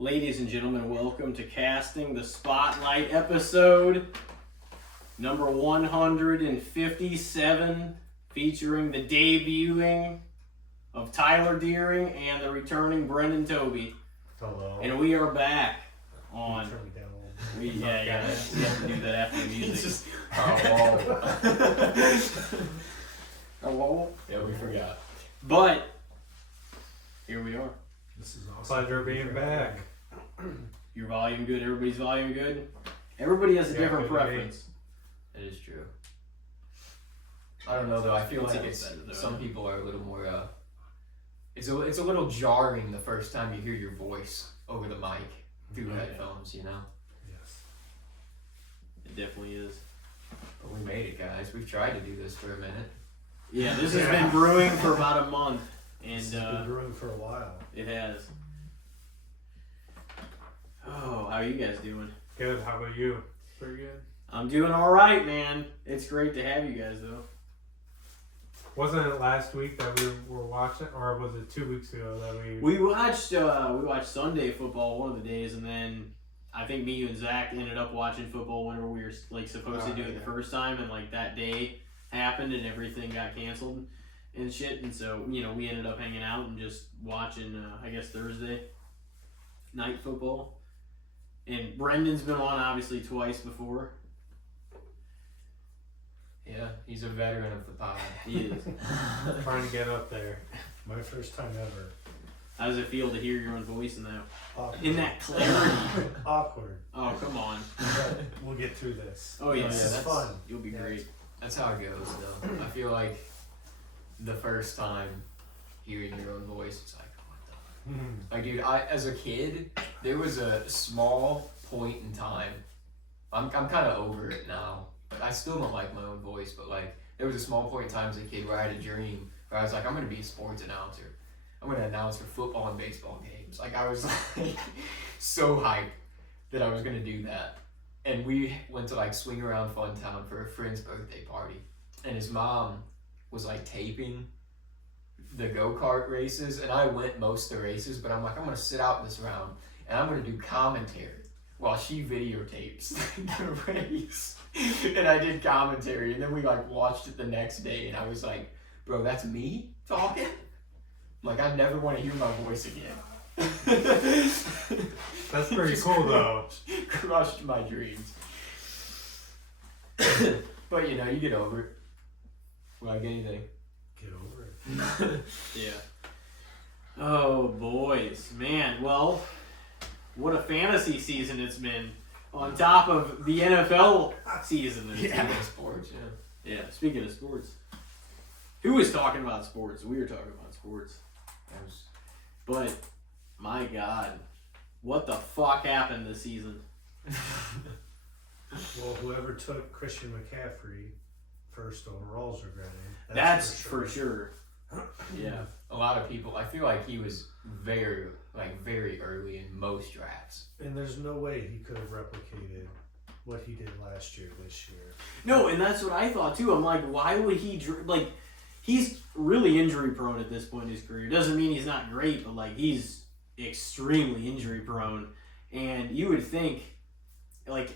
Ladies and gentlemen, welcome to Casting the Spotlight episode number 157, featuring the debuting of Tyler Deering and the returning Brendan Tobey. Hello. And we are back on. Turn me down a little bit. We have to do that after the music. Just, Hello? Yeah, we forgot. But here we are. This is awesome. Pleasure being back. Your volume good? Everybody's volume good? Everybody has a different good to me. preference. It is true. I don't know though. I feel like Sounds it's better, though. some people are a little more. It's a little jarring the first time you hear your voice over the mic through headphones. You know. Yes. It definitely is. But we made it, guys. We've tried to do this for a minute. Yeah, this has been brewing for about a month, and This has been brewing for a while. it has. Oh, how are you guys doing? Good. How about you? Pretty good. I'm doing all right, man. It's great to have you guys, though. Wasn't it last week that we were watching, or was it 2 weeks ago that we? We watched Sunday football one of the days, and then I think me, you, and Zach ended up watching football whenever we were like supposed to do it the first time, and like that day happened and everything got canceled and shit, and so we ended up hanging out and just watching I guess Thursday night football. And Brendan's been on obviously twice before. Yeah, he's a veteran of the pod. He is. Trying to get up there. My first time ever. How does it feel to hear your own voice in that Awkward. clarity? Awkward. Oh, come on. But we'll get through this. Oh yeah, This is that's fun. You'll be great. That's how it goes, though. I feel like the first time hearing your own voice, it's like, what the. Like, dude, as a kid, there was a small point in time. I'm kind of over it now, but I still don't like my own voice. But like, there was a small point in time as a kid where I had a dream where I was like, I'm gonna be a sports announcer. I'm gonna announce for football and baseball games. Like, I was like so hyped that I was gonna do that. And we went to like Swing Around Fun Town for a friend's birthday party, and his mom was like taping the go-kart races, and I went most of the races, but I'm like, I'm gonna sit out this round and I'm gonna do commentary while she videotapes the race. And I did commentary, and then we like watched it the next day, and I was like, bro, that's me talking? Like, I never want to hear my voice again. That's pretty Just cool, though. Crushed my dreams. But you get over it. Like anything. Get over it. Yeah. Oh, boys. Man, well, what a fantasy season it's been. On top of the NFL season. Yeah, sports, yeah. Yeah, speaking of sports. Who was talking about sports? We were talking about sports. But, my God, what the fuck happened this season? Well, whoever took Christian McCaffrey first overall's regretting. That's for sure. Yeah. A lot of people, I feel like he was very early in most drafts. And there's no way he could have replicated what he did last year this year. No, and that's what I thought too. I'm like, why would he he's really injury prone at this point in his career. Doesn't mean he's not great, but like he's extremely injury prone. And you would think, like,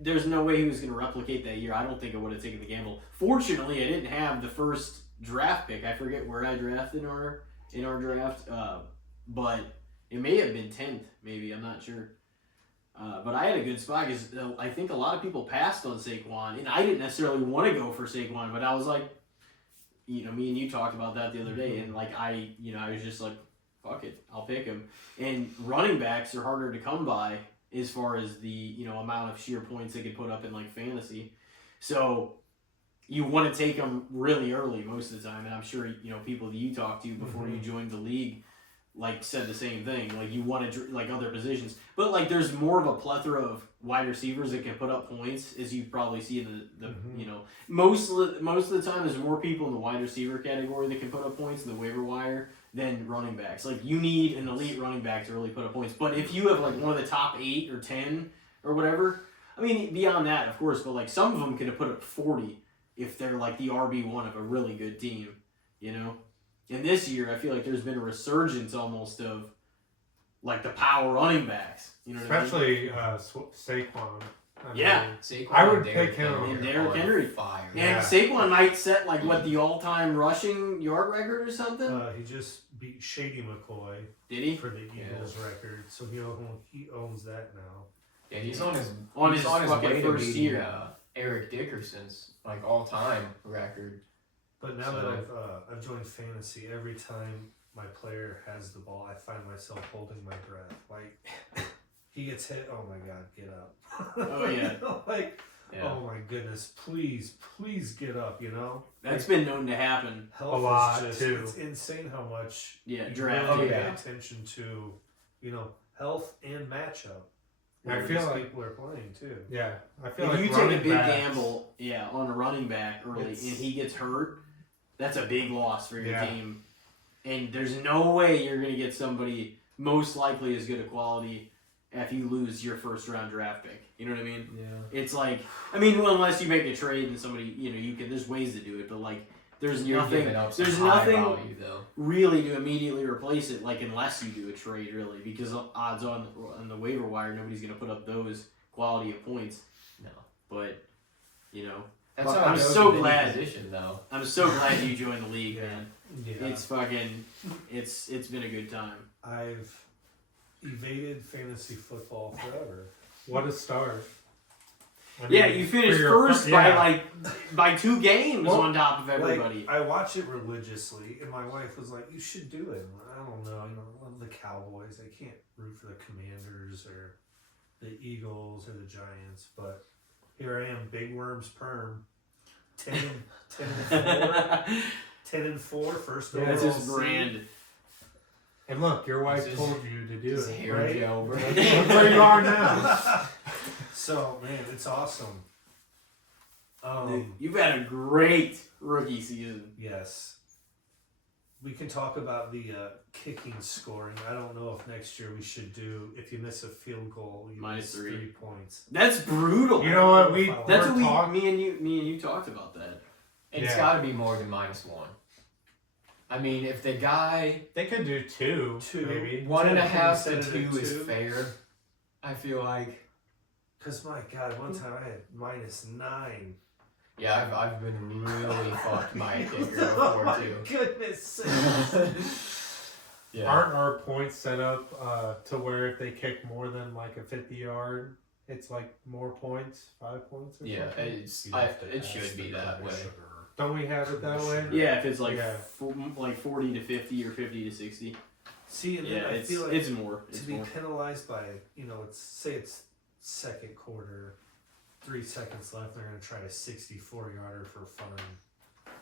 there's no way he was going to replicate that year. I don't think I would have taken the gamble. Fortunately, I didn't have the first draft pick. I forget where I drafted in our draft, but it may have been 10th, maybe. I'm not sure. But I had a good spot because I think a lot of people passed on Saquon, and I didn't necessarily want to go for Saquon, but I was like, me and you talked about that the other day, and like I was just like, fuck it, I'll pick him. And running backs are harder to come by as far as the amount of sheer points they could put up in like fantasy. So you want to take them really early most of the time, and I'm sure people that you talked to before you joined the league like said the same thing. Like you want to like other positions, but like there's more of a plethora of wide receivers that can put up points, as you probably see in the most of the time. There's more people in the wide receiver category that can put up points in the waiver wire than running backs. Like you need an elite running back to really put up points. But if you have like one of the top 8 or 10 or whatever, I mean beyond that of course, but like some of them can put up 40 if they're like the RB1 of a really good team, And this year I feel like there's been a resurgence almost of like the power running backs. You know what I mean? Especially Saquon. Yeah. Saquon I would and Derrick pick him. Henry And are Derrick on Henry. Fire. And Yeah. Saquon might set like what the all-time rushing yard record or something. He just beat Shady McCoy Did he? for the Eagles record, so he owns that now. Yeah, he's on his his fucking way to first beating, year. Eric Dickerson's like all-time record. But now So- that I've joined fantasy, every time my player has the ball, I find myself holding my breath. Like he gets hit, oh my god, get up! Oh, yeah. Like Yeah. oh my goodness, please get up! You know That's been known to happen. health A lot, is just too. it's insane how much Yeah, you draft. really yeah. pay attention to, health and matchup. I where feel these like- people are playing too. Yeah, I feel If like you take running a big backs- gamble, on a running back early, It's- and he gets hurt, that's a big loss for your Yeah. team. And there's no way you're going to get somebody most likely as good a quality if you lose your first round draft pick. You know what I mean? Yeah. It's like, I mean, well, unless you make a trade and somebody, you can. There's ways to do it, but like, there's You're nothing. giving up some There's high nothing value though. really to immediately replace it. Like, unless you do a trade, really, because odds on the waiver wire, nobody's going to put up those quality of points. No. But That's Fuck, how it I'm goes so with any glad. position though. I'm so glad you joined the league, Yeah. man. Yeah, It's fucking, it's been a good time. I've evaded fantasy football forever. What a start! I Yeah, mean, you for finished your first yeah. by 2 games Well, on top of everybody. Like, I watch it religiously, and my wife was like, "You should do it." I don't know, I love the Cowboys. I can't root for the Commanders or the Eagles or the Giants, but here I am, Big Worms Perm, 10 and 4, first Yeah, overall. That's his seed. brand. And look, your wife This is- told you to do His it. hair right? gel, bro. Look where you are now. So man, it's awesome. You've had a great rookie season. Yes. We can talk about the kicking scoring. I don't know if next year we should do, if you miss a field goal, you Minus miss 3. 3 points. That's brutal. You know what? That's we're what talk- me and you talked about that. It's Yeah. got to be more than -1. I mean, if the guy They could do 2, 2. maybe. 1.5 Set to it at 2 is 2. fair, I feel like. Because my God, one time I had -9. Yeah, I've been really fucked by a kicker Oh before my too. goodness sakes. Yeah. Aren't our points set up to where if they kick more than like a 50-yard, it's like more points, 5 points or Yeah, something? it should be that way. Don't we have it that way? Yeah, if it's like Yeah. like 40 to 50 or 50 to 60. See, and then Yeah, I it's feel like it's more. to It's be more. penalized by, it's second quarter, 3 seconds left, they're going to try a 64-yarder for fun.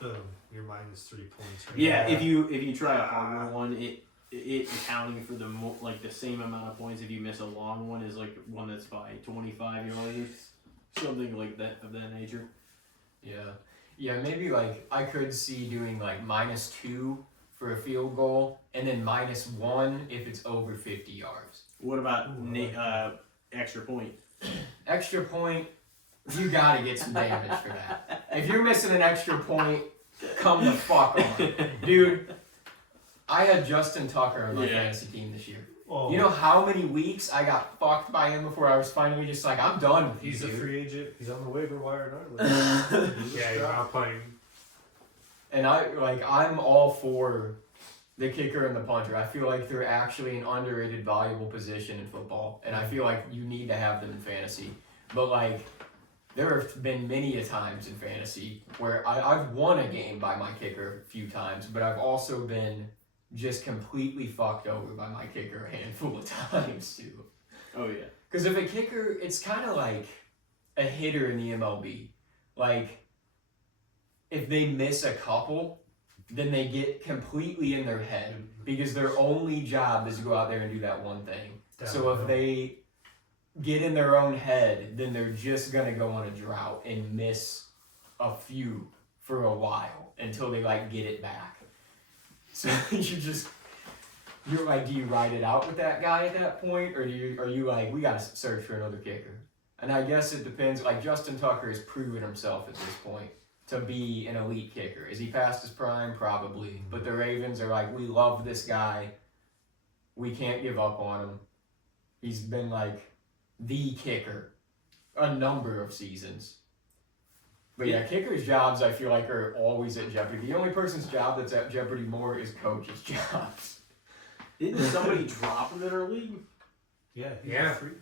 Boom, you're -3 points. Yeah, if you try a harder one, it accounting for the same amount of points if you miss a long one is like one that's by 25 yards or something like that of that nature. Yeah, maybe like I could see doing like -2 for a field goal and then -1 if it's over 50 yards. What about Ooh, extra point? Extra point, you gotta get some damage for that. If you're missing an extra point, come the fuck on. Dude, I had Justin Tucker on my Yeah. fantasy team this year. Oh, You know how many weeks I got fucked by him before I was finally just like, I'm done with you, he's a dude. free agent. He's on the waiver wire in our league. Yeah, you're not playing. And I'm all for the kicker and the punter. I feel like they're actually an underrated, valuable position in football, and I feel like you need to have them in fantasy. But like, there have been many a times in fantasy where I've won a game by my kicker a few times, but I've also been just completely fucked over by my kicker a handful of times too. Oh yeah. Because if a kicker, it's kind of like a hitter in the MLB. Like, if they miss a couple, then they get completely in their head because their only job is to go out there and do that one thing. So if they get in their own head, then they're just going to go on a drought and miss a few for a while until they get it back. So you're like, do you ride it out with that guy at that point? Or are you like, we got to search for another kicker? And I guess it depends. Like, Justin Tucker has proven himself at this point to be an elite kicker. Is he past his prime? Probably. But the Ravens are like, we love this guy. we can't give up on him. He's been like the kicker a number of seasons. But yeah, kickers' jobs I feel like are always at jeopardy. The only person's job that's at jeopardy more is coaches' jobs. Didn't somebody drop him in our league? Yeah.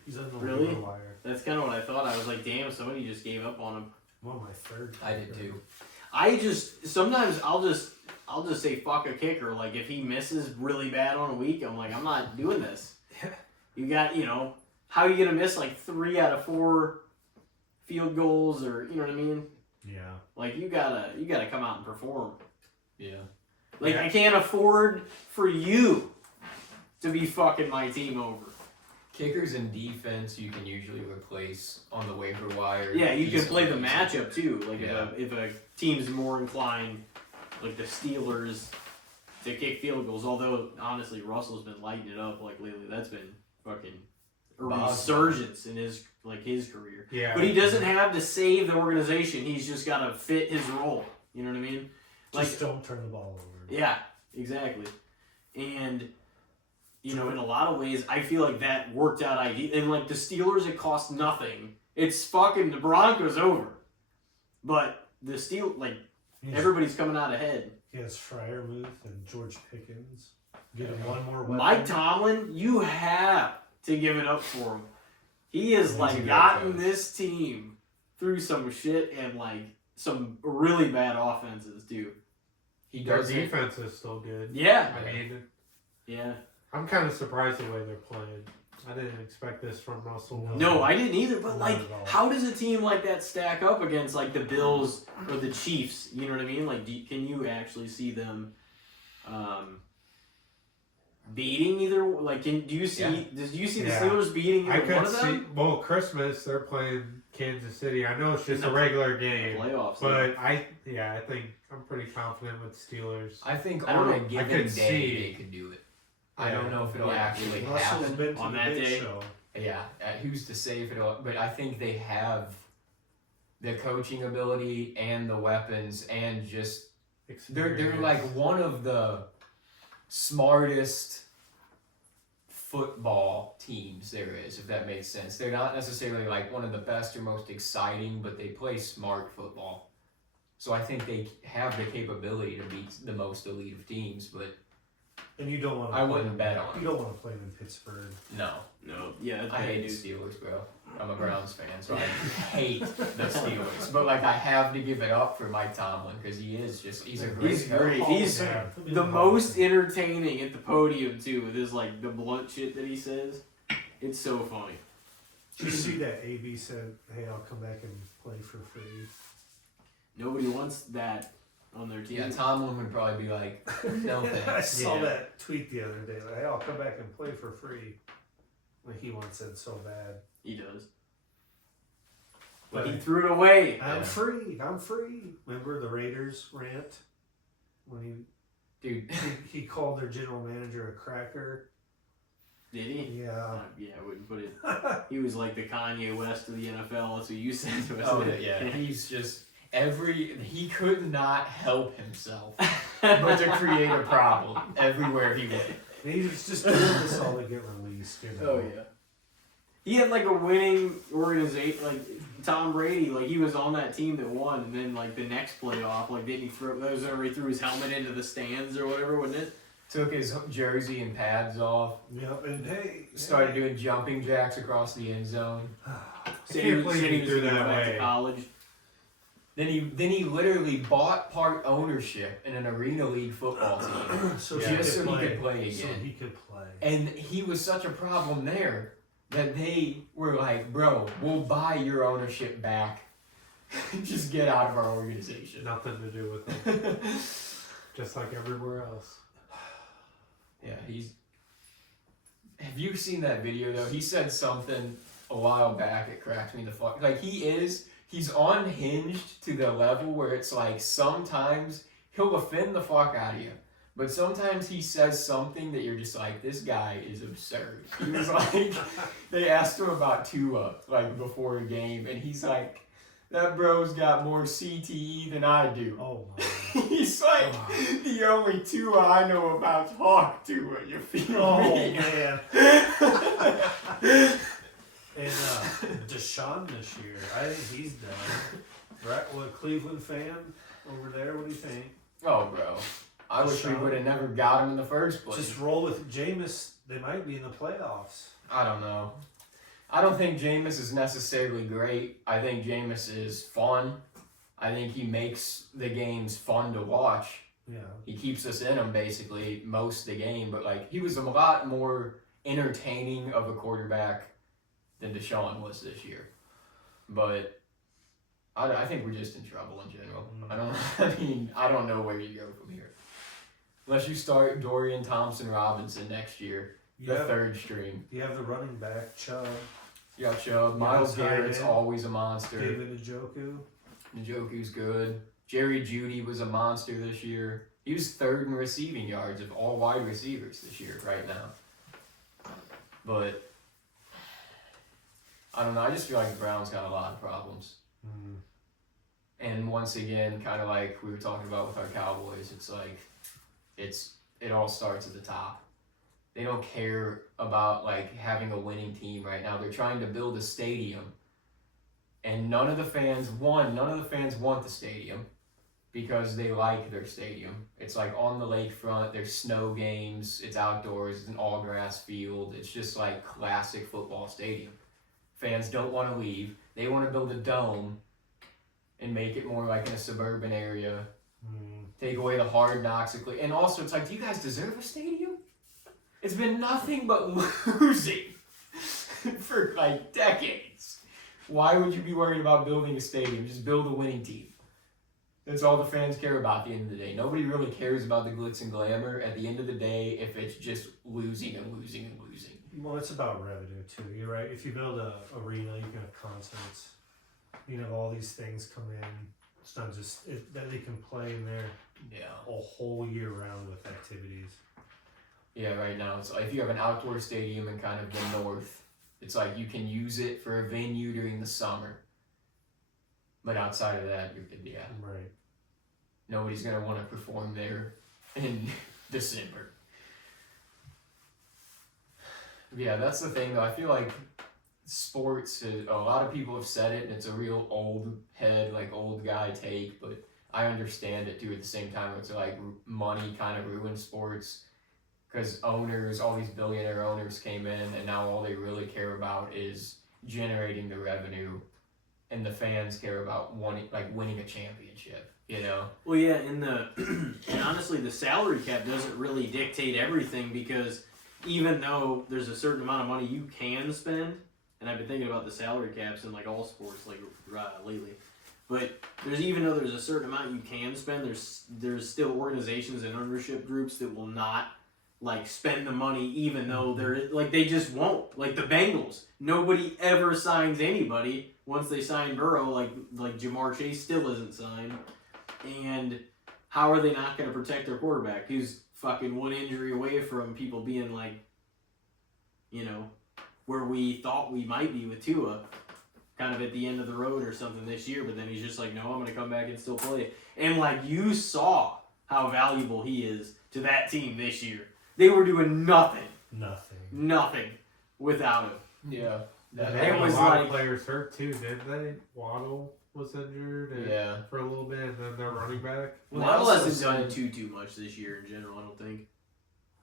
He's on the Really? waiver wire. That's kind of what I thought. I was like, damn, somebody just gave up on him. Well, my third. I did too. I just sometimes I'll just say fuck a kicker. Like if he misses really bad on a week, I'm like, I'm not doing this. You got, how are you gonna miss like 3 out of 4 field goals, or you know what I mean? Yeah. Like you gotta come out and perform. Yeah. Like I can't afford for you to be fucking my team over. Kickers and defense you can usually replace on the waiver wire. Yeah, you can play the easily. matchup too. Like Yeah. if a team's more inclined, like the Steelers, to kick field goals. Although honestly, Russell's been lighting it up like lately. That's been fucking a resurgence in his career. Yeah. But he doesn't have to save the organization. He's just got to fit his role. You know what I mean? Just don't turn the ball over. Yeah, exactly. And in a lot of ways, I feel like that worked out ideal. And like the Steelers, it cost nothing. It's fucking the Broncos over. But the everybody's coming out ahead. He has Freiermuth and George Pickens. Get him one more weapon. Mike Tomlin, you have to give it up for him. He has He's a like good gotten coach. this team through some shit and like some really bad offenses too. He Their does it. defense is still good. Yeah. I mean, Yeah. I'm kind of surprised the way they're playing. I didn't expect this from Russell Wilson. No, I didn't either. But Not like, at all. how does a team like that stack up against like the Bills or the Chiefs? You know what I mean? Like, can you actually see them beating either? Like, do you see? Yeah. Did you see Yeah. the Steelers beating I either one could of see. them? Well, Christmas they're playing Kansas City. I know it's just In a the regular game, Playoffs. but I think I'm pretty confident with Steelers. I think I don't on know. a I given could day see. they could do it. I Yeah. don't know if it'll Yeah. actually Russell's happen. been to on the that big day. show. Yeah, who's to say if it'll? But I think they have the coaching ability and the weapons, and just they're Experience. like one of the smartest football teams there is, if that makes sense. They're not necessarily like one of the best or most exciting, but they play smart football. So I think they have the capability to beat the most elite of teams, but And you don't want to. I wouldn't bet on You it. don't want to play them in Pittsburgh. No. No, yeah, I hate the dude. Steelers, bro. I'm a Browns fan, so I hate the Steelers. But like, I have to give it up for Mike Tomlin because he's a great He's coach. great. He's Yeah. the most entertaining at the podium too, with his like the blunt shit that he says. It's so funny. Did you see that AB said, "Hey, I'll come back and play for free." Nobody wants that on their team. Yeah, Tomlin would probably be like, no I thanks. saw Yeah. that tweet the other day. Like, "Hey, I'll come back and play for free." Like he wants it so bad. He does. But he threw it away. I'm Yeah. free. I'm free. Remember the Raiders rant when Dude, he called their general manager a cracker. Did he? Yeah. Yeah, I wouldn't put it. He was like the Kanye West of the NFL. That's what you said. oh yeah, he's just he could not help himself but to create a problem everywhere he went. He's just doing this all to get released. You know? Oh yeah. He had like a winning organization, like Tom Brady. Like he was on that team that won, and then like the next playoff, like didn't he throw? That was whenever he threw his helmet into the stands or whatever, wasn't it? Took his jersey and pads off, Yep. And hey, started doing jumping jacks across the end zone. Said can't he believe said he he was threw gonna that go back to way. college. Then he literally bought part ownership in an arena league football team. so Yeah. Just so he could play So again. he could play. And he was such a problem there that they were like, bro, we'll buy your ownership back. Just get out of our organization. Nothing to do with them, just like everywhere else. Yeah, have you seen that video though? He said something a while back, it cracked me the fuck. Like he's unhinged to the level where it's like sometimes he'll offend the fuck out of you. But sometimes he says something that you're just like, this guy is absurd. He was like, they asked him about Tua, like before a game, and he's like, That bro's got more CTE than I do. Oh my. He's like the only Tua I know about talk to. You feel Oh me? man. And Deshaun this year, I think he's done. Right? What, Cleveland fan over there? What do you think? Oh, bro. I wish we Deshaun? would have never got him in the first place. Just roll with Jameis. They might be in the playoffs. I don't know. I don't think Jameis is necessarily great. I think Jameis is fun. I think he makes the games fun to watch. Yeah. He keeps us in them basically most of the game, but like he was a lot more entertaining of a quarterback than Deshaun was this year. But I think we're just in trouble in general. I don't know where you go from here. Unless you start Dorian Thompson-Robinson next year, third string. You have the running back, Chubb. You got Chubb. Miles Garrett's Hyman. always a monster. David Njoku. Njoku's good. Jerry Jeudy was a monster this year. He was third in receiving yards of all wide receivers this year right now. But I don't know. I just feel like the Browns got a lot of problems. Mm. And once again, kind of like we were talking about with our Cowboys, it's like it all starts at the top. They don't care about like having a winning team right now. They're trying to build a stadium, and none of the fans want the stadium because they like their stadium. It's like on the lakefront. There's snow games. It's outdoors. It's an all grass field. It's just like classic football stadium. Fans don't want to leave. They want to build a dome and make it more like in a suburban area. Take away the hard knocks. And also, it's like, do you guys deserve a stadium? It's been nothing but losing for like decades. Why would you be worried about building a stadium? Just build a winning team. That's all the fans care about at the end of the day. Nobody really cares about the glitz and glamour at the end of the day if it's just losing and losing and losing. Well, it's about revenue too. You're right. If you build a arena, you can have concerts. You know, all these things come in. It's not just that they can play in there a whole year round with activities. Yeah, right now it's like if you have an outdoor stadium in kind of the north, it's like you can use it for a venue during the summer. But outside of that, you're good. Yeah. Right. Nobody's gonna want to perform there in December. Yeah, that's the thing though. I feel like sports, a lot of people have said it, and it's a real old head, like old guy take, but I understand it too at the same time. It's like money kind of ruins sports because owners, all these billionaire owners came in, and now all they really care about is generating the revenue, and the fans care about winning a championship. You know? Well, yeah, and honestly, the salary cap doesn't really dictate everything because even though there's a certain amount of money you can spend, and I've been thinking about the salary caps in like all sports like lately, but even though there's a certain amount you can spend, there's still organizations and ownership groups that will not like spend the money even though they're like they just won't. Like the Bengals, nobody ever signs anybody once they sign Burrow. Like Jamar Chase still isn't signed, and how are they not going to protect their quarterback who's fucking one injury away from people being like, you know, where we thought we might be with Tua, kind of at the end of the road or something this year, but then he's just like, no, I'm going to come back and still play. And like you saw how valuable he is to that team this year. They were doing nothing without him. Yeah. It was a lot of players hurt too, didn't they? Waddle was injured for a little bit, and then their running back. Waddle hasn't done too much this year in general, I don't think.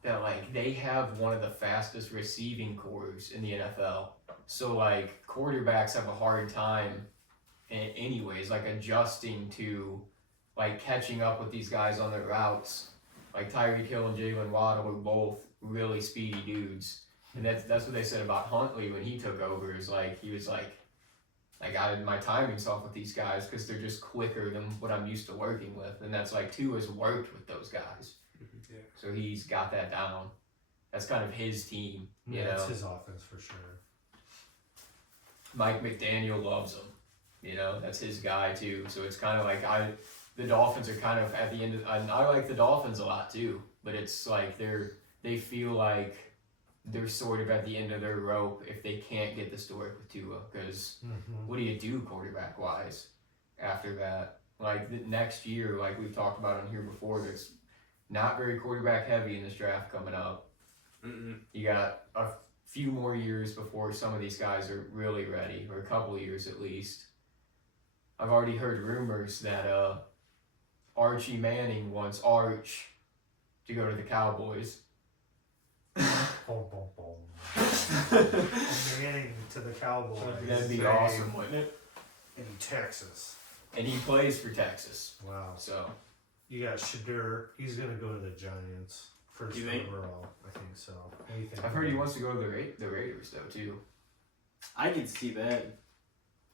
That like they have one of the fastest receiving cores in the NFL. So like quarterbacks have a hard time anyways, like adjusting to like catching up with these guys on their routes. Like Tyreek Hill and Jalen Waddle were both really speedy dudes. And that's what they said about Huntley when he took over, is like he was like my timing's off with these guys because they're just quicker than what I'm used to working with. And that's like Tua's worked with those guys. Yeah. So he's got that down. That's kind of his team. You know? It's his offense for sure. Mike McDaniel loves him. You know, that's his guy too. So it's kind of like the Dolphins are kind of at the end of, I like the Dolphins a lot too, but it's like they feel like they're sort of at the end of their rope if they can't get this to work with Tua, because what do you do quarterback wise? after that. Like the next year, like we've talked about on here before, there's not very quarterback heavy in this draft coming up. You got a few more years before some of these guys are really ready, or a couple of years at least. I've already heard rumors that Archie Manning wants Arch to go to the Cowboys. Boom, boom, boom. Manning to the Cowboys. That'd be awesome, wouldn't it? In Texas. And he plays for Texas. Wow. So You got Shadur. He's going to go to the Giants. First You think? overall. I think so. What do you think? I've heard he wants to go to the Raiders though too. I can see that.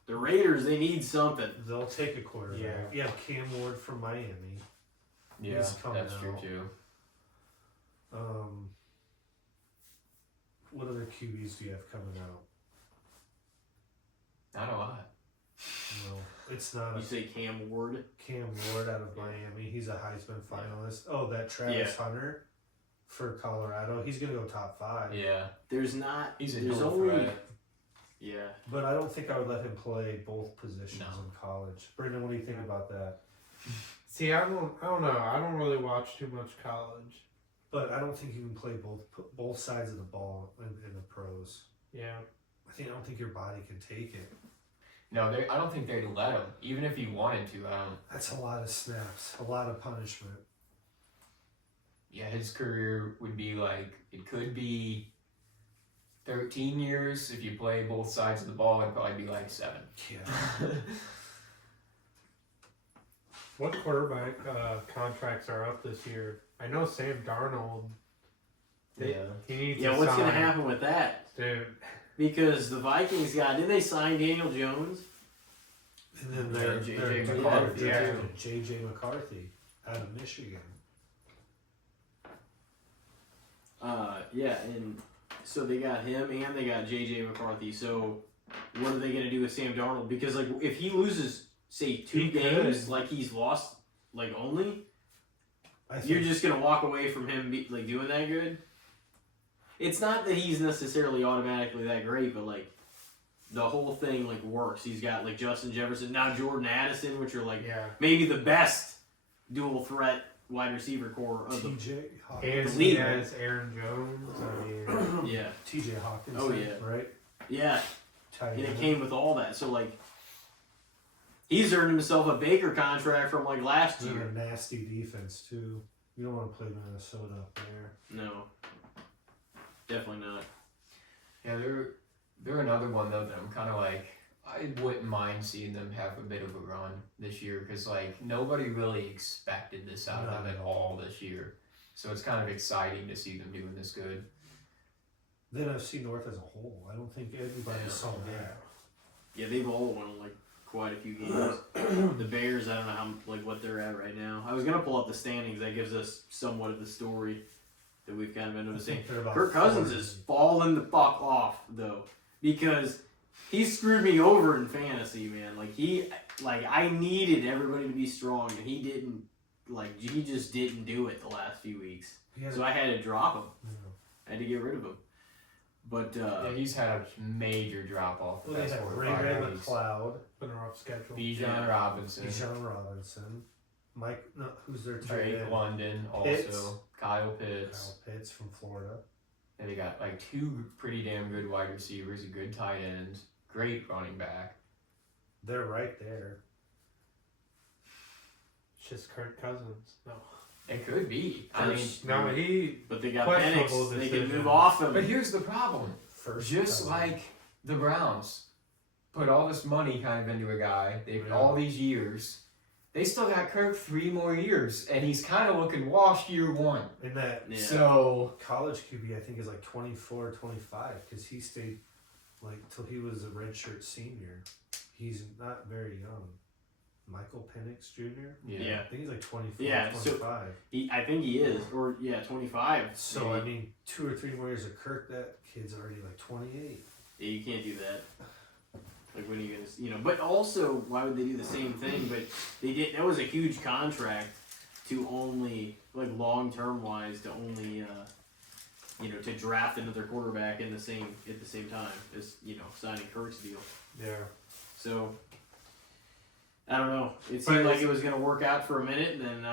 The Raiders, they need something. They'll take a quarterback. Yeah. You have Cam Ward from Miami. Yeah, He's coming that's true out. too. What other QBs do you have coming out? Not a lot. No, it's not You a say Cam Ward? Cam Ward out of Miami. He's a Heisman finalist. Oh, that Travis Hunter for Colorado. He's going to go top 5. Yeah, There's not. he's a There's dual only. threat. Yeah. But I don't think I would let him play both positions No. in college. Brendan, what do you think about that? See, I don't know. I don't really watch too much college. But I don't think you can play both sides of the ball in the pros. Yeah. I don't think your body can take it. No, I don't think they'd let him, even if he wanted to. That's a lot of snaps, a lot of punishment. Yeah, his career would be like, it could be 13 years. If you play both sides of the ball, it'd probably be like 7. Yeah. What quarterback contracts are up this year? I know Sam Darnold. He needs Yeah, to what's going to sign. happen with that? Dude, Because the Vikings didn't they sign Daniel Jones? And then Yeah, they're J.J. McCarthy. Yeah. J.J. McCarthy out of Michigan. Yeah, and so they got him and they got J.J. McCarthy. So what are they going to do with Sam Darnold? Because, like, if he loses, say, 2 He games, could. like he's lost, like, only, I you're think just going to walk away from him, like, doing that good? It's not that he's necessarily automatically that great, but, like, the whole thing, like, works. He's got, like, Justin Jefferson, now Jordan Addison, which are, like, yeah. maybe the best dual threat wide receiver core of the... T.J. Hawkins. And The he league. has Aaron Jones. I mean, Yeah. T.J. Hawkins. Oh, yeah. Right? Yeah. Tight And it end. came with all that. So, like, he's earned himself a Baker contract from, like, last They're year. a nasty defense, too. You don't want to play Minnesota up there. No. Definitely not. Yeah, they're another one though that I'm kind of like, I wouldn't mind seeing them have a bit of a run this year because like nobody really expected this out of them at all this year, so it's kind of exciting to see them doing this good. The NFC North as a whole, I don't think anybody Yeah. saw that. Yeah, they've all won, like, quite a few games. The Bears, I don't know how, like, what they're at right now. I was going to pull up the standings. That gives us somewhat of the story that we've kind of been I noticing. think they're about Kirk Cousins 40. is falling the fuck off, though, because he screwed me over in fantasy, man. Like, I needed everybody to be strong, and he didn't, like, he just didn't do it the last few weeks. He had So I had to drop him. Yeah. I had to get rid of him. But, Yeah, he's had a major drop off the Well, they past had 4 or Ray 5 weeks. McLeod, been a rough schedule. Bijan Yeah. Robinson, Bijan Robinson, who's their tight Drake end? London, Pitts. also Kyle Pitts. Kyle Pitts from Florida. And they got like 2 pretty damn good wide receivers, a good tight end, great running back. They're right there. It's just Kirk Cousins. No. It could be. I mean, No, he. But they got Questionable Penix. They can decision. move off him. but here's the problem. First Just cover. like the Browns put all this money kind of into a guy, they've Yeah. all these years. They still got Kirk 3 more years, and he's kind of looking washed year 1. in that Yeah. So college QB, I think is like 24 or 25 because he stayed like till he was a redshirt senior. He's not very young. Michael Penix Jr. yeah, I think he's like 24, Yeah, so- 25. I think he is. Or, 25. So, I maybe. mean, 2 or 3 more years of Kirk, that kid's already like 28. Yeah, you can't do that. Like, when are you gonna, but also, why would they do the same thing? But they did. That was a huge contract to only, like, long term wise, to only, to draft another quarterback at the same time as signing Kirk's deal. Yeah. So I don't know. It But seemed like it's- it was going to work out for a minute, and then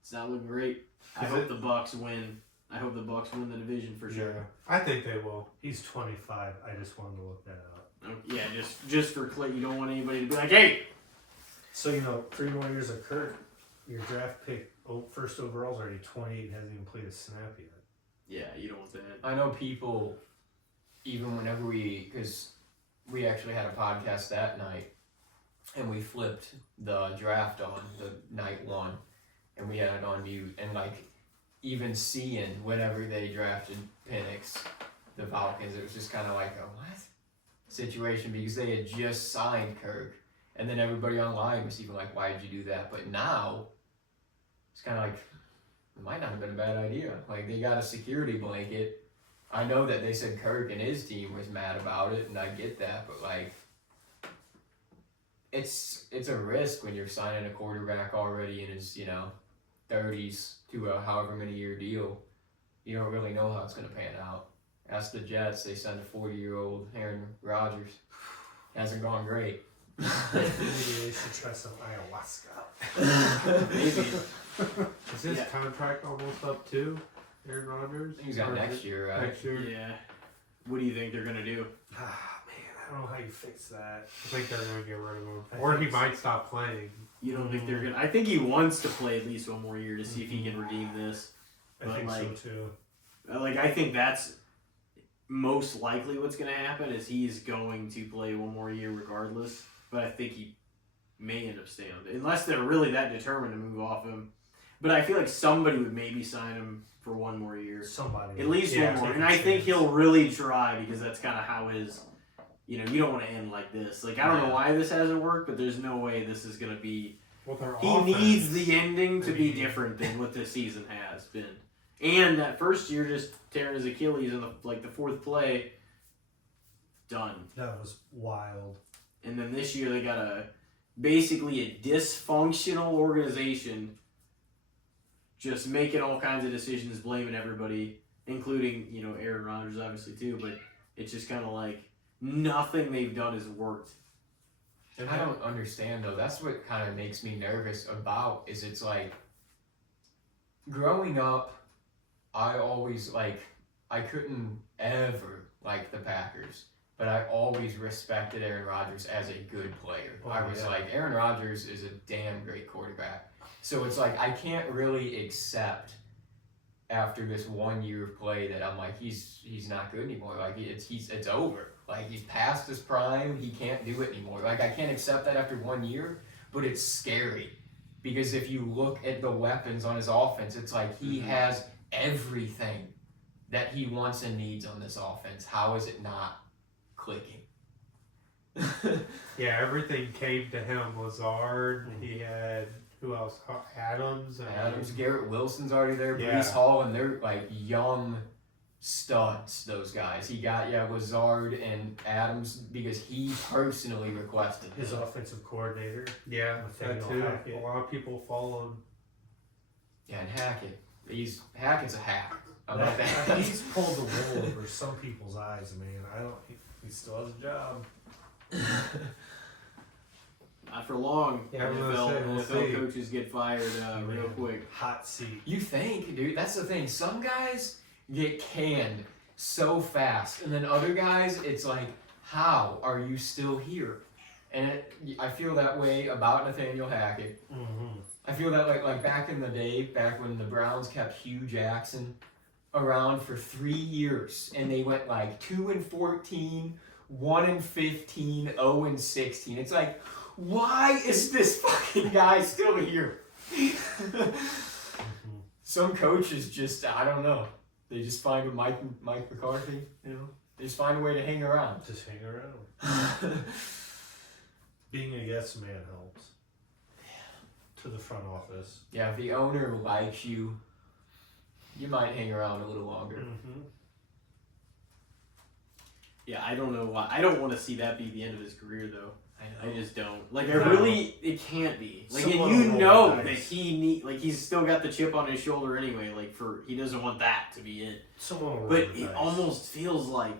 it's not looking great. I Is hope it- the Bucks win. I hope the Bucks win the division for sure. Yeah, I think they will. He's 25. I just wanted to look that up. Yeah, just for Clay, you don't want anybody to be like, hey. So 3 more years of Kurt. Your draft pick, first overall, is already 28 and hasn't even played a snap yet. Yeah, you don't want that. I know people, even whenever because we actually had a podcast that night, and we flipped the draft on the night one, and we had it on mute, and even seeing whenever they drafted Penix, the Falcons, it was just kind of like a what situation, because they had just signed Kirk, and then everybody online was even like, why did you do that? But now it's kind of like, it might not have been a bad idea. Like, they got a security blanket. I know that they said Kirk and his team was mad about it, and I get that, but it's a risk when you're signing a quarterback already in his 30s to a however many year deal. You don't really know how it's going to pan out. Ask the Jets, they sent a 40-year-old Aaron Rodgers. Hasn't gone great. Maybe they should try some ayahuasca. Maybe. Is his Yeah. contract almost up too, Aaron Rodgers? I think he's got Or next year, right? Next year. Yeah. What do you think they're going to do? Ah, man, I don't know how you fix that. I think they're gonna get rid of him, I or he think so. might stop playing. You don't think they're going to... I think he wants to play at least one more year to see if he can redeem this. I But, think like- so too. I think that's most likely what's going to happen is he's going to play one more year regardless. But I think he may end up staying on, unless they're really that determined to move off him. But I feel like somebody would maybe sign him for one more year, Somebody. at least Yeah, one more. take And a I think chance. he'll really try because that's kind of how his. You don't want to end like this. I don't know why this hasn't worked, but there's no way this is going to be. Well, their He offense, needs the ending to be Maybe. different than what this season has been. And that first year, just tearing his Achilles in the fourth play, done. That was wild. And then this year they got basically a dysfunctional organization, just making all kinds of decisions, blaming everybody, including Aaron Rodgers obviously too. But it's just kind of like nothing they've done has worked. And I don't understand though. That's what kind of makes me nervous about is it's like growing up, I always I couldn't ever like the Packers, but I always respected Aaron Rodgers as a good player. Oh, I was yeah. like, Aaron Rodgers is a damn great quarterback. So it's like I can't really accept after this 1 year of play that I'm like he's not good anymore. Like it's over. Like he's past his prime. He can't do it anymore. Like I can't accept that after 1 year. But it's scary because if you look at the weapons on his offense, it's like he has everything that he wants and needs on this offense. How is it not clicking? Yeah, everything came to him. Lazard. He had who else? Adams. Adams, Garrett Wilson's already there. Yeah. Brees Hall, and they're young studs. Those guys. He got Lazard and Adams because he personally requested His them. offensive coordinator. Yeah, that Nathaniel too. Hackett. A lot of people follow him. Yeah, and Hackett. Hackett's a hack. How about that? He's pulled the wool over some people's eyes, man. He still has a job. Not for long. Yeah, I'm gonna say, we'll NFL see. coaches get fired real quick. Hot seat. You think, dude? That's the thing. Some guys get canned so fast, and then other guys, it's like, how are you still here? And I feel that way about Nathaniel Hackett. Mm-hmm. I feel that like back in the day, back when the Browns kept Hugh Jackson around for 3 years, and they went 2-14, 1-15, 0-16. It's like, why is this fucking guy still here? Some coaches just, I don't know. They just find a Mike McCarthy, they just find a way to hang around. Just hang around. Being a yes man helps. To the front office. Yeah, if the owner likes you, you might hang around a little longer. Mm-hmm. Yeah, I don't know why. I don't want to see that be the end of his career, though. I I know. just don't. No. It can't be. And Someone you will know roll the that dice. he's still got the chip on his shoulder anyway. He doesn't want that to be it. Someone will But roll the it dice. almost feels like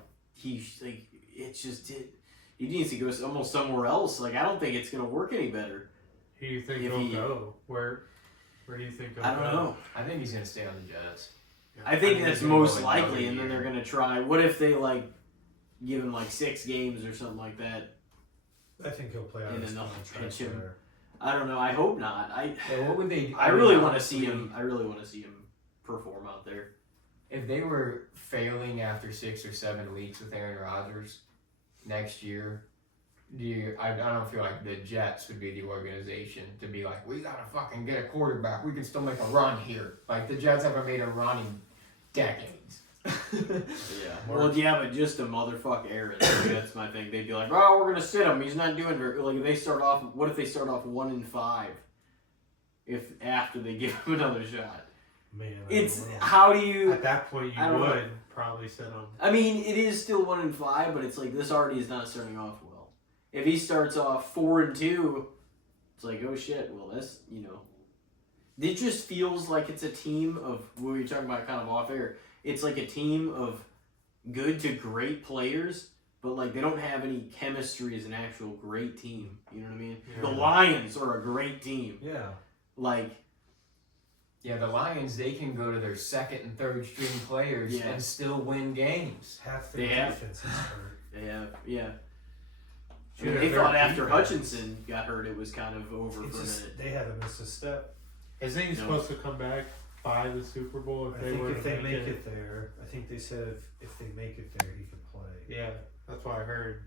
it's just it. he needs to go almost somewhere else. Like I don't think it's gonna work any better. Who do you think If he'll he- go? Where do you think he'll I don't go? know. I think he's gonna stay on the Jets. I think that's he's gonna go most another likely, and then year. they're gonna try. What if they like give him like 6 games or something like that? I think he'll play out And his then they'll contract pitch him. there. I don't know. I hope not. Yeah, what would they? I mean, really want to see honestly, him. I really want to see him perform out there. If they were failing after 6 or 7 weeks with Aaron Rodgers next year, I don't feel like the Jets would be the organization to be like, we gotta fucking get a quarterback. We can still make a run here. Like the Jets haven't made a run in decades. Yeah. Well, yeah, but just a motherfucker Aaron. That's my thing. They'd be like, "Oh, we're gonna sit him. He's not doing very." Like, if they start off, what if they start off 1-5? If after they give him another shot, Man, I it's don't know. how do you? At that point, I you don't know. would probably sit him. I mean, it is still 1-5, but it's like this already is not starting off well. If he starts off 4-2, it's like, oh shit. Well, that's it just feels like it's a team of what we were talking about kind of off air. It's like a team of good to great players, but like they don't have any chemistry as an actual great team. You know what I mean? Yeah. The Lions are a great team. Yeah. Like, Yeah, the Lions, they can go to their second and third string players Yeah. and still win games. Half their They have- defense is hurt. they have, yeah. Yeah, They their thought after defense- Hutchinson got hurt, it was kind of over It's for a just, minute. they haven't missed a step. Isn't he No. supposed to come back by the Super Bowl if I they think were if to they make it there, I think they said if they make it there, he could play. Yeah, that's what I heard.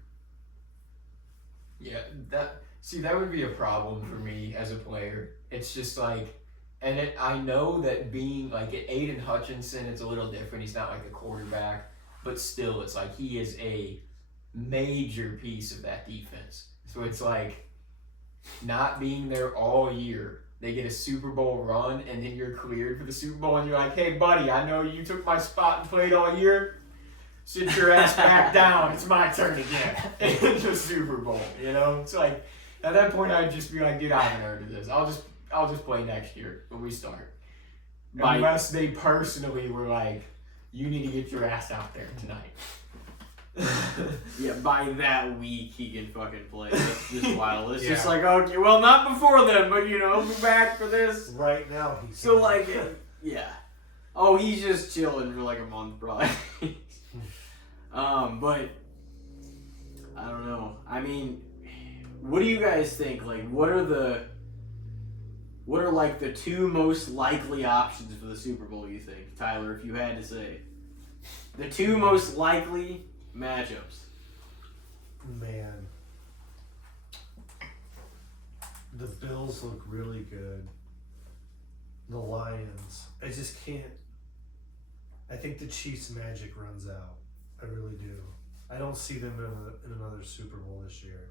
Yeah, that would be a problem for me as a player. It's just like, I know that being like Aiden Hutchinson, it's a little different. He's not like a quarterback, but still, it's like he is a major piece of that defense. So it's like not being there all year. They get a Super Bowl run, and then you're cleared for the Super Bowl, and you're like, hey, buddy, I know you took my spot and played all year. Sit your ass back down. It's my turn again in the Super Bowl. You know, it's like at that point I'd just be like, dude, I haven't heard of this. I'll just play next year when we start. By- Unless they personally were like, you need to get your ass out there tonight. Yeah, by that week he can fucking play. It's just wild. It's just Yeah. like, okay, well, not before then, but he'll be back for this. Right now, he's So like, yeah. Oh, he's just chilling for like a month, probably. But I don't know. I mean, what do you guys think? Like, what are like the 2 most likely options for the Super Bowl? You think, Tyler, if you had to say the 2 most likely matchups? Man, the Bills look really good. The Lions, I just can't. I think the Chiefs' magic runs out. I really do. I don't see them in another Super Bowl this year.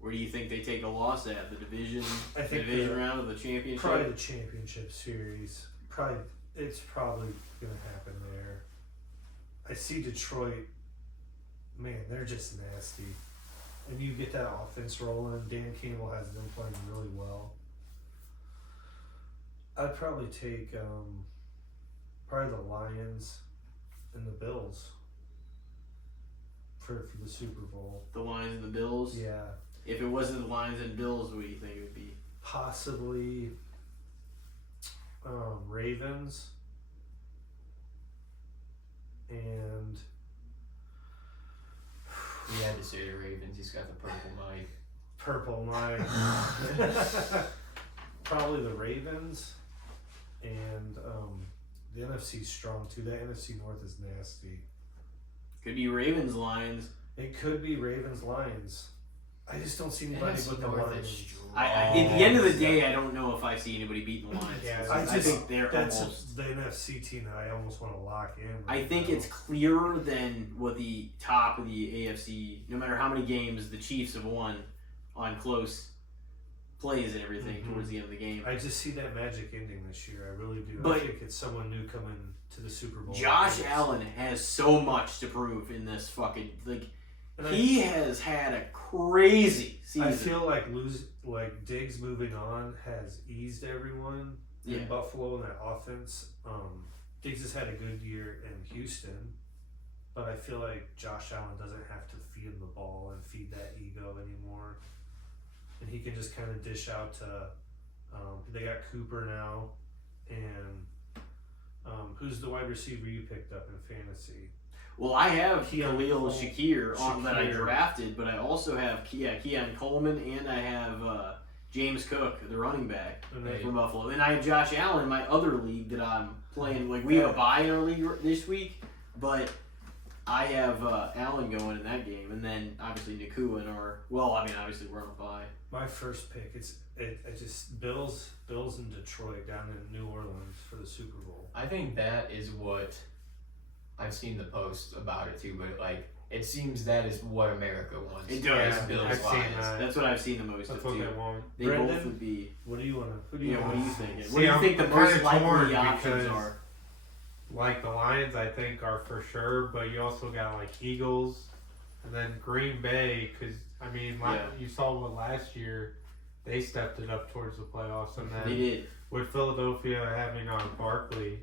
Where do you think they take a loss at? The division, I think division round of the championship? Probably the championship series. It's probably gonna happen there. I see Detroit. Man, they're just nasty. And you get that offense rolling. Dan Campbell has them playing really well. I'd probably take probably the Lions and the Bills for the Super Bowl. The Lions and the Bills? Yeah, If it wasn't the Lions and Bills, what do you think it would be? possibly Ravens and He had to say the Ravens. He's got the purple mic. Purple Line. Probably the Ravens and the NFC's strong too. That NFC North is nasty. Could be Ravens, Lions. It could be Ravens Lions. I just don't see anybody NFC but the North Lions. is strong. At the end of the day, I don't know if I see anybody beating the Lions. Yeah, I think they're that's almost. the NFC team that I almost want to lock in. I right think now. it's clearer than what the top of the AFC. No matter how many games the Chiefs have won on close plays and everything Mhm. towards the end of the game. I just see that magic ending this year. I really do. But- I think it's someone new coming to the Super Bowl. Josh Allen has so much to prove in this fucking And he has had a crazy season. I feel like Diggs moving on has eased everyone Yeah. in Buffalo and that offense. Diggs has had a good year in Houston, but I feel like Josh Allen doesn't have to feed him the ball and feed that ego anymore, and he can just kind of dish out to. They got Cooper now, and who's the wide receiver you picked up in fantasy? Well, I have Keon Khalil Cole- Shakir that I Shakir. drafted, but I also have Keon Coleman, and I have James Cook, the running back And from Buffalo. And I have Josh Allen in my other league that I'm playing. Like, we have a bye in our league this week, but I have Allen going in that game, and then obviously Nakua in our. Well, I mean, obviously we're on a bye. My first pick, I just Bills in Detroit down in New Orleans for the Super Bowl. I think that is what I've seen the post about it too, but like it seems that is what America wants. It does. Is Bills I've seen Lions. that. That's what I've seen the most That's of what too. they want. They Brendan? both would be. What do you want to? Who do you Yeah, want? what are you thinking? See, What do you think the I'm most kinda torn likely options because- are? Like the Lions, I think are for sure, but you also got like Eagles, and then Green Bay. Because I mean, Yeah. you saw what last year they stepped it up towards the playoffs, and They then did. with Philadelphia having Barkley,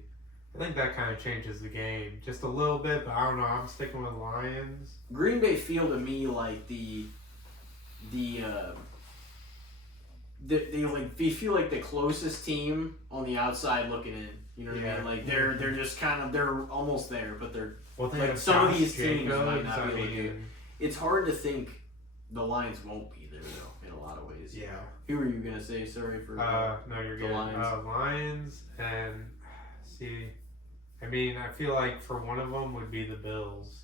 I think that kind of changes the game just a little bit. But I don't know. I'm sticking with Lions. Green Bay feel to me like they feel like the closest team on the outside looking in. You know what I Yeah. mean? Like they're just kind of they're almost there, but they're. Well, they Like, have some of Josh these teams might Jacobs, not be I able to do it. mean, It's hard to think the Lions won't be there though in a lot of ways. Yeah. Who were you gonna say? Sorry for. No, you're the good. Lions. Lions and see, I mean, I feel like for one of them would be the Bills,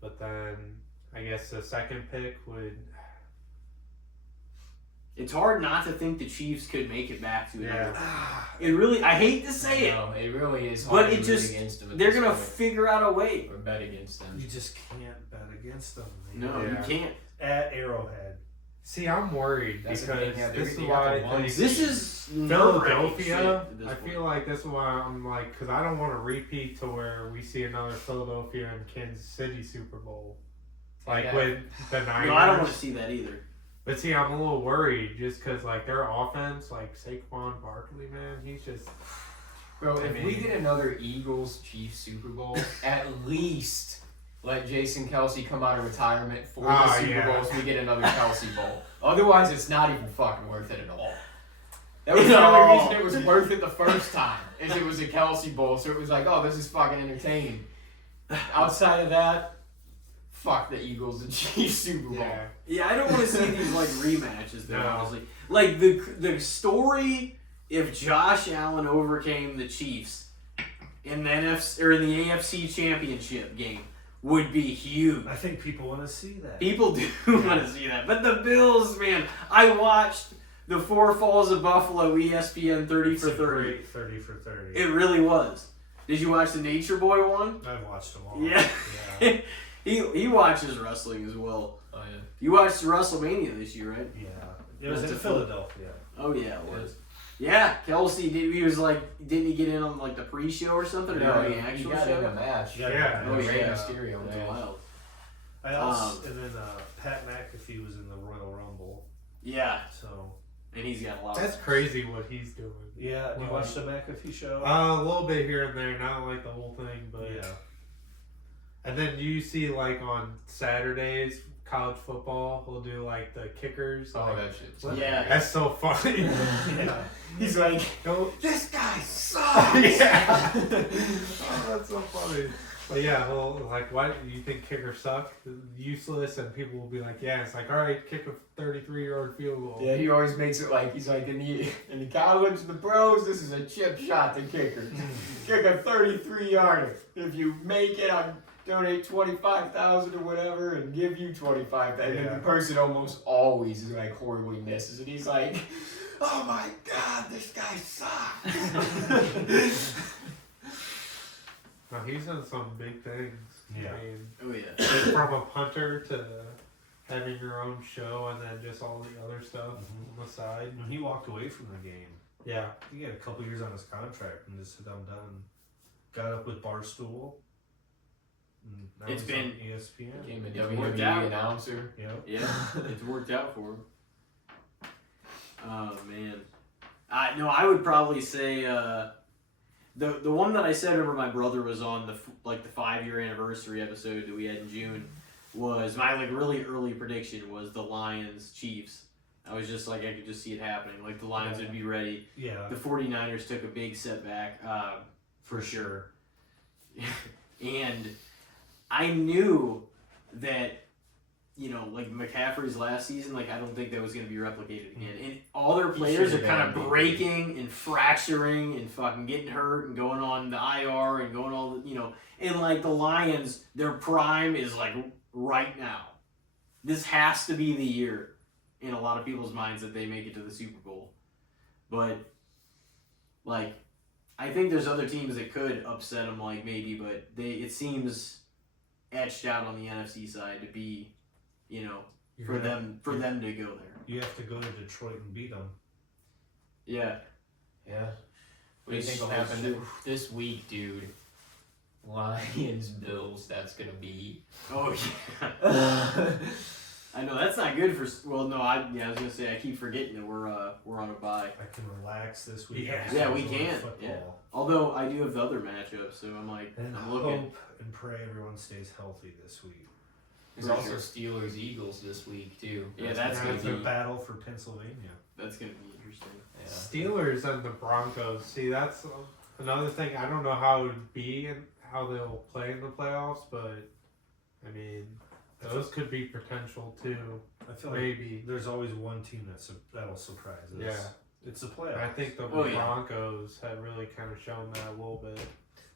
but then I guess the second pick would. It's hard not to think the Chiefs could make it back to it. Yeah. It really. I hate to say it. No, it really is But hard it to just- root against them. At They're this gonna point, figure out a way. or bet against them. You just can't bet against them. Man. No, Yeah. you can't. At Arrowhead. See, I'm worried That's the because thing, yeah, this is they why got I the one think seed. This is nerve-wracking shit Philadelphia. at this I point. feel like this is why I'm like, because I don't want to repeat to where we see another Philadelphia and Kansas City Super Bowl, like Yeah. with the Niners. No, I don't want to see that either. But see, I'm a little worried just because like their offense, like Saquon Barkley, man, he's just. Bro, I if we mean- get another Eagles Chiefs Super Bowl, at least let Jason Kelsey come out of retirement for the Oh, Super yeah. Bowl so we get another Kelsey Bowl. Otherwise, it's not even fucking worth it at all. That was the No. only reason it was worth it the first time, is it was a Kelsey Bowl, so it was like, oh, this is fucking entertaining. Outside of that, fuck the Eagles and Chiefs Super Bowl. Yeah. Yeah, I don't want to see these like rematches though. No. Honestly, like the story if Josh Allen overcame the Chiefs in the NFC or in the AFC Championship game would be huge. I think people want to see that. People do want to see that, but the Bills, man, I watched the Four Falls of Buffalo ESPN 30 It's for a 30. great 30 for 30. It really was. Did you watch the Nature Boy one? I've watched them all. Yeah. Yeah. he watches wrestling as well. Oh, yeah. You watched WrestleMania this year, right? Yeah. It was That's in a Philadelphia. Oh yeah, it was. Yeah, Kelsey did. He was like, didn't he get in on like the pre-show or something, or No, the he actual got show? in a match. Yeah. Oh, Rey yeah. Mysterio That's match. wild. I also, and then Pat McAfee was in the Royal Rumble. Yeah, So and he's got a lot. That's of crazy what he's doing. yeah, you Well, watched the McAfee show? A little bit here and there, not like the whole thing, but. yeah. And then do you see like on Saturdays, college football will do like the kickers. Oh, like, that shit's what? Yeah. That's so funny. Yeah. He's like, Go- this guy sucks. yeah. Oh, that's so funny. But yeah, well, like, why do you think kickers suck? Useless, and people will be like, yeah, it's like, all right, kick a 33-yard field goal. Yeah, he always makes it like he's like in the college, the pros, this is a chip shot to kicker. Kick a 33-yarder. If you make it, I'll donate $25,000 or whatever and give you $25,000. And then Yeah. the person almost always is like horribly misses, and he's like, oh my god, this guy sucks. No, he's done some big things. Yeah. I mean, Oh yeah. from a punter to having your own show, and then just all the other stuff on the side. And he walked away from the game. Yeah. He had a couple years on his contract and just said, I'm done. Got up with Barstool. And now It's he's been- on ESPN. Became a It's worked WWE out. announcer. Yep. Yeah, it's worked out for him. Oh man, I would probably say the one that I said over my brother was on the 5-year anniversary episode that we had in June was my like really early prediction was the Lions Chiefs. I was just like I could just see it happening. Like the Lions would be ready. Yeah. The 49ers took a big setback for sure. And I knew that like McCaffrey's last season, like I don't think that was going to be replicated again. And all their players are kind of breaking and fracturing and fucking getting hurt and going on the IR and going all the, and like the Lions, their prime is like right now. This has to be the year in a lot of people's minds that they make it to the Super Bowl. But like I think there's other teams that could upset them, like maybe, but it seems etched out on the NFC side to be, for them to go there. You have to go to Detroit and beat them. Yeah. Yeah. What do you think will happen this week, dude? Lions, Bills. That's gonna be. Oh yeah. I know that's not good for. Well, no, I was gonna say I keep forgetting that we're on a bye. I can relax this week. Yeah, we can. Yeah. Although I do have the other matchups, so I'm like, and I'm looking. Hope and pray everyone stays healthy this week. There's also Steelers Eagles this week too. Yeah, that's gonna gonna be be a battle for Pennsylvania. That's gonna be interesting. Yeah. Steelers and the Broncos. See, that's another thing. I don't know how it would be and how they'll play in the playoffs, but I mean, those could be potential too. I feel Maybe. like there's always one team that'll surprise us. Yeah. It's the playoffs. I think the Broncos have really kind of shown that a little bit.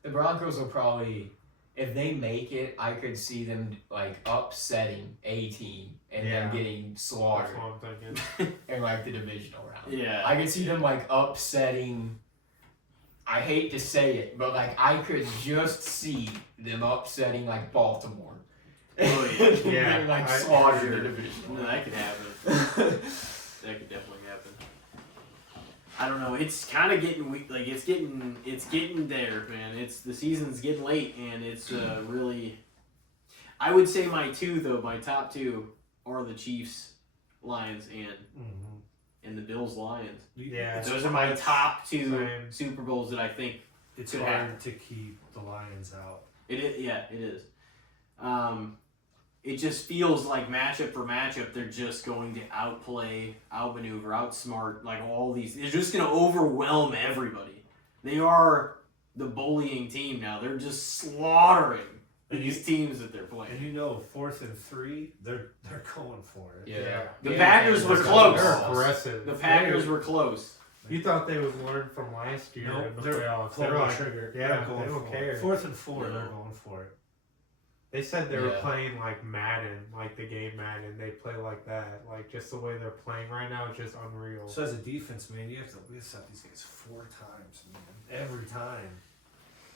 The Broncos will probably, if they make it, I could see them like upsetting a team and then getting slaughtered That's what I'm thinking. in like the divisional round. Yeah. I could see them like upsetting. I hate to say it, but like I could just see them upsetting like Baltimore. Oh, yeah. And Yeah, getting, like I- slaughtered sure. in the divisional No, round. that could happen. That could definitely happen. I don't know. It's kind of getting weak. Like it's getting there, man. The season's getting late, and it's really. I would say my top two are the Chiefs, Lions, and the Bills, Lions. Yeah. Those are my top two Same. Super Bowls that I think It's could hard happen. to keep the Lions out. It is. Yeah, it is. It just feels like matchup for matchup, they're just going to outplay, outmaneuver, outsmart, like all these. They're just going to overwhelm everybody. They are the bullying team now. They're just slaughtering these teams that they're playing. And 4th and 3, they're going for it. Yeah. The Packers were close. They're aggressive. The Packers were close. You thought they would learn from last year Nope, in the they're playoffs. Pull They the were like, trigger. yeah, They're going they don't for care. it. 4th and 4, No. they're going for it. They said they were Yeah. playing like Madden, like the game Madden. They play like that. Like just the way they're playing right now is just unreal. So as a defense, man, we have to set these guys 4 times, man. Every time.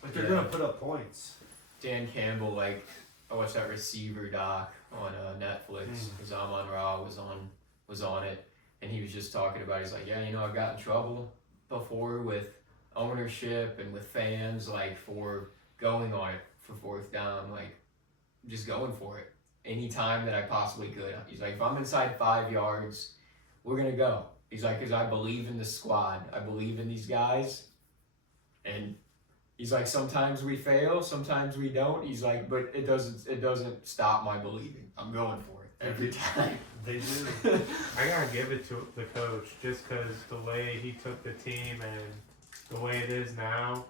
Like they're Yeah. gonna put up points. Dan Campbell, like I watched that receiver doc on Netflix because Amon Ra was on it, and he was just talking about. He's like, yeah, I got in trouble before with ownership and with fans, like for going on it for 4th down, like just going for it anytime that I possibly could. He's like, if I'm inside 5 yards, we're gonna go. He's like, because I believe in the squad, I believe in these guys, and. He's like, sometimes we fail, sometimes we don't. He's like, but it doesn't stop my believing. I'm going for it every time. They do. I gotta give it to the coach just because the way he took the team and the way it is now.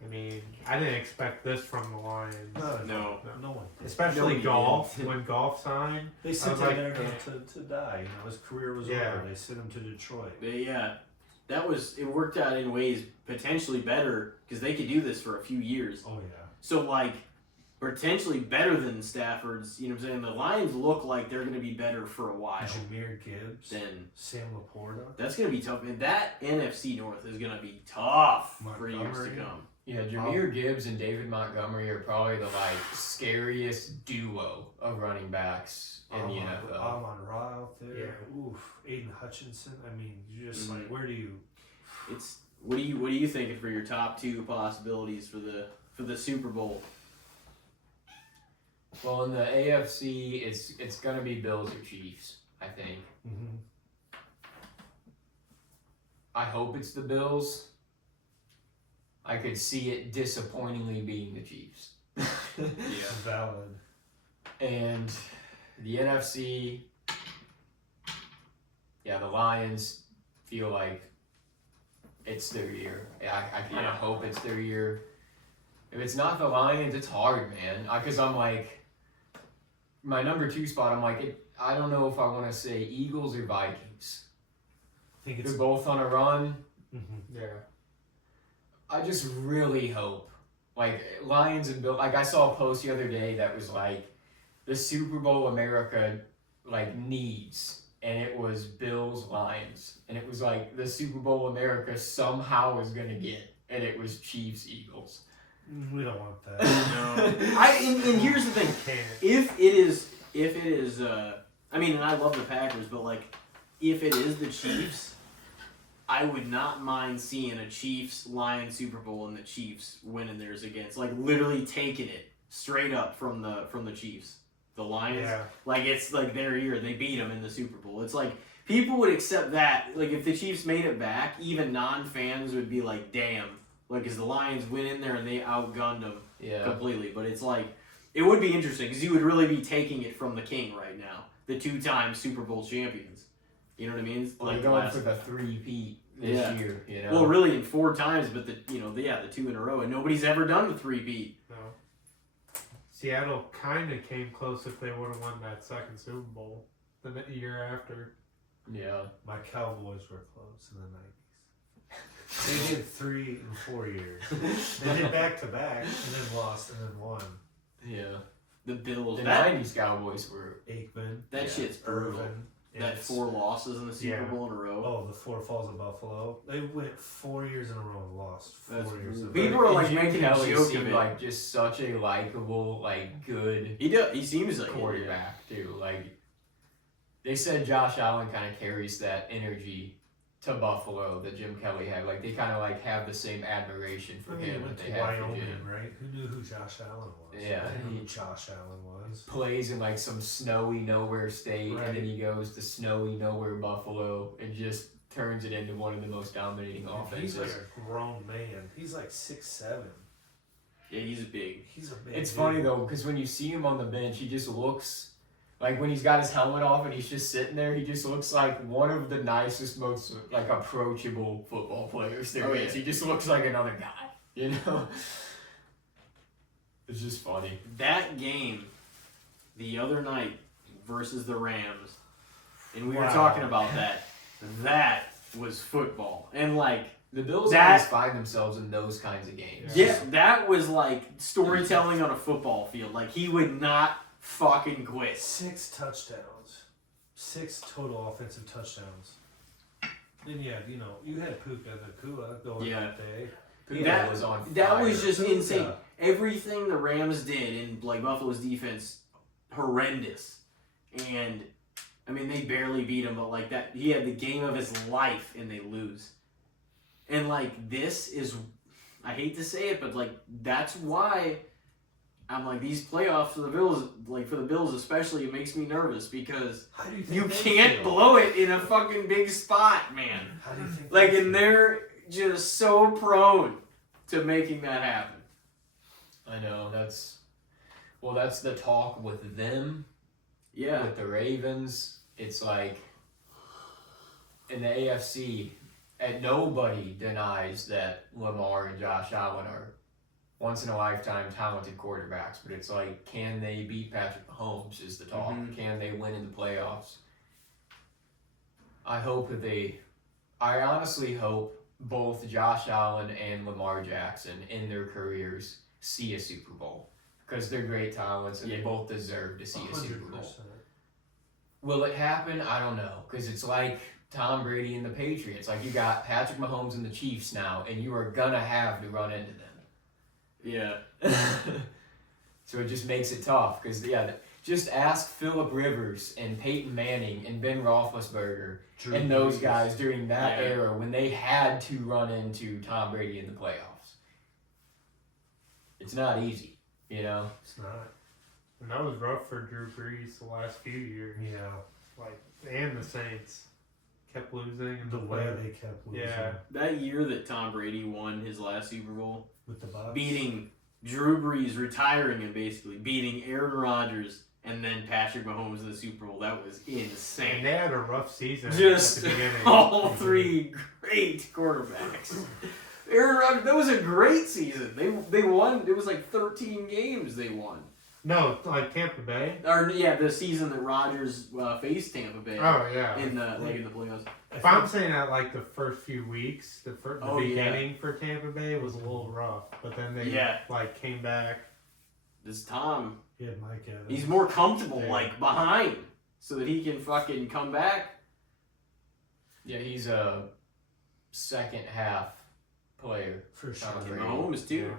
I mean, I didn't expect this from the Lions. No. No one. Especially Nobody Golf. did. When Golf signed, They I sent was him like, there to die. His career was Yeah. over. They sent him to Detroit. It worked out in ways potentially better because they could do this for a few years. Oh yeah. So like potentially better than Stafford's. You know what I'm saying? The Lions look like they're going to be better for a while. Jameer Gibbs. Then Sam Laporta. that's going to be tough. And that NFC North is going to be tough for years to Montgomery. come. Yeah, Jameer Gibbs and David Montgomery are probably the scariest duo of running backs in the NFL. Amon Ra out there. Yeah. Oof. Aiden Hutchinson. I mean, you just Mhm. like, where do you? It's what are you thinking for your top two possibilities for the Super Bowl? Well, in the AFC, it's gonna be Bills or Chiefs. I think. Mm-hmm. I hope it's the Bills. I could see it disappointingly being the Chiefs. Yeah, valid. And the NFC, yeah, the Lions feel like it's their year. I kind of hope it's their year. If it's not the Lions, it's hard, man. Because I'm like, my number 2 spot, I'm like, I don't know if I want to say Eagles or Vikings. I think it's They're both on a run. Mm-hmm. Yeah. I just really hope, like, Lions and Bills. Like, I saw a post the other day that was like, the Super Bowl America, like, needs. And it was Bills Lions. And it was like, the Super Bowl America somehow is going to get. And it was Chiefs Eagles. We don't want that. No. And here's the thing. Can't. If it is, I mean, and I love the Packers, but like, if it is the Chiefs, I would not mind seeing a Chiefs-Lions Super Bowl and the Chiefs winning theirs against, like, literally taking it straight up from the Chiefs. The Lions, Yeah. like, it's like their year. They beat them in the Super Bowl. It's like, people would accept that. Like, if the Chiefs made it back, even non-fans would be like, damn. Like, because the Lions went in there and they outgunned them completely. But it's like, it would be interesting because you would really be taking it from the king right now. The 2-time Super Bowl champions. You know what I mean? Like, going for the 3-peat this year, you know? Well, really in 4 times, but the 2 in a row. And nobody's ever done the 3-peat. No. Seattle kind of came close if they would have won that second Super Bowl the year after. Yeah. My Cowboys were close in the 90s. They did 3 in 4 years. They did back-to-back and then lost and then won. Yeah. The Bills. The That 90s Cowboys were... Aikman. That shit's brutal. Irvin. That 4 losses in the Super Bowl in a row. Oh, the 4 falls of Buffalo. They went 4 years in a row and lost 4 That's years in a row. People are like Jim making a Kelly joke seemed of it. like just such a likable, like, good He seems like quarterback, too. Like, they said Josh Allen kind of carries that energy to Buffalo that Jim Kelly had. Like, they kind of, like, have the same admiration for He him went that to they have for Wyoming, Jim. right? Who knew who Josh Allen was? Yeah. I didn't know who Josh Allen was. Plays in, like, some snowy nowhere state, Right. and then he goes to snowy nowhere Buffalo and just turns it into one of the most dominating offenses. He's like a grown man. He's like 6'7". Yeah, he's big. He's a big It's dude. funny though, because when you see him on the bench, he just looks like when he's got his helmet off and he's just sitting there, he just looks like one of the nicest, most like approachable football players there is. Oh, yeah. He just looks like another guy, you know? It's just funny. That game the other night versus the Rams, and we were Wow. talking about that. That was football. And like, The Bills That- always find themselves in those kinds of games. yeah, that was like storytelling on a football field. Like, he would not fucking quit. 6 touchdowns. 6 total offensive touchdowns. Then you had, you had Puka Nakua going Yeah. that day. Puka That was on That fire. was just Puka. insane. Everything the Rams did in like Buffalo's defense, horrendous. And I mean, they barely beat him, but like that, he had the game of his life, and they lose. And like, this is, I hate to say it, but like, that's why I'm like, these playoffs for the Bills, like for the Bills especially, it makes me nervous because How do you think you they can't feel? blow it in a fucking big spot, man. How do you think Like, they and feel? they're just so prone to making that happen. I know, that's the talk with them. Yeah. With the Ravens, it's like in the AFC, and nobody denies that Lamar and Josh Allen are once in a lifetime talented quarterbacks, but it's like, can they beat Patrick Mahomes is the talk. Mhm. Can they win in the playoffs? I honestly hope both Josh Allen and Lamar Jackson in their careers see a Super Bowl. Because they're great talents and they both deserve to see a Super Bowl. 100%. Will it happen? I don't know. Because it's like Tom Brady and the Patriots. Like, you got Patrick Mahomes and the Chiefs now, and you are going to have to run into them. Yeah. So it just makes it tough. Because, just ask Phillip Rivers and Peyton Manning and Ben Roethlisberger Drew and those Brees. guys during that Yeah. era when they had to run into Tom Brady in the playoffs. It's not easy, you know? It's not. And that was rough for Drew Brees the last few years. Yeah. Like, and the Saints. kept losing and The way they kept losing That year that Tom Brady won his last Super Bowl, with the Bucks. beating Drew Brees, retiring him basically, beating Aaron Rodgers, and then Patrick Mahomes in the Super Bowl. That was And insane. they had a rough season Just at the beginning. all three great quarterbacks. Aaron Rodgers, that was a great season. They won. It was like 13 games they won. No, like Tampa Bay. Or yeah, the season that Rodgers faced Tampa Bay Oh yeah. in the playoffs. If I'm saying that like the first few weeks, the Oh, yeah. beginning for Tampa Bay was a little rough, but then they like came back. This Tom, He had Mike Evans. he's more comfortable Yeah. like behind, so that he can fucking come back. Yeah, he's a second half player. for sure. Tom Brady. Mahomes too.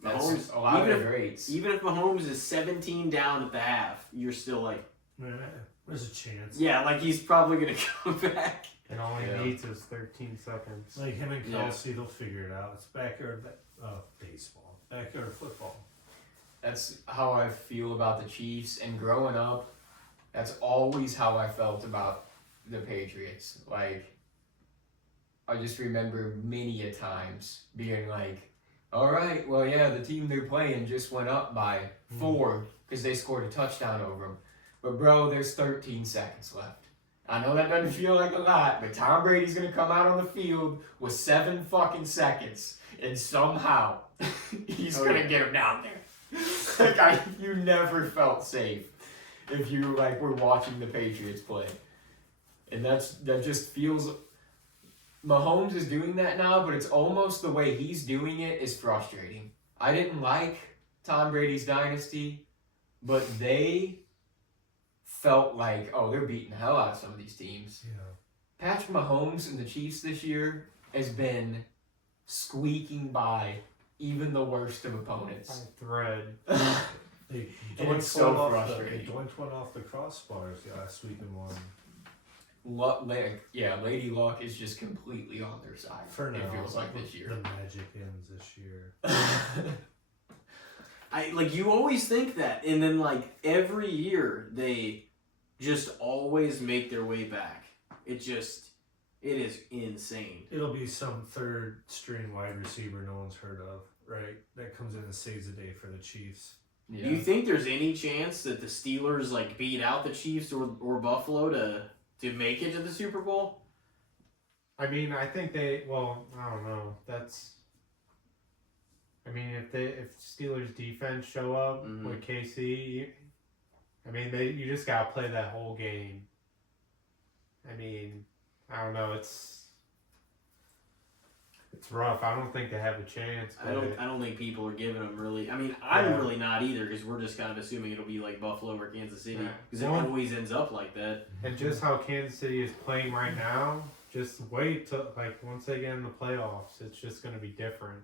That's Mahomes, a lot even of if, greats. even if Mahomes is 17 down at the half, you're still like, There's a chance. yeah, like he's probably gonna come back. It only Yeah. needs is 13 seconds. Like him and Yeah. Kelsey, they'll figure it out. It's backyard baseball, backyard football. That's how I feel about the Chiefs. And growing up, that's always how I felt about the Patriots. Like, I just remember many a times being like, all right, well, yeah, the team they're playing just went up by 4 because they scored a touchdown over them. But, bro, there's 13 seconds left. I know that doesn't feel like a lot, but Tom Brady's going to come out on the field with 7 fucking seconds, and somehow he's going to get him down there. Like, you never felt safe if you, like, were watching the Patriots play. And that just feels... Mahomes is doing that now, but it's almost the way he's doing it is frustrating. I didn't like Tom Brady's dynasty, but they felt like, oh, they're beating the hell out of some of these teams. Yeah. Patrick Mahomes and the Chiefs this year has been squeaking by even the worst of opponents. Thread. They And doinked it's so one off frustrating. They doinked one off the crossbars last week and won. Lady Luck is just completely on their side. For now, it feels like this year. The magic ends this year. I like you always think that, and then like every year they just always make their way back. It is insane. It'll be some third string wide receiver no one's heard of, right? That comes in and saves the day for the Chiefs. Yeah. Do you think there's any chance that the Steelers like beat out the Chiefs or Buffalo to make it to the Super Bowl? I mean, I think I don't know. If Steelers defense show up with KC, you just gotta play that whole game. I mean, I don't know. It's rough. I don't think they have a chance. I don't think people are giving them really. I mean, I'm really not either because we're just kind of assuming it'll be like Buffalo or Kansas City because it always ends up like that. And just how Kansas City is playing right now, just wait till once they get in the playoffs, it's just going to be different.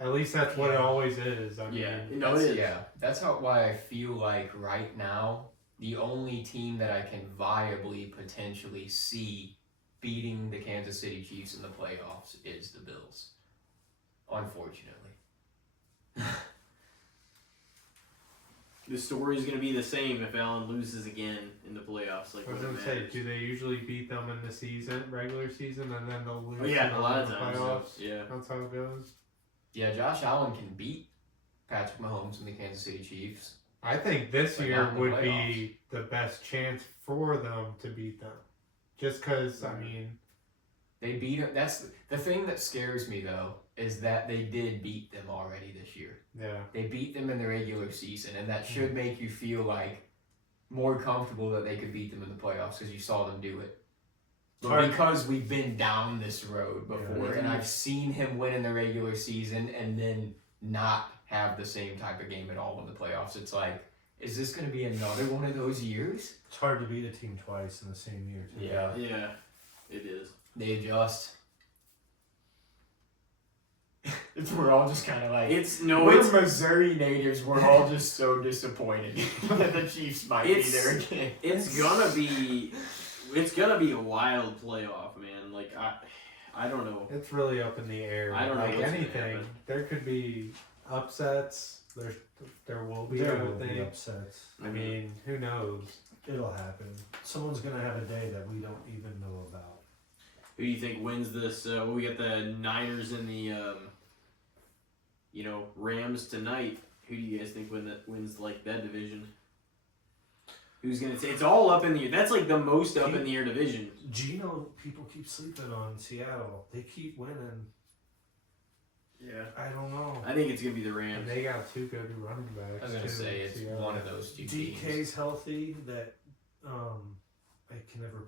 At least that's what it always is. I mean, no, it is. Yeah, that's why I feel like right now the only team that I can viably potentially see beating the Kansas City Chiefs in the playoffs is the Bills. Unfortunately. The story's going to be the same if Allen loses again in the playoffs. Like I was what going to matters. say, do they usually beat them in the season, regular season, and then they'll lose? Oh yeah, them a lot in of the times. playoffs? Yeah. That's how it goes. Yeah, Josh Allen can beat Patrick Mahomes and the Kansas City Chiefs. I think this But year not in the would be the best chance for them to beat them. Just because, I mean... They beat him. That's the thing that scares me, though, is that they did beat them already this year. Yeah. They beat them in the regular season, and that should make you feel like more comfortable that they could beat them in the playoffs because you saw them do it. But because we've been down this road before, and I've seen him win in the regular season and then not have the same type of game at all in the playoffs, it's like, is this going to be another one of those years? It's hard to beat a team twice in the same year, too. Yeah. Yeah, it is. They adjust. We're all just kind of like... We're Missouri natives. We're all just so disappointed that the Chiefs might be there again. It's gonna be a wild playoff, man. Like I don't know. It's really up in the air. I don't know like what's gonna anything. happen. There could be upsets. There will be. There I will would be think. upsets. I mean, who knows? It'll happen. Someone's gonna have a day that we don't even know about. Who do you think wins this? We got the Niners and the Rams tonight. Who do you guys think wins like that division? Who's gonna say it's all up in the air? That's like the most up in the air division. Gino, people keep sleeping on Seattle. They keep winning. Yeah. I don't know. I think it's gonna be the Rams. And they got 2 good running backs. I was gonna too, say it's Seattle. one of those two teams. DK's healthy. That I can never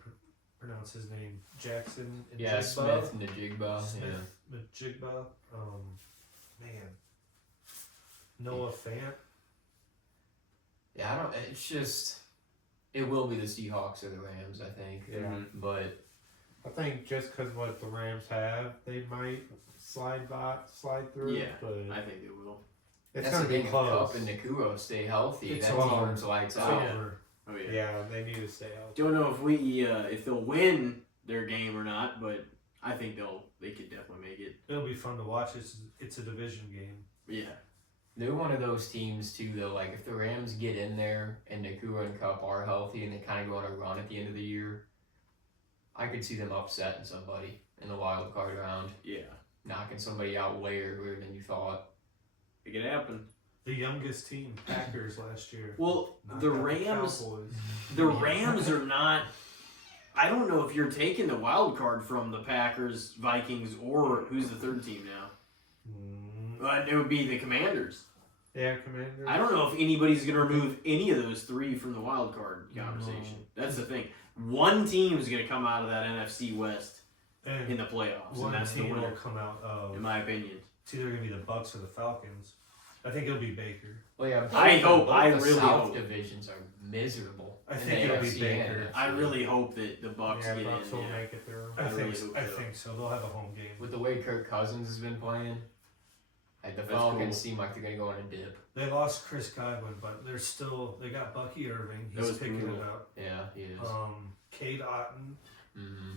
pronounce his name. Jackson. Yeah, Njigba? Smith Najigba. Smith Majigba. Man. Noah Fant. Yeah, I don't. It's just. It will be the Seahawks or the Rams, I think. Yeah. But I think just because what the Rams have, they might slide through. Yeah, but I think it will. it's that's gonna the be thing. close. If Cup and Nakuro stay healthy, It's that over. team's lights It's out. over. Oh yeah. Yeah, they need to stay out. Don't know if they'll win their game or not, but I think they could definitely make it. It'll be fun to watch. It's a division game. Yeah. They're one of those teams too, though. Like if the Rams get in there and Nakuro and Cup are healthy and they kind of go on a run at the end of the year, I could see them upsetting somebody in the wild card round, Yeah. knocking somebody out way earlier than you thought. It could happen. The youngest team, Packers last year. Well, Knocked the out Rams Cowboys. the Rams are not. I don't know if you're taking the wild card from the Packers, Vikings, or who's the third team now. It would be the Commanders. Yeah, Commander. I don't know if anybody's going to remove any of those three from the wild card conversation. That's the thing. One team is going to come out of that NFC West And in the playoffs, one and that's the team will winner, come out of. in my opinion. It's either gonna be the Bucks or the Falcons. I think it'll be Baker. Well, yeah, I hope- both I the really South hope. divisions are miserable. I in think the it'll be AFC and Baker. NFC. I really hope that the Bucks Yeah, get Bucks in. will Yeah. make it through. I really think. hope I so. think so. They'll have a home game. With the way Kirk Cousins has been playing, like the That's Falcons cool. seem like they're gonna go on a dip. They lost Chris Godwin, but they're still. They got Bucky Irving. That He's was picking brutal. it up. Yeah, he is. Cade Otton, Mm-hmm.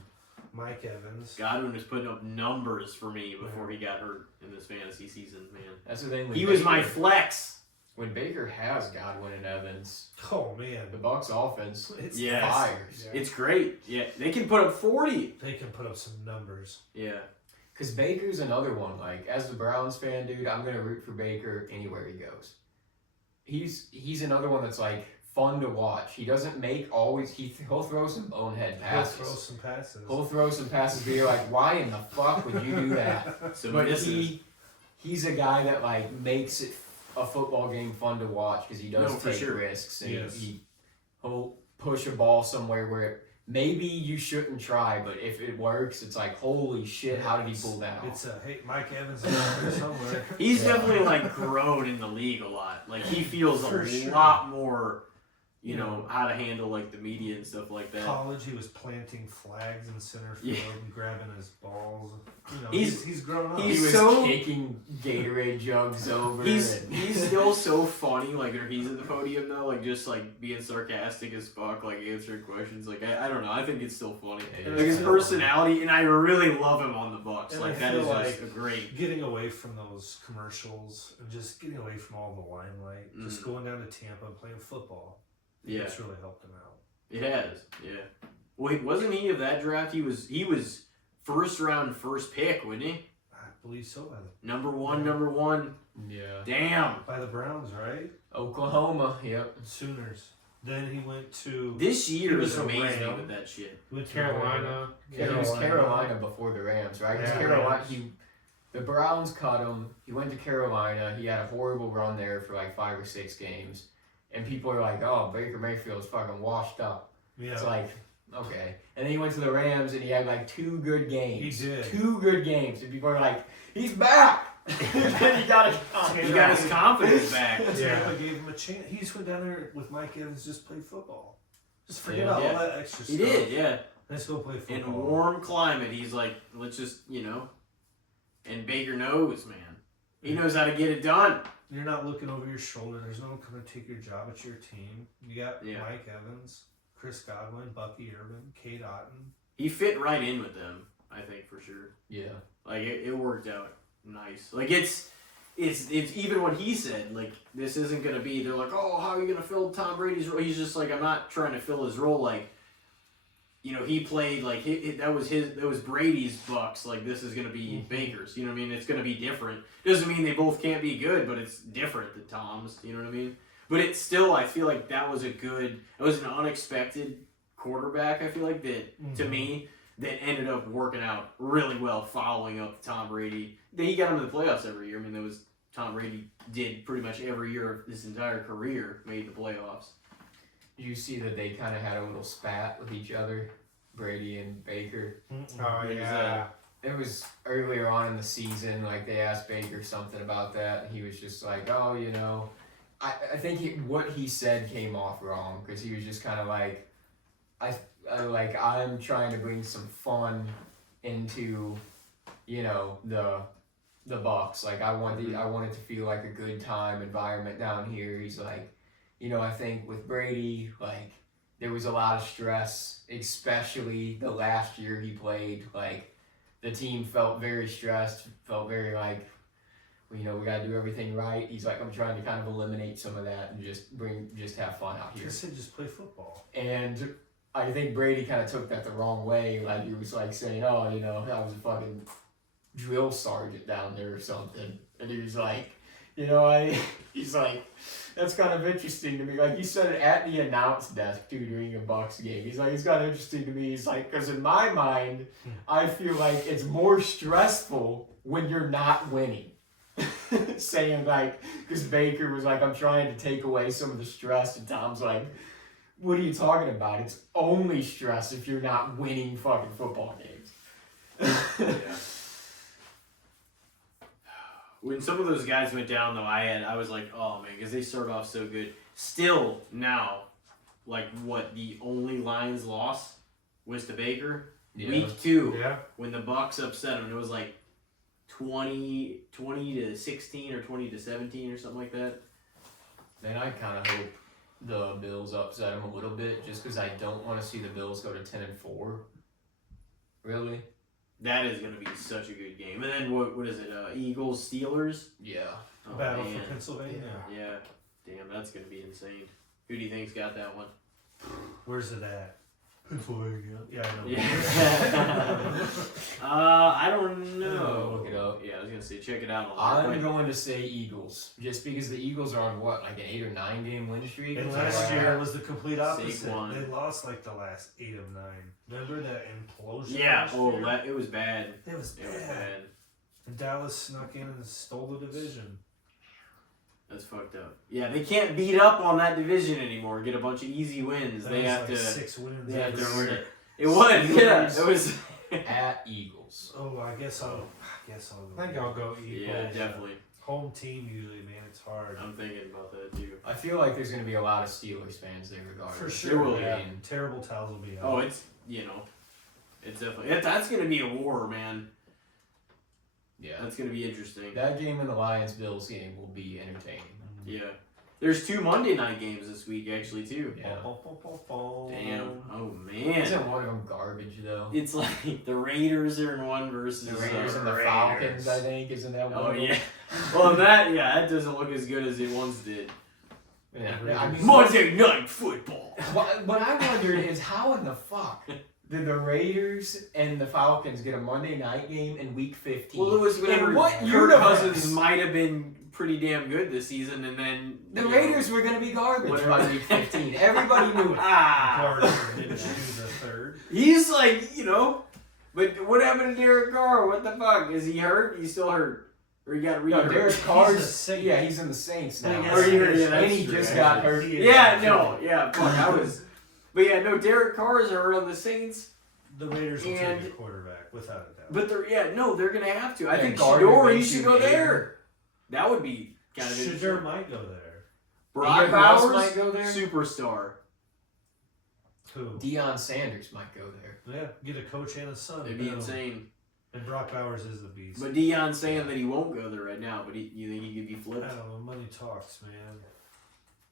Mike Evans. Godwin was putting up numbers for me before he got hurt in this fantasy season, man. That's the thing. When He was Baker- my flex. When Baker has Godwin and Evans, Oh man, the Bucks offense it's Yes. fires. Yeah. It's great. Yeah, they can put up 40. They can put up some numbers. Yeah. Because Baker's another one. Like, as a Browns fan, dude, I'm gonna root for Baker anywhere he goes. He's another one that's like fun to watch. He doesn't make always. He'll throw some bonehead passes. He'll throw some passes. He'll throw some passes where you're like, why in the fuck would you do that? So But misses. he's a guy that like makes it a football game fun to watch because he does No, for take sure. risks and Yes. he'll push a ball somewhere where maybe you shouldn't try, but if it works, it's like holy shit, how did he pull that It's off? hey, Mike Evans is out there somewhere. He's Yeah. definitely like grown in the league a lot. Like he feels For a sure. lot more, you know, how to handle like the media and stuff like that. College, he was planting flags in center field Yeah. and grabbing his balls. You know, He's- he's grown up. He he's was so- kicking Gatorade jugs over. He's and, still so funny, like when he's at the podium though, like just like being sarcastic as fuck, like answering questions. Like I don't know, I think it's still funny. Yeah, Like his it's personality, and I really love him on the Bucks. And Like I that feel is like just a great. getting away from those commercials and just getting away from all the limelight. Just going down to Tampa and playing football. Yeah, It's really helped him out. it has. Yeah. Wait, wasn't he of that draft? He was first round, first pick, wasn't he? I believe so. Number one. yeah. Damn. By the Browns, right? Oklahoma, yep. Sooners. Then he went to. This He year was is a amazing Ram. with that shit. he went to Carolina. Yeah, he was Carolina before the Rams, right? 'Cause Yeah, Carolina, Rams. the Browns cut him. He went to Carolina. He had a horrible run there for like 5 or 6 games, and people are like, "Oh, Baker Mayfield's fucking washed up." Yeah. It's like, okay. And then he went to the Rams, and he had like 2 good games. He did. 2 good games, and people are like, "He's back." Then he got He got his confidence back. Yeah. Tampa gave him a chance. He just went down there with Mike Evans, just played football. Just forget Yeah. all Yeah. that extra He stuff. did, yeah. Let's go play In a football. warm climate, he's like, let's just, and Baker knows, man. He knows how to get it done. You're not looking over your shoulder. There's no one coming to take your job. It's your team. You got Yeah. Mike Evans, Chris Godwin, Bucky Irvin, Cade Otton. He fit right in with them, I think, for sure. Yeah. Like, it worked out nice. Like, it's even what he said. Like, this isn't gonna be. They're like, oh, how are you gonna fill Tom Brady's role? He's just like, I'm not trying to fill his role. Like, you know, he played like that was Brady's Bucks. Like, this is gonna be Baker's. You know what I mean? It's gonna be different. Doesn't mean they both can't be good, but it's different than Tom's. You know what I mean? But it's still, I feel like that was it was an unexpected quarterback. I feel like that to me that ended up working out really well, following up Tom Brady. He got him to the playoffs every year. I mean, that was Tom Brady did pretty much every year of his entire career, made the playoffs. Did you see that they kind of had a little spat with each other, Brady and Baker? Oh yeah. It was earlier on in the season, like they asked Baker something about that, and he was just like, oh, you know, I think what he said came off wrong, because he was just kind of like, I'm trying to bring some fun into, you know, the Bucks. Like, I want it to feel like a good time environment down here. He's like, you know, I think with Brady, like, there was a lot of stress, especially the last year he played. Like, the team felt very stressed, felt very like, you know, we got to do everything right. He's like, I'm trying to kind of eliminate some of that and just have fun out here. Just play football. And I think Brady kind of took that the wrong way. Like, he was like saying, oh, you know, I was a fucking drill sergeant down there or something. And he was like, you know, he's like, that's kind of interesting to me. Like, he said it at the announce desk, too, during a Bucks game. He's like, it's kind of interesting to me. He's like, because in my mind, I feel like it's more stressful when you're not winning. Saying, like, because Baker was like, I'm trying to take away some of the stress. And Tom's like, what are you talking about? It's only stress if you're not winning fucking football games. Yeah. When some of those guys went down, though, I was like, oh man, because they started off so good. Still now, like, what, the only Lions loss was to Baker? Yeah. Week 2, Yeah. when the Bucks upset him, it was like 20 to 16 or 20 to 17 or something like that. Then I kind of hope the Bills upset him a little bit, just because I don't want to see the Bills go to 10-4. Really? That is going to be such a good game. And then what is it? Eagles Steelers. Yeah. Oh, Battle man. for Pennsylvania. Yeah. Damn, that's going to be insane. Who do you think's got that one? Where's it at? Pennsylvania. Yeah, I know. Yeah. I don't know. Look it up. Yeah, I was gonna say check it out. I'm going to say Eagles, just because the Eagles are on what, like an 8 or 9 game win streak. And Is that last right? year was the complete opposite. Saquon. They lost like the last 8 of 9. Remember that implosion? Yeah. last Oh, year? it was bad. It was It was bad. bad. And Dallas snuck in and stole the division. That's fucked up. Yeah, they can't beat up on that division anymore. Get a bunch of easy wins. That They was have like to. 6 wins. They have to every earn year. it. It was. Yeah. It was. At Eagles. Oh, I guess I'll go. I think I'll go Eagles. Yeah, definitely. Home team usually, man. It's hard. I'm thinking about that too. I feel like there's going to be a lot of Steelers fans there regardless. For sure. There will be. Yeah. Terrible towels will be out. Oh, it's it's definitely that's gonna be a war, man. Yeah. That's gonna be interesting. That game and the Lions-Bills game will be entertaining. Yeah. There's 2 Monday night games this week actually too. Yeah. Damn. Oh man. Isn't one of them garbage though? It's like the Raiders are in one versus The Raiders and the Raiders. Falcons, I think, isn't that one? Oh of them? yeah. Well, that doesn't look as good as it once did. Yeah. I mean, Monday Night Football. what I wondered is how in the fuck did the Raiders and the Falcons get a Monday night game in Week 15? Well, it was whenever In what Kirk universe? Cousins might have been pretty damn good this season, and then The Raiders were going to be garbage Whatever. by Week 15. Everybody knew it. Carter didn't do the third. He's like, but what happened to Derek Carr? What the fuck? Is he hurt? He's still hurt. Or he got No, re-hurt? Derek He's Carr's. the Saints. Yeah, he's in the Saints now. Yeah, Oh, yeah, and he that's true, just got hurt. Yeah, no, yeah, fuck, I was. But yeah, no, Derek Carr is hurt on the Saints. The Raiders will And- take a quarterback, without a doubt. But they're gonna have to. I Yeah, think Gardner Shadori Minshew should go maybe. there. That would be kind of Shadur interesting. might go there. Brock You know who else Bowers, might go there? superstar. Who? Deion Sanders might go there. Yeah, get a coach and a son. It'd be Boom. insane. And Brock Bowers is the beast. But Deion's saying that he won't go there right now. But you think he could be I flipped? don't know. Money talks, man.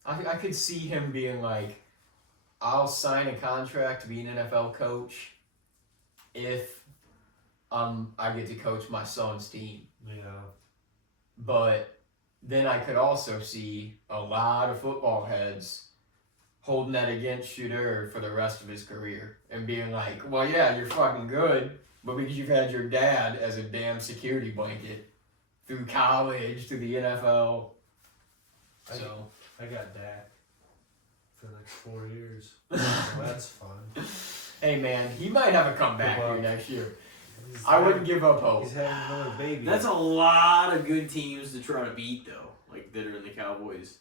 I could see him being like, I'll sign a contract to be an NFL coach if I get to coach my son's team. Yeah. But then I could also see a lot of football heads holding that against Shooter for the rest of his career and being like, well, yeah, you're fucking good, but because you've had your dad as a damn security blanket through college, through the NFL. So I got Dak for the next 4 years. So that's fun. hey man, he might have a comeback Good here luck. next year. He's I wouldn't having- give up hope. He's having another baby. That's a lot of good teams to try to beat, though. Like that are in the Cowboys.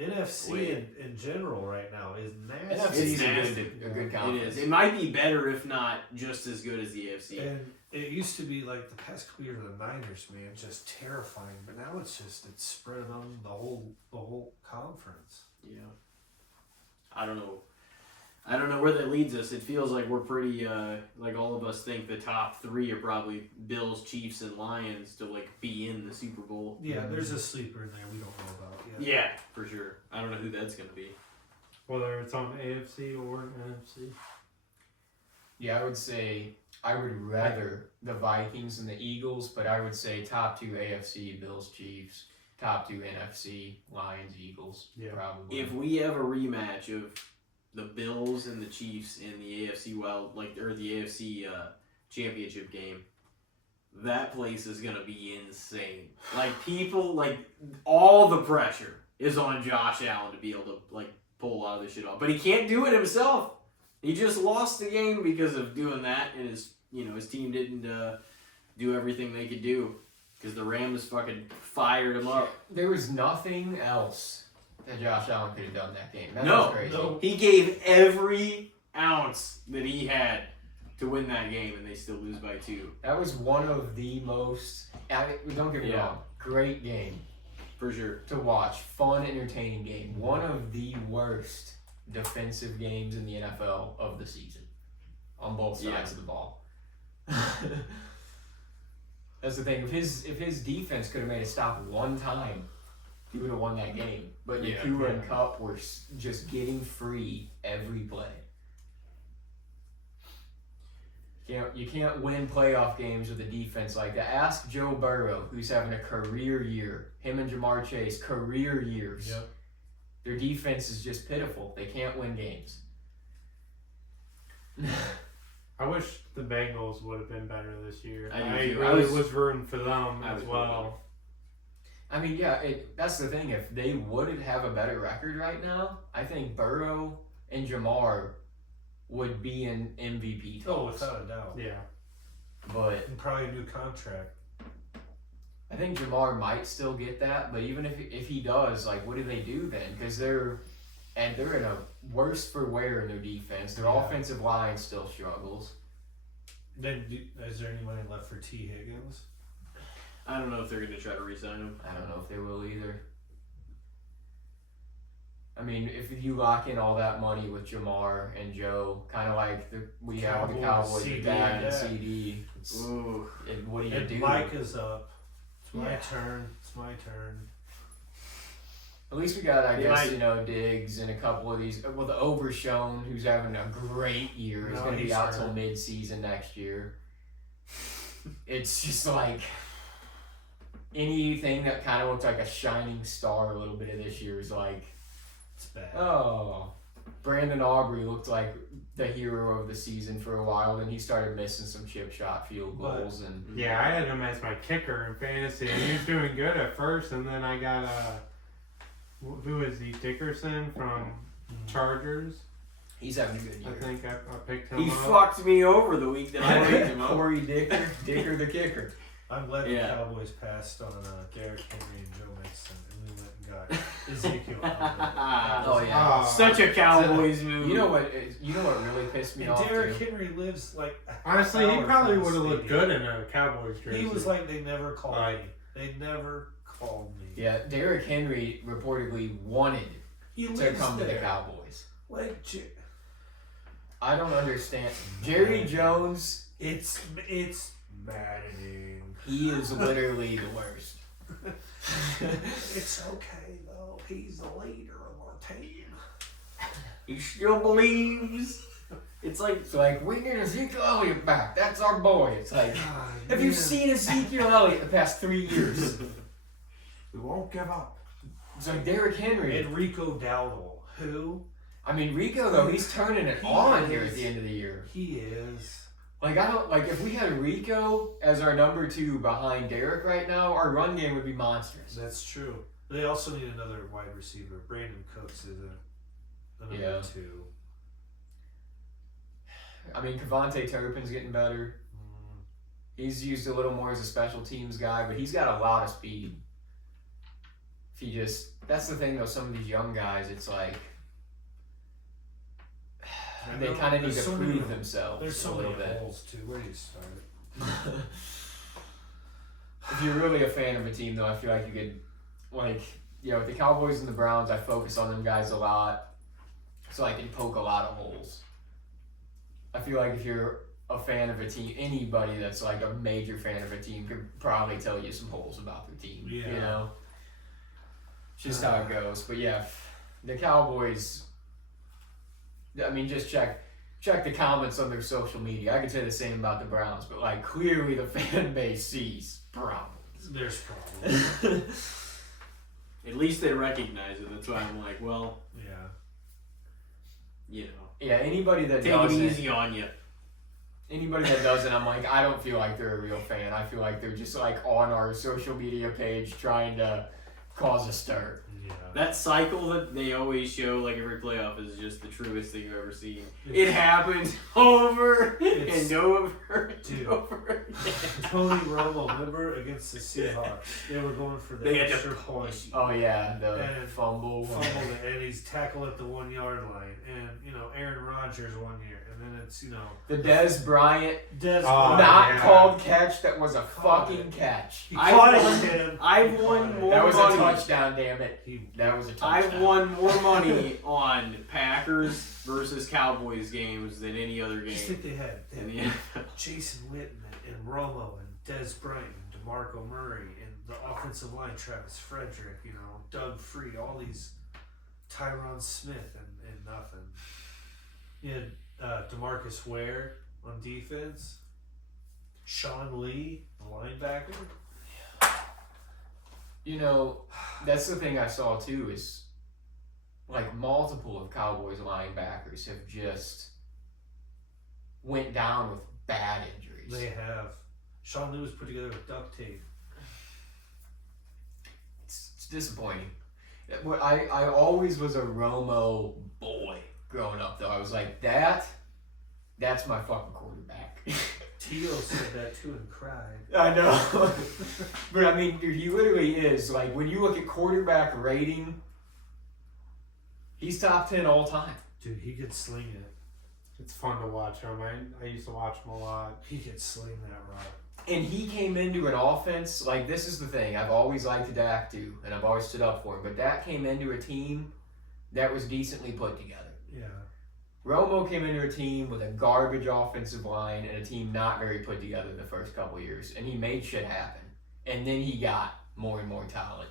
NFC Wait. in general right now is nasty. NFC's It's a nasty. good It conference. is. It might be better, if not just as good as the AFC. And it used to be like the past couple years of the Niners, man, just terrifying. But now it's spread on the whole conference. Yeah. I don't know. I don't know where that leads us. It feels like we're pretty, like all of us think the top three are probably Bills, Chiefs, and Lions to like be in the Super Bowl. Yeah, there's a sleeper in there we don't know about yet. Yeah, for sure. I don't know who that's gonna be. Whether it's on AFC or NFC. Yeah, I would say I would rather the Vikings and the Eagles, but I would say top two AFC, Bills, Chiefs, top two NFC, Lions, Eagles, Yeah. probably. If we have a rematch of the Bills and the Chiefs in the AFC the AFC championship game, that place is gonna be insane. Like people, like all the pressure is on Josh Allen to be able to like pull a lot of this shit off, but he can't do it himself. He just lost the game because of doing that, and his team didn't do everything they could do because the Rams fucking fired him up. There was nothing else that Josh Allen could have done that game. That No, was crazy. no. He gave every ounce that he had to win that game, and they still lose by 2. That was one of the most. Don't get me Yeah. wrong, great game For sure. to watch, fun, entertaining game. One of the worst defensive games in the NFL of the season, on both sides of the ball. That's the thing. If his defense could have made a stop one time, he would have won that game. But Yeah. Nakua and Kupp were just getting free every play. You can't win playoff games with a defense like that. Ask Joe Burrow, who's having a career year. Him and Jamar Chase, career years. Yep. Their defense is just pitiful. They can't win games. I wish the Bengals would have been better this year. I do I too. really I was- was rooting for them I as was well. I mean, yeah, that's the thing. If they would have a better record right now, I think Burrow and Jamar would be in MVP talks. Oh, without a doubt. Yeah. But And probably a new contract. I think Jamar might still get that. But even if he does, like, what do they do then? Because they're in a worse for wear in their defense. Their Yeah. offensive line still struggles. Then, is there any money left for T. Higgins? I don't know if they're going to try to re-sign him. I don't know if they will either. I mean, if you lock in all that money with Jamar and Joe, kind of like we have with the Cowboys CD, with Dak and yeah. CD, Ooh. and what do you And do? Micah's up. It's my Yeah. turn. It's my turn. At least we got, I Yeah, guess, Diggs and a couple of these. Well, the Overshown, who's having a great year, is No, going to be he's out till hurt. mid-season next year. It's just like anything that kind of looked like a shining star a little bit of this year is like, It's bad. oh, Brandon Aubrey looked like the hero of the season for a while, then he started missing some chip shot field goals, and Yeah, I had him as my kicker in fantasy. And he was doing good at first, and then I got who is he? Dickerson from Chargers. he's having a good I year. think I picked him He up. fucked me over the week that I picked him up. Corey Dicker, Dicker the kicker. I'm glad Yeah. the Cowboys passed on Derrick Henry and Joe Mixon, and we went and got Ezekiel Elliott. Oh yeah. Oh, Such a Cowboys move. You know what really pissed me And off Derrick too? Henry lives like a honestly, he hour probably from the would have looked stadium. good in a Cowboys jersey. He was like, they never called Like- me. They never called me. Yeah, Derrick Henry reportedly wanted He to lives come to there. the Cowboys. Like, I don't understand. Jerry Jones, it's maddening. he is literally the worst. It's okay though. He's the leader of our team. He still believes. It's like It's like, we need Ezekiel Elliott back. That's our boy. It's like, have you seen Ezekiel Elliott the past 3 years? We won't give up. It's like Derrick Henry. And Rico Dowdle. Who? I mean, Rico, though, he's turning it on here at the end of the year. He is. Like, I don't, like, if we had Rico as our number 2 behind Derrick right now, our run game would be monstrous. That's true. They also need another wide receiver. Brandon Cooks is a number 2. I mean, Kevontae Turpin's getting better. He's used a little more as a special teams guy, but he's got a lot of speed. If he just, that's the thing though, some of these young guys, it's like, they kind of need to prove themselves There's so a little many bit. holes too. Where do you start? If you're really a fan of a team though, I feel like you could, like, you know, with the Cowboys and the Browns, I focus on them guys a lot, so I can poke a lot of holes. I feel like if you're a fan of a team, anybody that's like a major fan of a team could probably tell you some holes about their team. Yeah. You know? It's just how it goes. But yeah, the Cowboys, I mean, just check the comments on their social media. I could say the same about the Browns, but like clearly the fan base sees problems. There's problems. At least they recognize it. That's why I'm like, well, Yeah. you know, Yeah, anybody that take it doesn't, easy on you. anybody that doesn't, I'm like, I don't feel like they're a real fan. I feel like they're just like on our social media page trying to cause a stir. Yeah. That cycle that they always show, like every playoff, is just the truest thing you've ever seen. It happens over and over Dude. and over again. Tony Romo, remember against the Seahawks? They were going for the They had to extra point. Oh yeah, the And fumble. Fumbled it, and he's tackled at the 1 yard line. And, you know, Aaron Rodgers 1 year. And then it's, you know, The Dez Bryant Des Oh, not yeah. called catch that was a Caught fucking it. catch. He I caught won- it, Tim. I've He won caught it. more That was a money. touchdown, damn it. That was a touchdown. I've won more money on Packers versus Cowboys games than any other Just game think they had in the NFL. Jason Witten and Romo and Des Bryant and DeMarco Murray and the offensive line, Travis Frederick, you know, Doug Free, all these Tyron Smith and nothing. You had DeMarcus Ware on defense, Sean Lee, the linebacker. You know, that's the thing I saw too is like multiple of Cowboys linebackers have just went down with bad injuries. They have. Sean Lee was put together with duct tape. It's disappointing. I always was a Romo boy growing up though. I was like, that's my fucking quarterback. Tio said that too and cried. I know. But I mean, dude, he literally is. Like, when you look at quarterback rating, he's top 10 all time. Dude, he could sling it. It's fun to watch him. I used to watch him a lot. He could sling that rock. And he came into an offense, like, this is the thing. I've always liked Dak too, and I've always stood up for him. But Dak came into a team that was decently put together. Yeah. Romo came into a team with a garbage offensive line and a team not very put together the first couple of years, and he made shit happen. And then he got more and more talent.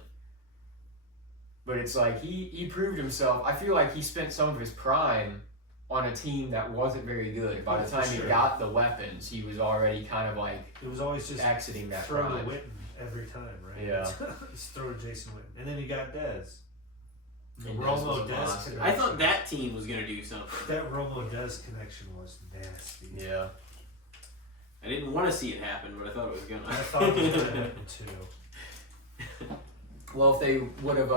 But it's like he proved himself. I feel like he spent some of his prime on a team that wasn't very good. By the time he got the weapons, he was already kind of like It was always just exiting that throw to prime. Witten every time, right? Yeah. Just throw to Jason Witten. And then he got Dez. The And Dez was Romo a Dez monster. connection. I thought that team was gonna do something. That Romo Dez connection was nasty. Yeah. I didn't want to see it happen, but I thought it was gonna. I thought it was going to happen too. Well, if they would have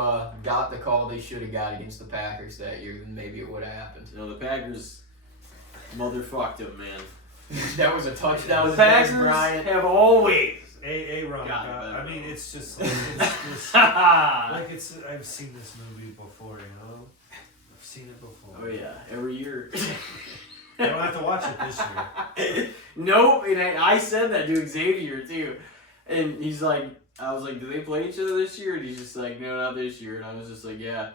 got the call they should have got against the Packers that year, then maybe it would have happened. No, the Packers motherfucked him, man. That was a touchdown. The to Dez Packers Bryant. have always. Ron. God, better. I mean, it's just like I've seen this movie before, you know. I've seen it before. Oh yeah, every year. I don't have to watch it this year. Nope, and I said that to Xavier too, and he's like, I was like, do they play each other this year? And he's just like, no, not this year. And I was just like, yeah,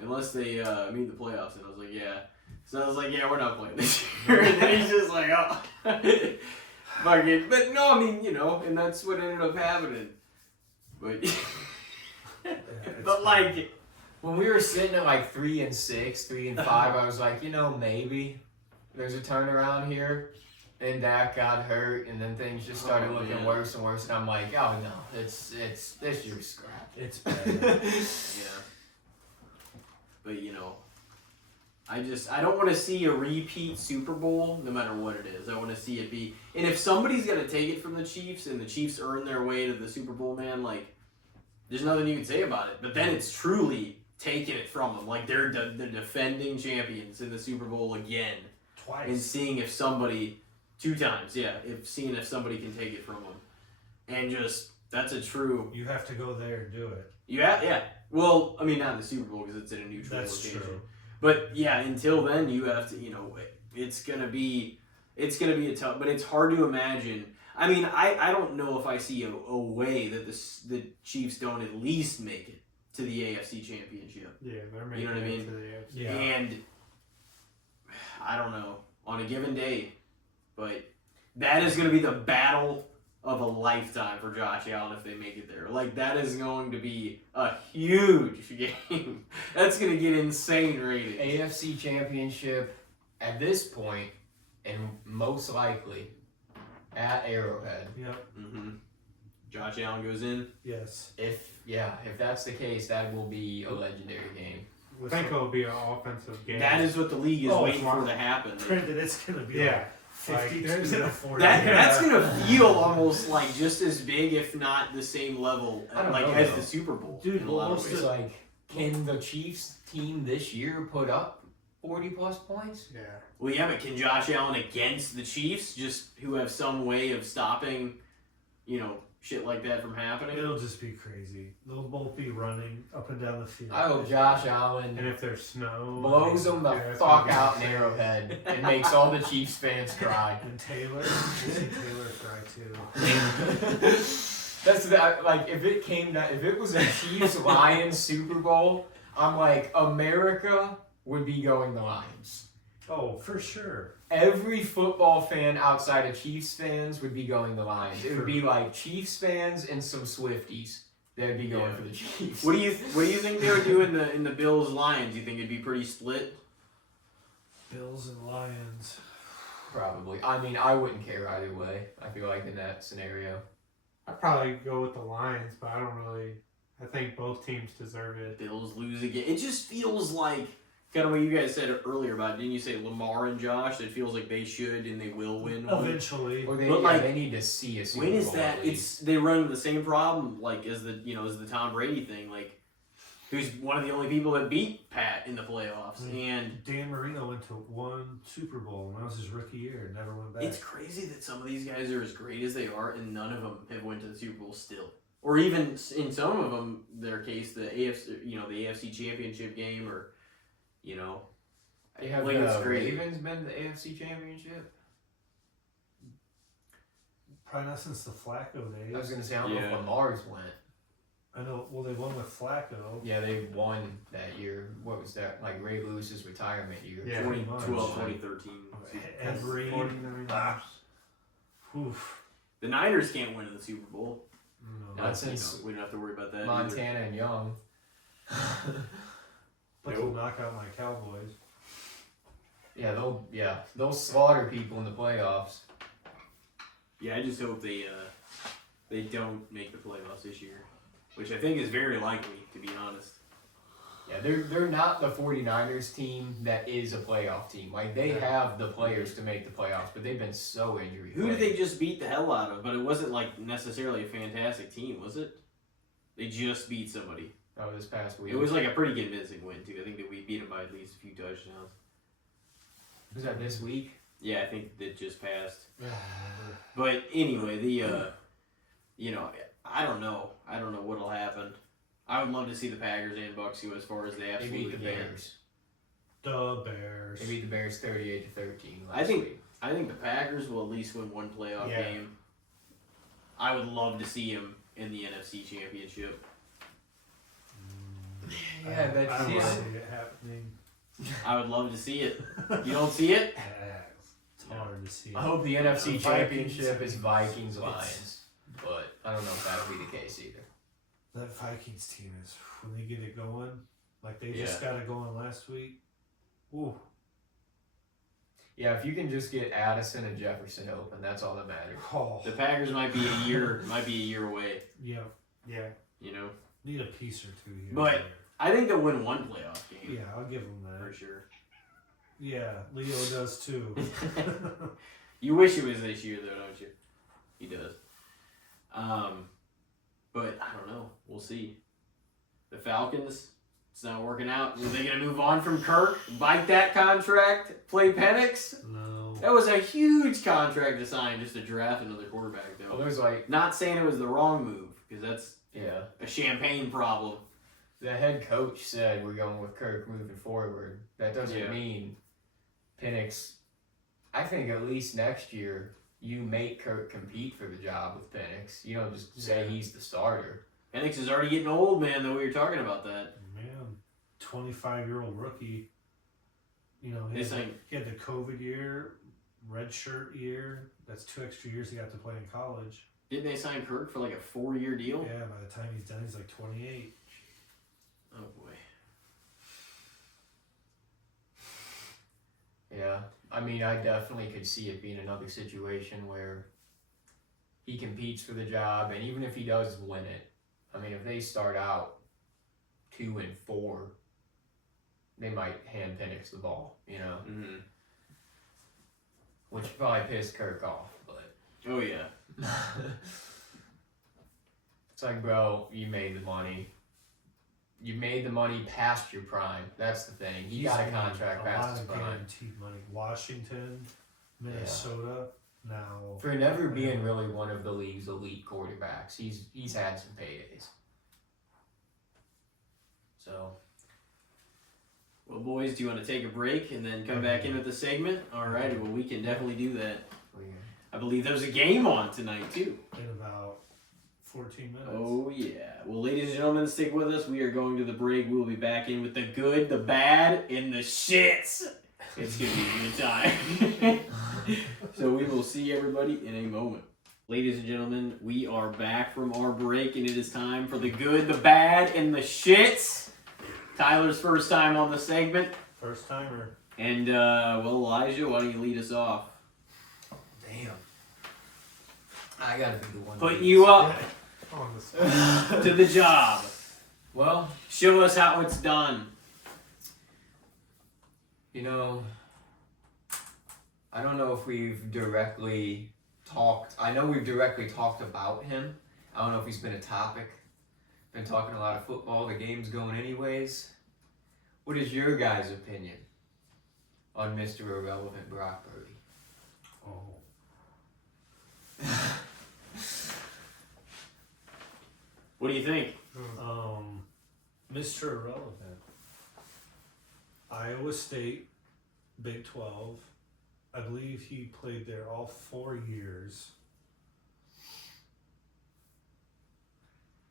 unless they meet the playoffs. And I was like, yeah. So I was like, yeah, we're not playing this year. And then he's just like, oh. Fucking, but no, I mean, you know, and that's what ended up happening. But, but like, When we were sitting at like 3-6, 3-5, I was like, you know, maybe there's a turnaround here. and Dak got hurt, and then things just started looking man. worse and worse. And I'm like, oh no, it's this year's scrap. It's bad. Yeah. But I don't want to see a repeat Super Bowl, no matter what it is. I want to see it be, and if somebody's gonna take it from the Chiefs, and the Chiefs earn their way to the Super Bowl, man, like, there's nothing you can say about it. But then it's truly taking it from them, like they're the defending champions in the Super Bowl again, Twice. and seeing if somebody 2 times, yeah, seeing if somebody can take it from them, and just that's a true. You have to go there and do it. Yeah. Well, I mean, not in the Super Bowl because it's in a neutral That's location. true. But yeah, until then, you have to. It's gonna be a tough. But it's hard to imagine. I mean, I don't know if I see a way that the Chiefs don't at least make it to the AFC Championship. Yeah, they're making You know what I it mean? to the AFC. Yeah. And I don't know on a given day, but that is gonna be the battle of a lifetime for Josh Allen if they make it there. Like, that is going to be a huge game. That's going to get insane ratings. AFC Championship at this point, and most likely at Arrowhead. Yep. Mm-hmm. Josh Allen goes in. Yes. If that's the case, that will be a legendary game. I think it'll be an offensive game. That is what the league is Oh, waiting for to happen. Printed, it's going to be Yeah. like 52 to 40. That's going to feel almost like just as big, if not the same level, I don't like know, as though. the Super Bowl. Dude, in a lot of most ways. It's like, can the Chiefs team this year put up 40 plus points? Yeah. Well, yeah, but can Josh Allen against the Chiefs, just who have some way of stopping, shit like that from happening? It'll just be crazy. They'll both be running up and down the field. I hope Josh Allen And if there's snow, blows them the yeah, it's fuck gonna be- out in Arrowhead and makes all the Chiefs fans cry. And Taylor, we'll see Taylor cry too. That's like if it was a Chiefs Lions Super Bowl, I'm like, America would be going the Lions. Oh, for sure. Every football fan outside of Chiefs fans would be going the Lions. It would be like Chiefs fans and some Swifties that would be going for the Chiefs. What do you think they would do in the Bills Lions? You think it'd be pretty split? Bills and Lions. Probably. I mean, I wouldn't care either way. I feel like in that scenario. I'd probably go with the Lions, but I don't really. I think both teams deserve it. Bills lose again. It just feels like kind of what you guys said earlier about. Didn't you say Lamar and Josh? It feels like they should and they will win. one. Eventually. Or they, But, like, they need to see a Super When is Bowl that? at least. They run into the same problem like as the Tom Brady thing. Like, who's one of the only people that beat Pat in the playoffs, and Dan Marino went to one Super Bowl, and that was his rookie year, and never went back. it's crazy that some of these guys are as great as they are, and none of them have went to the Super Bowl still. Or even in some of them, their case, the AFC Championship game, or Have like, it's the great. Ravens been to the AFC Championship? Probably not since the Flacco days. I was going to say, I don't know Yeah. if Lamar's went. I know. Well, they won with Flacco. Yeah, they won that year. What was that? Like Ray Lewis's retirement year. Yeah. 2012, 2013. Ed Reed. 49 Ah. Oof. The Niners can't win in the Super Bowl. No. Not since we don't have to worry about that. either. Montana and Young. But they'll knock out my Cowboys. Yeah, they'll slaughter people in the playoffs. Yeah, I just hope they don't make the playoffs this year, which I think is very likely, to be honest. Yeah, they're not the 49ers team that is a playoff team. Like, they have the players to make the playoffs, but they've been so injury Who did plagued. they just beat the hell out of? But it wasn't like necessarily a fantastic team, was it? They just beat somebody. Oh, this past week. It was like a pretty convincing win too. I think that we beat them by at least a few touchdowns. Was that this week? Yeah, I think that just passed. I don't remember. But anyway, I don't know. I don't know what'll happen. I would love to see the Packers and Bucks go as far as they They absolutely beat the can. Bears. The Bears. They beat the Bears 38-13 last I think- week. I think the Packers will at least win one playoff Yeah. game. I would love to see them in the NFC Championship. Yeah, that's I don't it. see it happening. I would love to see it. You don't see it? Yeah, it's hard to see. I hope the NFC Vikings. Championship is Vikings Lions, but I don't know if that'll be the case either. That Vikings team is when they get it going, like they just got it going last week. Ooh. Yeah, if you can just get Addison and Jefferson open, that's all that matters. Oh, The Packers might be a year away. yeah. You know, Need a piece or two here. But- I think they'll win one playoff game yeah, I'll give them that. for sure. Yeah, Leo does too. You wish it was this year, though, don't you? He does. But I don't know. We'll see. The Falcons, it's not working out. Are they going to move on from Kirk? Bite that contract? Play Penix? No. That was a huge contract to sign just to draft another quarterback, Well, though. there's like, Not saying it was the wrong move, because that's yeah. a champagne problem. The head coach said we're going with Kirk moving forward. That doesn't Yeah. mean Penix. I think at least next year you make Kirk compete for the job with Penix. You don't just say he's the starter. Penix is already getting old, man, though. We were talking about that. Man, 25-year-old rookie. You know, They saying, he had the COVID year, red shirt year. That's 2 extra years he got to play in college. didn't they sign Kirk for like a 4-year deal? Yeah, by the time he's done, he's like 28. Oh, boy. Yeah. I mean, I definitely could see it being another situation where he competes for the job, and even if he does win it, I mean, if they start out 2-4, they might hand Penix the ball, you know, Mm-hmm. which probably pissed Kirk off, but. Oh, yeah. It's like, bro, you made the money. You made the money past your prime. That's the thing. He got a made contract past his a lot of prime. guaranteed money. Washington, Minnesota, now. For never being really one of the league's elite quarterbacks, he's had some paydays. So. Well, boys, do you want to take a break and then come back in with the segment? Alrighty, well, we can definitely do that. I believe there's a game on tonight, too. In about 14 minutes. Oh, yeah. Well, ladies and gentlemen, stick with us. We are going to the break. We'll be back in with the good, the bad, and the shits. It's going to be a good time. So we will see everybody in a moment. Ladies and gentlemen, we are back from our break, and it is time for the good, the bad, and the shits. Tyler's first time on the segment. First timer. And, well, Elijah, why don't you lead us off? Damn. I gotta be the one. Put you up On the spot. to the job. Well, Show us how it's done. you know, I don't know if we've directly talked. I know we've directly talked about him. I don't know if he's been a topic. Been talking a lot of football. The game's going anyways. What is your guys' opinion on Mr. Irrelevant Brock Purdy? Oh. What do you think? Mr. Irrelevant. Iowa State, Big 12. I believe he played there all 4 years.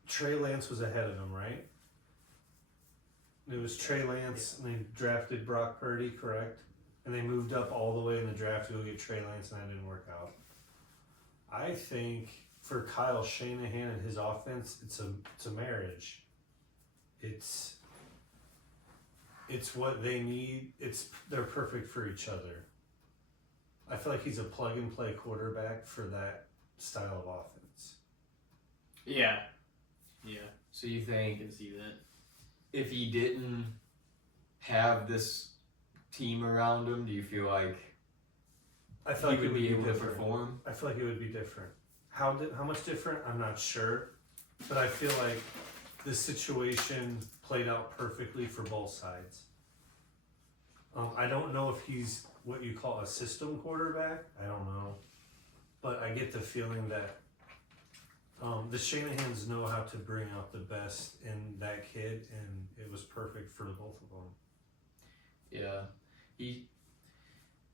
Trey Lance was ahead of him, right? It was Trey Lance, and they drafted Brock Purdy, correct? And they moved up all the way in the draft to go get Trey Lance, and that didn't work out. I think for Kyle Shanahan and his offense, it's a marriage. It's what they need. They're perfect for each other. I feel like he's a plug and play quarterback for that style of offense. Yeah. Yeah, So you I think can see that. if he didn't have this team around him, do you feel like I feel he like it would be able to different. perform? I feel like it would be different. How much different? I'm not sure, but I feel like this situation played out perfectly for both sides. I don't know if he's what you call a system quarterback. I don't know, but I get the feeling that the Shanahans know how to bring out the best in that kid, and it was perfect for the both of them. Yeah,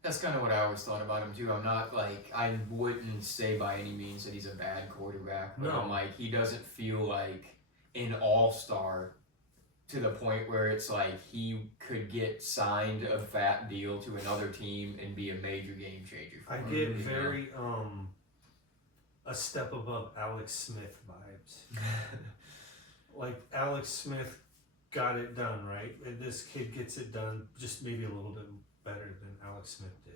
that's kind of what I always thought about him too. I'm not like, I wouldn't say by any means that he's a bad quarterback, but No. I'm like, he doesn't feel like an all-star to the point where it's like he could get signed a fat deal to another team and be a major game changer for I him, get you know? very a step above Alex Smith vibes. Like Alex Smith got it done, right? And this kid gets it done just maybe a little bit better than Alex Smith did.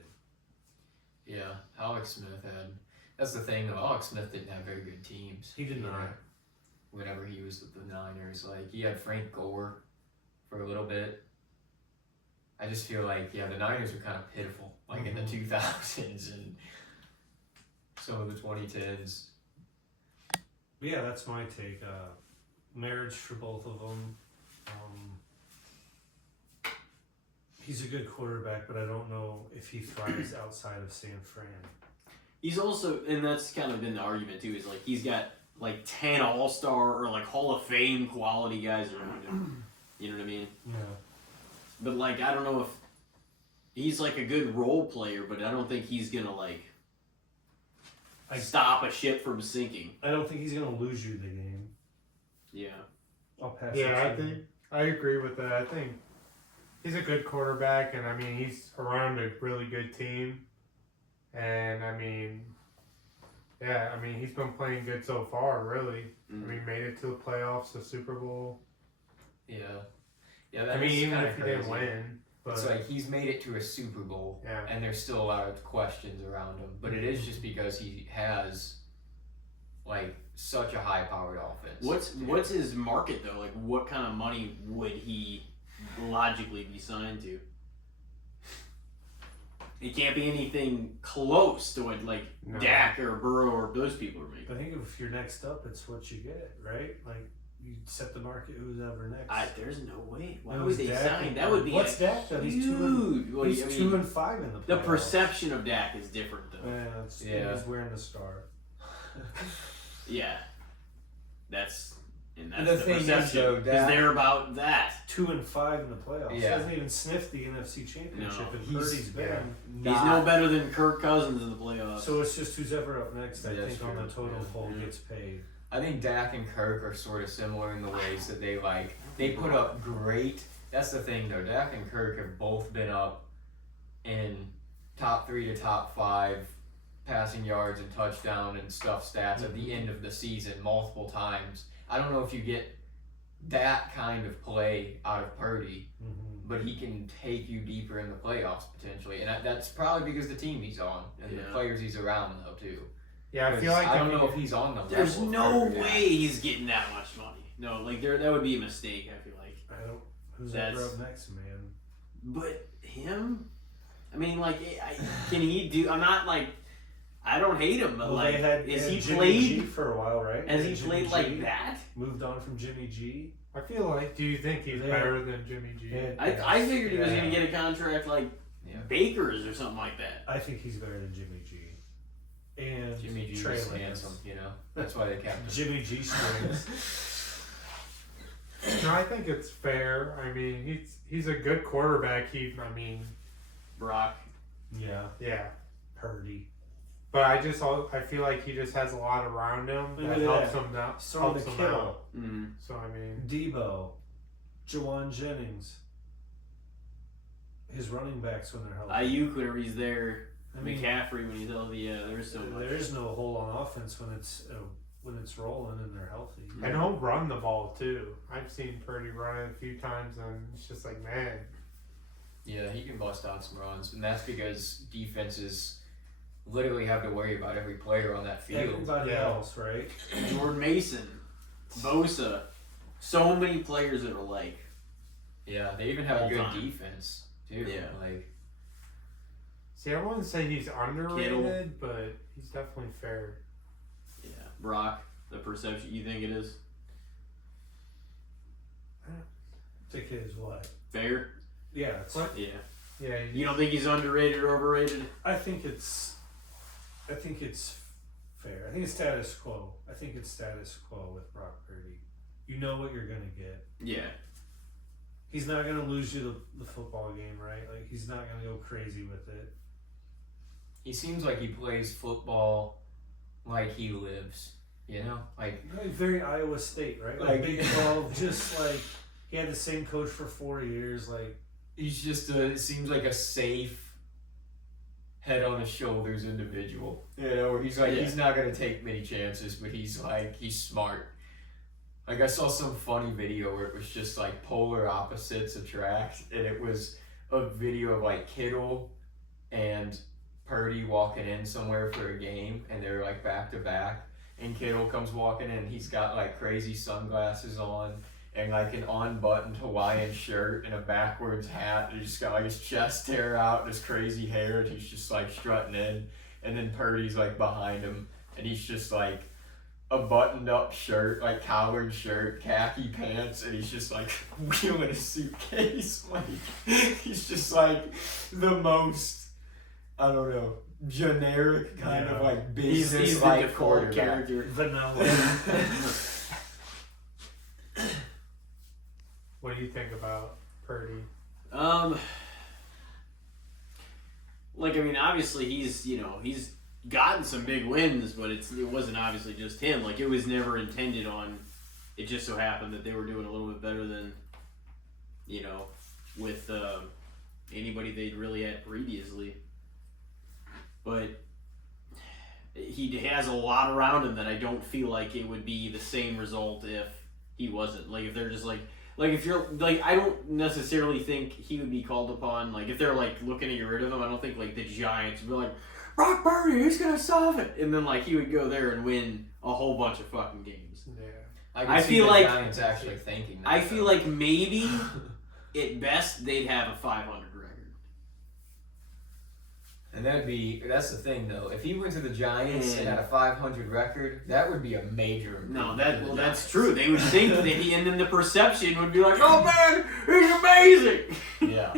Yeah, Alex Smith had. That's the thing though. Alex Smith didn't have very good teams. He did you not. know, Whenever he was with the Niners, like he had Frank Gore for a little bit. I just feel like the Niners were kind of pitiful, like in the 2000s and some of the 2010s. But yeah, that's my take. Marriage for both of them. He's a good quarterback, but I don't know if he thrives outside of San Fran. He's also, and that's kind of been the argument too, is like he's got like 10 All-Star or like Hall of Fame quality guys around him. You know what I mean? Yeah. But like, I don't know if he's like a good role player, but I don't think he's gonna like stop a ship from sinking. I don't think he's gonna lose you the game. Yeah. I'll pass. Yeah, I agree with that. I think he's a good quarterback, and I mean he's around a really good team, and I mean, yeah, I mean he's been playing good so far. Really, I mean made it to the playoffs, the Super Bowl. Yeah. Yeah, that I mean is even kinda if he crazy. didn't win, but It's like he's made it to a Super Bowl, yeah, and there's still a lot of questions around him. But it is just because he has like such a high-powered offense. What's his market though? Like, what kind of money would he logically be signed to? It can't be anything close to what like No. Dak or Burrow or those people are making. I think if you're next up, it's what you get, right? Like you set the market. Who's ever next? There's no way. Why It would was they Dak sign? and- That would be What's Dak though? huge. He's 2 Well, he's I mean, 2-5 in the playoffs. the perception of Dak is different though. Yeah, he's wearing the star. Yeah, that's And the the thing is, perception though, because Dak- they're about that. 2-5 in the playoffs. He Yeah. hasn't even sniffed the NFC Championship, No, and he's- Purdy's been. He's no better than Kirk Cousins in the playoffs. So it's just who's ever up next. I That's think on the true. total Yeah. poll Yeah. gets paid. I think Dak and Kirk are sort of similar in the ways that they put up great. That's the thing though. Dak and Kirk have both been up in top 3 to top 5 passing yards and touchdown and stuff stats at the end of the season multiple times. I don't know if you get that kind of play out of Purdy, but he can take you deeper in the playoffs potentially, and that's probably because the team he's on and the Yeah. players he's around though too. yeah. I feel like I don't know if he's on the There's level of no Kirk. way he's getting that much money. No, like that would be a mistake. I feel like. I don't. Who's That's- ever up next, man? But him, I mean, like, can he do? I'm not like, I don't hate him, but Well, like, they had is he Jimmy G played? for a while, right? Has They he had played Jimmy like G, that? Moved on from Jimmy G. I feel like. Do you think he's They- better than Jimmy G? They had- I figured he was Yeah. gonna get a contract like Yeah. Baker's or something like that. I think he's better than Jimmy G. And Jimmy G Trey was Lance. handsome, you know. That's why they kept him. Jimmy G strings. No, I think it's fair. I mean, he's a good quarterback. I mean, Brock. Yeah, yeah. Purdy. But I feel like he just has a lot around him Look that at helps that. him out. So Helps the him Kittle, out. Mm. So I mean, Debo, Jawan Jennings. His running backs when they're healthy. Ayuk whenever he's there. I mean, McCaffrey when he's healthy. Yeah, there's so much. there is no hole on offense when it's rolling and they're healthy. and he'll run the ball too. I've seen Purdy run it a few times, and it's just like, man, Yeah, he can bust out some runs, and that's because defenses literally have to worry about every player on that field. Everybody Yeah. else, right? Jordan Mason, Bosa, so many players that are like. Yeah, they even have All a good time. defense too. Yeah. Like see, I wouldn't say he's underrated, but he's definitely fair. Yeah, Brock. The perception you think it is Think it is what? fair? Yeah, it's. What? Yeah. Yeah, You don't think he's underrated or overrated? I think it's fair. I think it's status quo. I think it's status quo with Brock Purdy. You know what you're gonna get. Yeah. He's not gonna lose you the football game, right? Like he's not gonna go crazy with it. he seems like he plays football like he lives. You know, like Very Iowa State, right? Like Like- Big 12, just like he had the same coach for 4 years. Like he's just it seems like a safe, head on his shoulders individual. You know, where he's like Yeah. he's not gonna take many chances, but he's smart. Like I saw some funny video where it was just like polar opposites attract, and it was a video of like Kittle and Purdy walking in somewhere for a game, and they're like back to back, and Kittle comes walking in, he's got like crazy sunglasses on, and like an unbuttoned Hawaiian shirt and a backwards hat, and he's just got like his chest hair out and his crazy hair, and he's just like strutting in, and then Purdy's like behind him, and he's just like a buttoned up shirt, like collared shirt, khaki pants, and he's just like wheeling a suitcase. Like he's just like the most, I don't know, generic kind of like business He's the like default quarterback. character. Vanilla. What do you think about Purdy? Like I mean, obviously he's gotten some big wins, but it wasn't obviously just him. Like it was never intended on. It just so happened that they were doing a little bit better than, with anybody they'd really had previously. But he has a lot around him that I don't feel like it would be the same result if he wasn't. Like if they're just like if you're like, I don't necessarily think he would be called upon. Like if they're like looking to get rid of him, I don't think like the Giants would be like, Brock Purdy, he's gonna solve it, and then like he would go there and win a whole bunch of fucking games. Yeah. I feel the like- Giants actually thinking that. I feel like maybe at best they'd have a 500 record. And that's the thing though. If he went to the Giants and had a 500 record, that would be a major improvement. No, that's true. They would think that and then the perception would be like, oh man, he's amazing. Yeah.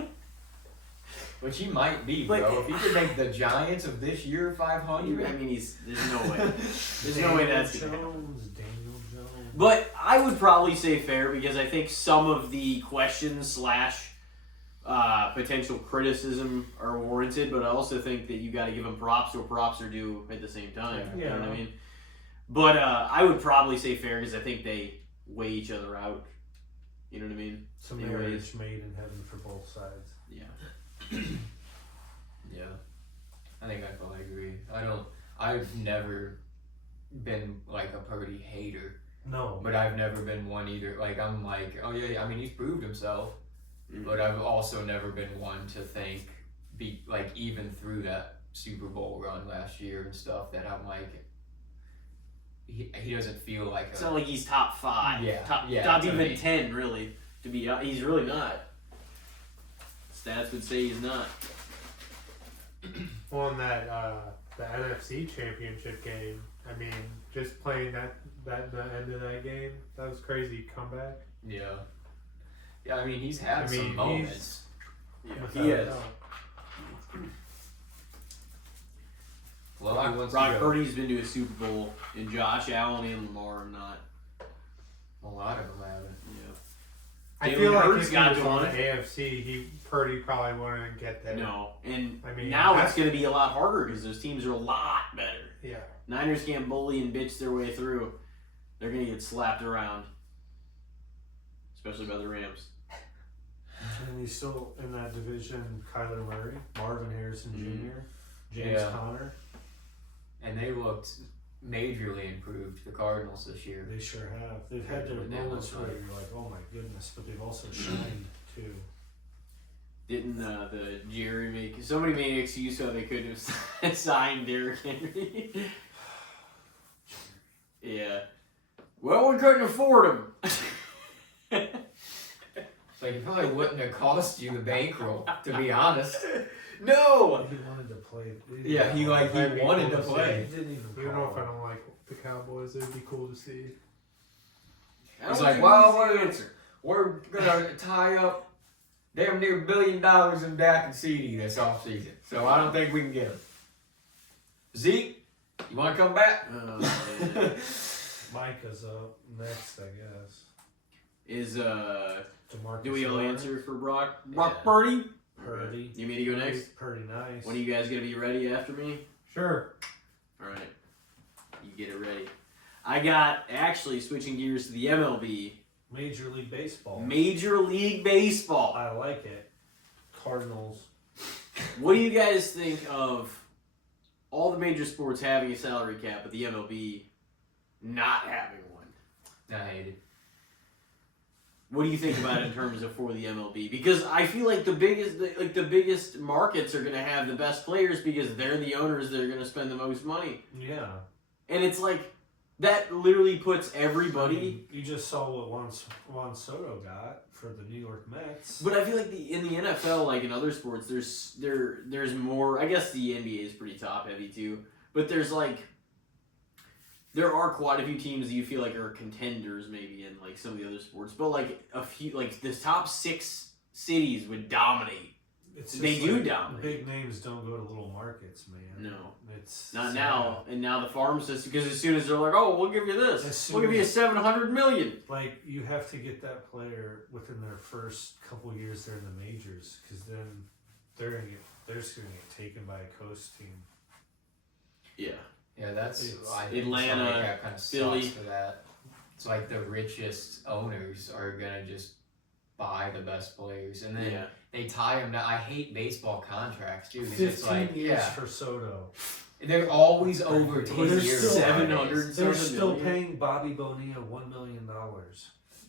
Which he might be, bro. But- if he could make the Giants of this year 500, I mean, there's no way. There's no way that's gonna happen. Daniel Jones. But I would probably say fair because I think some of the questions / potential criticism are warranted, but I also think that you got to give them props where props are due at the same time. You know what I mean? But I would probably say fair because I think they weigh each other out. You know what I mean? Some Anyways. marriage made in heaven for both sides. Yeah. yeah. I think I probably agree. I've never been like a Purdy hater, No. but I've never been one either. Like I'm like, oh yeah, I mean he's proved himself. Mhm. But I've also never been one to think, even through that Super Bowl run last year and stuff, that I'm like, he doesn't feel like It's not like he's top 5. Yeah, Top to even me. 10, really. To be he's really not. Stats would say he's not. Well, in that the NFC Championship game, I mean, just playing that the end of that game, that was crazy comeback. Yeah. Yeah, I mean, he's had some moments. Without He a is. doubt. Well, he wants Brock to go. Purdy's been to a Super Bowl, and Josh Allen and Lamar have not. A lot of them haven't. Yeah. I Jalen feel like Hurts if he got was on the one. AFC, Purdy probably wouldn't get there. No, and I mean, now that's- it's going to be a lot harder because those teams are a lot better. Yeah. Niners can't bully and bitch their way through. They're going to get slapped around, especially by the Rams. And he's still in that division. Kyler Murray, Marvin Harrison Jr., James Yeah. Conner. And they looked majorly improved, the Cardinals, this year. They sure have. They've had their They moments look where like- you're like, oh my goodness, but they've also shined too. Didn't the Jerry make... Somebody made an excuse how they could have signed Derrick Henry. Yeah. Well, we couldn't afford him. It's like, it probably wouldn't have cost you the bankroll, to be honest. No! He wanted to play. Yeah, he That'd be wanted cool to play. He didn't even Even call though if I him. don't like the Cowboys, it would be cool to see. He's like, well, we're gonna tie up damn near $1 billion in Dak and CD this offseason, so I don't think we can get him. Zeke, you want to come back? Micah's up next, I guess. Is, DeMarcus do we all Lawrence, answer for Brock Yeah. Purdy? Purdy. You mean to go next? Pretty nice. When are you guys going to be ready after me? Sure. Alright. You get it ready. I got, actually, switching gears to the MLB. Major League Baseball. Major League Baseball. I like it. Cardinals. What do you guys think of all the major sports having a salary cap, but the MLB not having one? I hate it. What do you think about it in terms of for the MLB? Because I feel like the biggest markets are going to have the best players because they're the owners that are going to spend the most money. Yeah. And it's like that literally puts everybody. I mean, you just saw what Juan Soto got for the New York Mets. But I feel like in the NFL, like in other sports, there's more. I guess the NBA is pretty top heavy too. But there are quite a few teams that you feel like are contenders maybe in like some of the other sports. But like a few, like the top 6 cities would dominate. They do dominate. Big names don't go to little markets, man. No, it's not sad. now. And now the farm system, because as soon as they're like, oh, we'll give you this, we'll give you $700 million. Like you have to get that player within their first couple years they're in the majors, because then they're just gonna get taken by a coast team. Yeah. Yeah, that's I think Atlanta, something that kind of Philly. sucks for that. It's like the richest owners are gonna just buy the best players, and then they tie them down. I hate baseball contracts too. 'Cause it's like years for Soto. They're always over 10 They're years. still- $700. They're still paying Bobby Bonilla $1 million.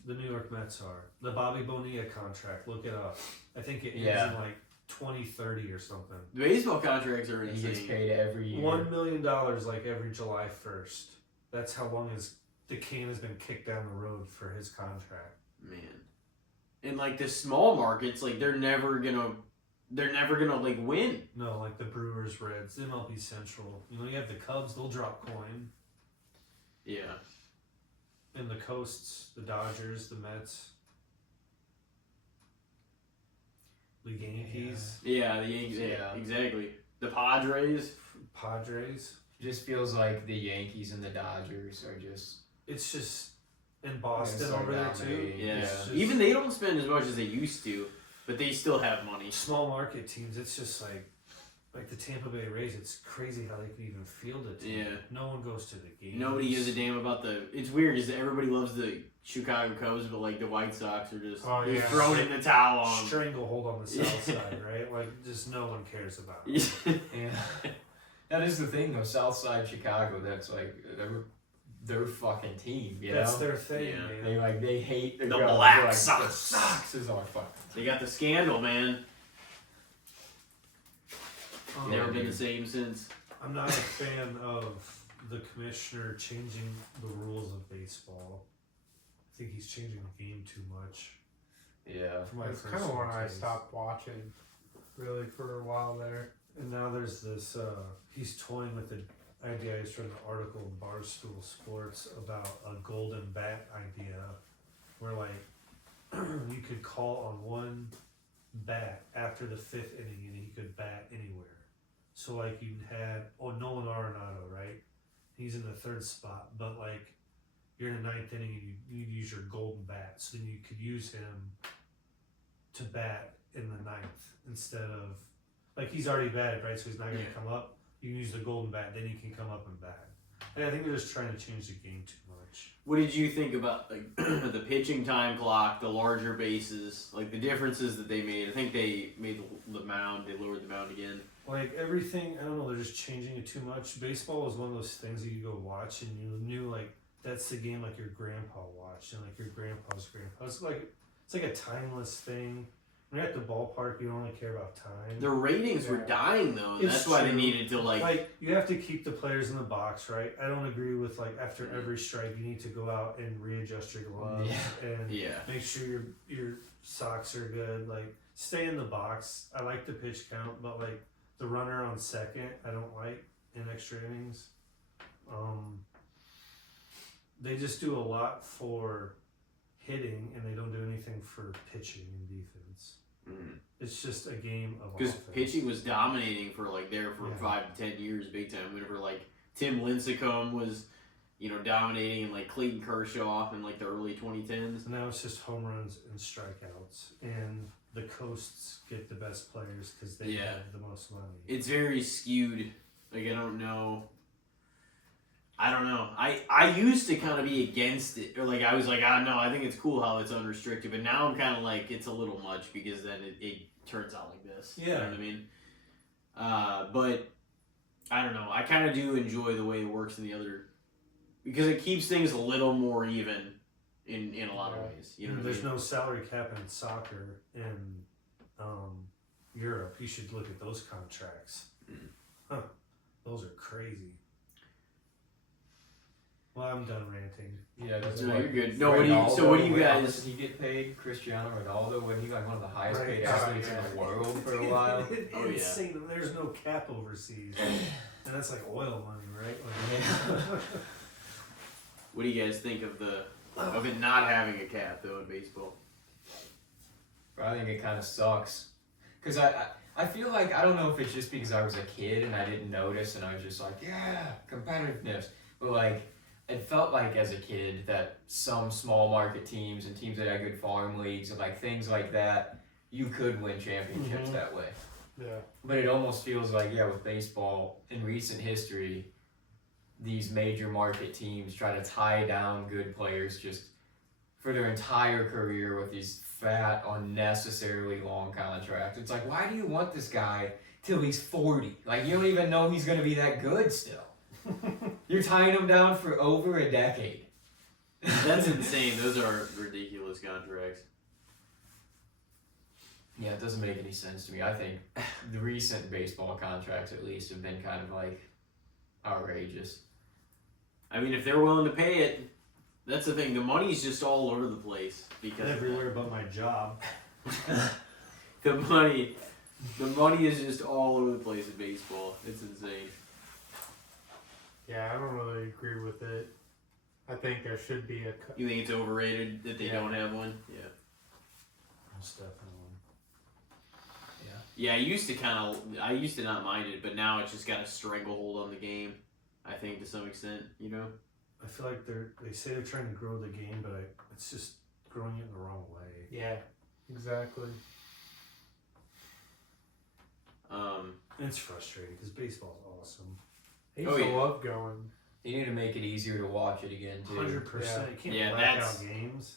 The New York Mets are. The Bobby Bonilla contract. Look it up. I think it ends in like 2030 or something. The baseball contracts are He gets insane. paid every year. $1 million like every July 1st. That's how long the can has been kicked down the road for his contract. Man. And like the small markets, like they're never gonna like win. No, like the Brewers, Reds, MLB Central. You know, you have the Cubs, they'll drop coin. Yeah. And the coasts, the Dodgers, the Mets, the Yankees, Yeah, the Yankees. Yeah, exactly. The Padres. Padres. It just feels like the Yankees and the Dodgers are just. It's just in Boston so over there too. dominating. Yeah. It's just Even they don't spend as much as they used to, but they still have money. small market teams. It's just like the Tampa Bay Rays. It's crazy how they can even field a team. Yeah. No one goes to the games. Nobody gives a damn about the. It's weird because everybody loves the Chicago Cubs, but like the White Sox are just they're throwing in the towel on 'em. Stranglehold on the south side, right? Like just no one cares about it. Yeah. That is the thing though. Southside Chicago. That's like their fucking team. You That's know. their thing, Yeah. man. They hate the The Cubs. Black They're like, Sox. The Sox is our fucking. They got the scandal, man. Never been dude. the same since. I'm not a fan of the commissioner changing the rules of baseball. I think he's changing the game too much. Yeah. For my That's first kind of when I taste. stopped watching, really, for a while there. And now there's this, he's toying with the idea. I just read an article in Barstool Sports about a golden bat idea where, like, you could call on one bat after the 5th inning and he could bat anywhere. So, like, you had, Nolan Arenado, right? He's in the 3rd spot, but, like, you're in the 9th inning and you use your golden bat. So then you could use him to bat in the 9th instead of, like, he's already batted, right? So he's not going to come up. You can use the golden bat, then you can come up and bat. And I think they're just trying to change the game too much. What did you think about like the pitching time clock, the larger bases, like the differences that they made? I think they made the mound. They lowered the mound again. Like, everything, I don't know, they're just changing it too much. Baseball was one of those things that you go watch and you knew, like, that's the game like your grandpa watched and like your grandpa's grandpa. It's like a timeless thing. When you're at the ballpark, you don't really care about time. The ratings were dying though, and It's that's why they true. needed to like. You have to keep the players in the box, right? I don't agree with, like, after every strike you need to go out and readjust your gloves and Yeah. make sure your socks are good. Like, stay in the box. I like the pitch count, but like the runner on second, I don't like in extra innings. They just do a lot for hitting, and they don't do anything for pitching and defense. It's just a game of Because offense. pitching was dominating for like there for Yeah. 5 to 10 years, big time. Whenever like Tim Lincecum was, dominating, and like Clayton Kershaw in like the early 2010s. So now it's just home runs and strikeouts, and the coasts get the best players because they Yeah. have the most money. It's very skewed. Like I don't know. I used to kind of be against it, or like I was like, no, I think it's cool how it's unrestricted. But now I'm kind of like it's a little much because then it turns out like this. You know Yeah. what I mean? But I don't know. I kind of do enjoy the way it works in the other because it keeps things a little more even in a lot of ways. You know what I There's mean? no salary cap in soccer in Europe. You should look at those contracts. Huh. Those are crazy. Well, I'm done ranting. Yeah, that's No, what you're good. No, what do you? So what do you How much guys? did he get paid? Cristiano Ronaldo, when he like one of the highest paid Right. athletes Oh, yeah. in the world for a while. Oh, yeah. Insane. There's no cap overseas, and that's like oil money, right? Like, What do you guys think of it not having a cap though in baseball? But I think it kind of sucks. Because I feel like, I don't know if it's just because I was a kid and I didn't notice and I was just like, yeah, competitiveness. But like, it felt like as a kid that some small market teams and teams that had good farm leagues and like things like that, you could win championships that way. Yeah. But it almost feels like, yeah, with baseball, in recent history, these major market teams try to tie down good players just for their entire career with these fat, unnecessarily long contracts. It's like, why do you want this guy till he's 40? Like, you don't even know he's going to be that good still. You're tying him down for over a decade. That's insane. Those are ridiculous contracts. Yeah, it doesn't make any sense to me. I think the recent baseball contracts, at least, have been kind of like outrageous. I mean, if they're willing to pay it, that's the thing. The money's just all over the place because everywhere but my job. the money is just all over the place in baseball. It's insane. Yeah, I don't really agree with it. I think there should be a. You think it's overrated that they Yeah. don't have one? Yeah. Most definitely. Yeah, I used to not mind it, but now it's just got a stranglehold on the game. I think to some extent, you know. I feel like they say they're trying to grow the game, but it's just growing it in the wrong way. Yeah, exactly. And it's frustrating because baseball's awesome. I used Oh, to yeah. love going. You need to make it easier to watch it again, too. 100%. You can't Yeah, black that's- out games.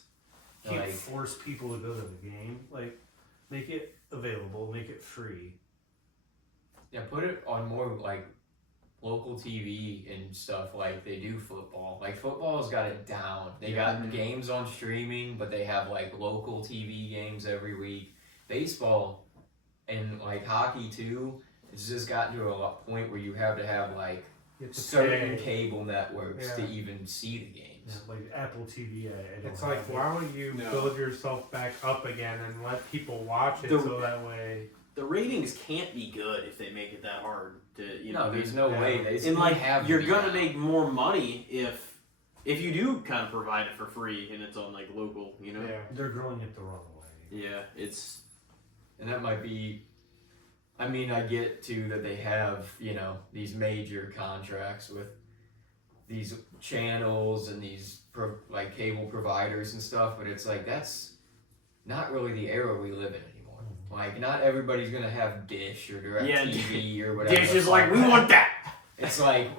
You can't Like- force people to go to the game. Like, make it available, make it free. Yeah, put it on more like local TV and stuff like they do football. Like football's got it down. They got games on streaming, but they have like local TV games every week. Baseball and like hockey too, it's just gotten to a point where you have to have like You have to certain pay. cable networks Yeah. to even see the games. Yeah, like Apple TV, I don't It's like, have it. why don't you No. build yourself back up again and let people watch it The- so that way. The ratings can't be good if they make it that hard to, you know. No, there's no Yeah. way they And like have you're to gonna now. make more money if you do kind of provide it for free and it's on like local, you know. Yeah. They're growing it the wrong way. Yeah, it's And that might be, I mean, I get too that they have, you know, these major contracts with these channels and these like cable providers and stuff, but it's like, that's not really the era we live in anymore. Like, not everybody's gonna have Dish or DirecTV or whatever. Dish the is like, fuck. we want that. It's like,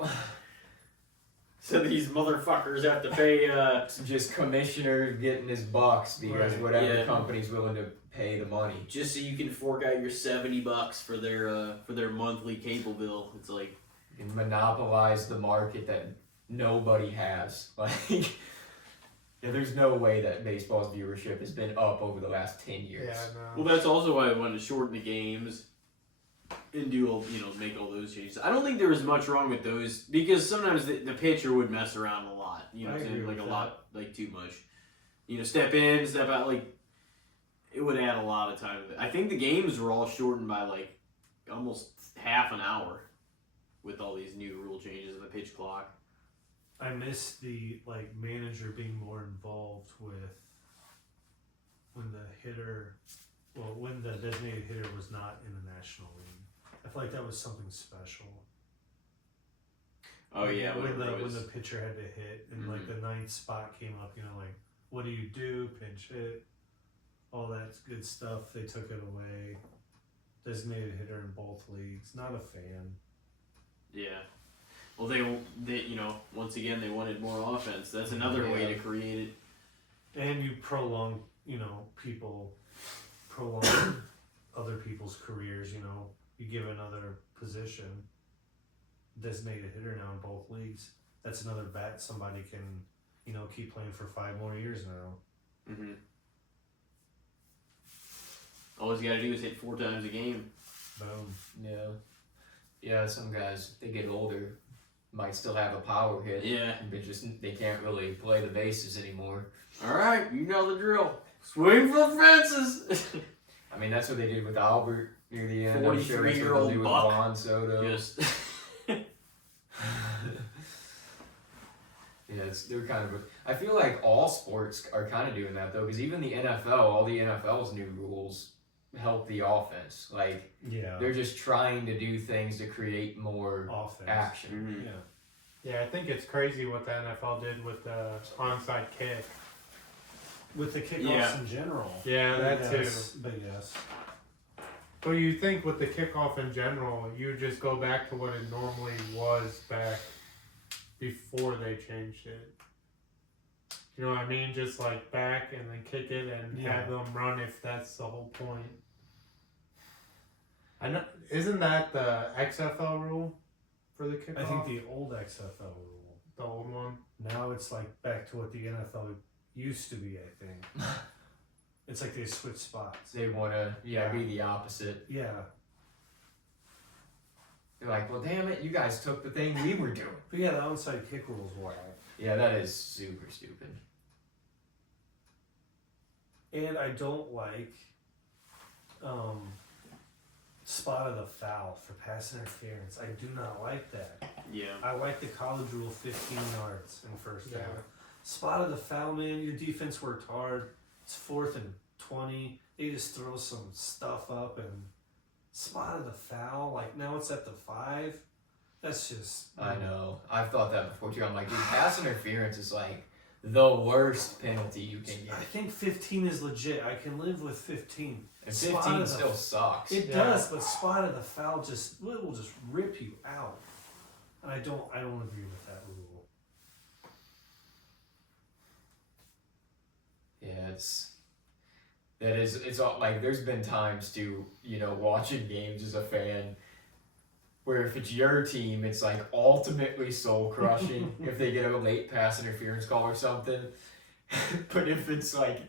So these motherfuckers have to pay. it's just commissioner getting his bucks because Right. whatever Yeah. company's willing to pay the money. Just so you can fork out your $70 for their monthly cable bill. It's like And monopolize the market that nobody has. Like, yeah, there's no way that baseball's viewership has been up over the last 10 years. Yeah, no. well, that's also why I wanted to shorten the games and do all, you know, make all those changes. I don't think there was much wrong with those because sometimes the pitcher would mess around a lot. You know, I what I'm saying? agree Like a with lot, like too much. You know, step in, step out. Like it would add a lot of time. I think the games were all shortened by like almost half an hour with all these new rule changes in the pitch clock. I miss the like manager being more involved with when the designated hitter was not in the National League. I feel like that was something special. Oh yeah, when whenever it the was- pitcher had to hit and like the ninth spot came up, you know, like what do you do? Pinch hit, all that good stuff. They took it away. Designated hitter in both leagues. Not a fan. Yeah. Well, they you know, once again they wanted more offense. That's another way to create it. And you prolong, you know, prolong other people's careers, you know. You give another position, designated hitter now in both leagues. That's another bat somebody can keep playing for 5 more years now. Mm-hmm. All he's got to do is hit 4 times a game. Boom. Yeah. Yeah, some guys, they get older, might still have a power hit. Yeah. But they can't really play the bases anymore. All right, you know the drill. Swing for the fences. I mean, that's what they did with Albert near the end. I'm sure that's what 43-year-old they'll do with buck. Juan Soto. Just. Yeah, they're kind of. I feel like all sports are kind of doing that though, because even the NFL, all the NFL's new rules help the offense. Like Yeah. they're just trying to do things to create more Offense. action. Mhm. Yeah. Yeah, I think it's crazy what the NFL did with the onside kick. With the kickoffs Yeah. in general. Yeah, that Yes, but yes. But you think with the kickoff in general, you just go back to what it normally was back before they changed it. You know what I mean? Just like back and then kick it and have them run if that's the whole point. I know. Isn't that the XFL rule for the kickoff? I think the old XFL rule. the old one. Now it's like back to what the NFL used to be, I think. It's like they switch spots. They want to, be the opposite. Yeah. They're like, well, damn it, you guys took the thing we were doing. But yeah, the onside kick rule's wild. Yeah, that is super stupid. And I don't like spot of the foul for pass interference. I do not like that. Yeah. I like the college rule 15 yards in first down. Yeah. Spot of the foul, man. Your defense worked hard. It's 4th and 20. They just throw some stuff up and spot of the foul. Like now it's at the 5. That's just. I know. I've thought that before too. I'm like, dude, pass interference is like the worst penalty you can I get. think 15 is legit. I can live with 15. And Spot 15 of the- still sucks. It Yeah. does, but spot of the foul will just rip you out. And I don't agree with that rule. Yeah, it's all like there's been times too, watching games as a fan where if it's your team, it's like ultimately soul crushing if they get a late pass interference call or something. But if it's like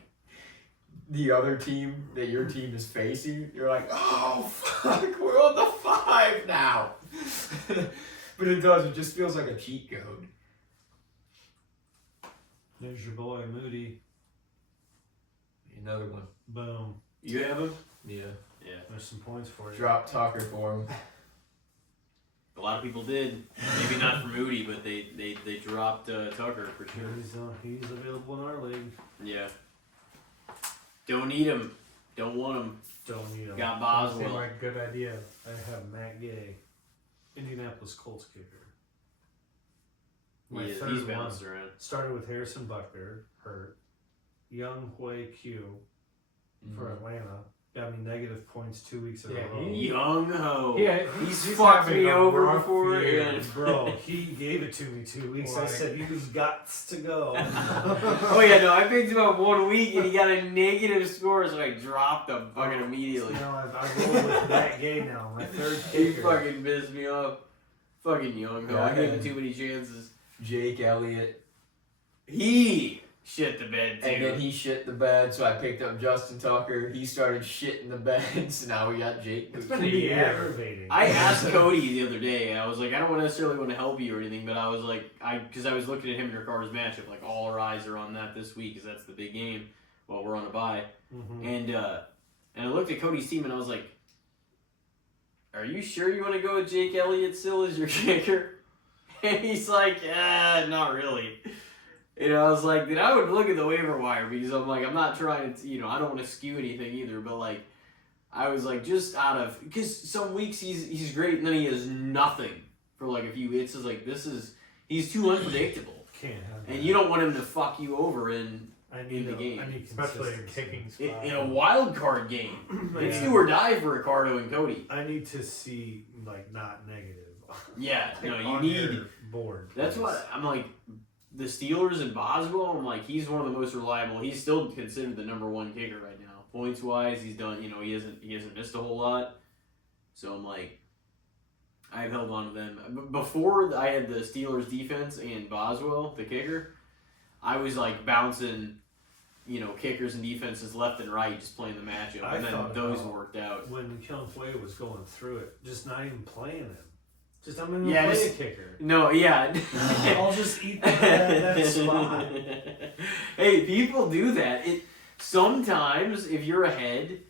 the other team that your team is facing, you're like, oh fuck, we're on the 5 now. But it just feels like a cheat code. There's your boy Moody. Another one. Boom. You have him? Yeah. Yeah. There's some points for you. Drop Tucker for him. A lot of people did. Maybe not for Moody, but they dropped Tucker for sure. He's available in our league. Yeah. Don't need him. Don't want him. Don't need him. Got Seemed Boswell. like a good idea. I have Matt Gay, Indianapolis Colts kicker. My He's third one bounced around. started with Harrison Butker, hurt. Young Hui Q for Atlanta. Got me negative points 2 weeks in Yeah, a row. Young ho. Yeah, He's he's fucked having me a over rough before. year. And Bro, he gave it to me 2 weeks. I Like- said, you've got to go. oh yeah, no, I picked him up 1 week and he got a negative score, so I dropped him fucking immediately. Now I've rolled with Matt Gay now, my third He kicker. fucking pissed me off. Fucking young ho. Yeah, I gave him man. too many chances. Jake Elliott. He shit the bed too. And then he shit the bed, so I picked up Justin Tucker. He started shitting the bed, so now we got Jake. It's It been can a be year. aggravating. I asked Cody the other day. I was like, I don't necessarily want to help you or anything, but I was like, because I was looking at him and Ricardo's matchup, like all our eyes are on that this week, because that's the big game. Well, we're on a bye, and I looked at Cody's team and I was like, are you sure you want to go with Jake Elliott still as your kicker? And he's like, not really. And I was like, then I would look at the waiver wire because I'm like, I'm not trying to, I don't want to skew anything either, but like, I was like, just out of, because some weeks he's great and then he has nothing for like a few hits. It's like, he's too unpredictable. Can't have that. And you don't want him to fuck you over in I need the game. I need Especially a consistency. kicking spot. a wild card game. It's Yeah. do or die for Ricardo and Cody. I need to see, like, not negative. Yeah, no, you On need. your board. That's please. what I'm like. The Steelers and Boswell, I'm like, he's one of the most reliable. He's still considered the number 1 kicker right now. Points wise, he's done. He hasn't missed a whole lot. So I'm like, I've held on to them. Before I had the Steelers defense and Boswell, the kicker, I was like bouncing, kickers and defenses left and right, just playing the matchup, I and then thought those about worked out. When Killenway was going through it, just not even playing him. Just I'm gonna Yeah, play just- a kicker. No, yeah. I'll just eat that spot. Hey, people do that. Sometimes if you're ahead,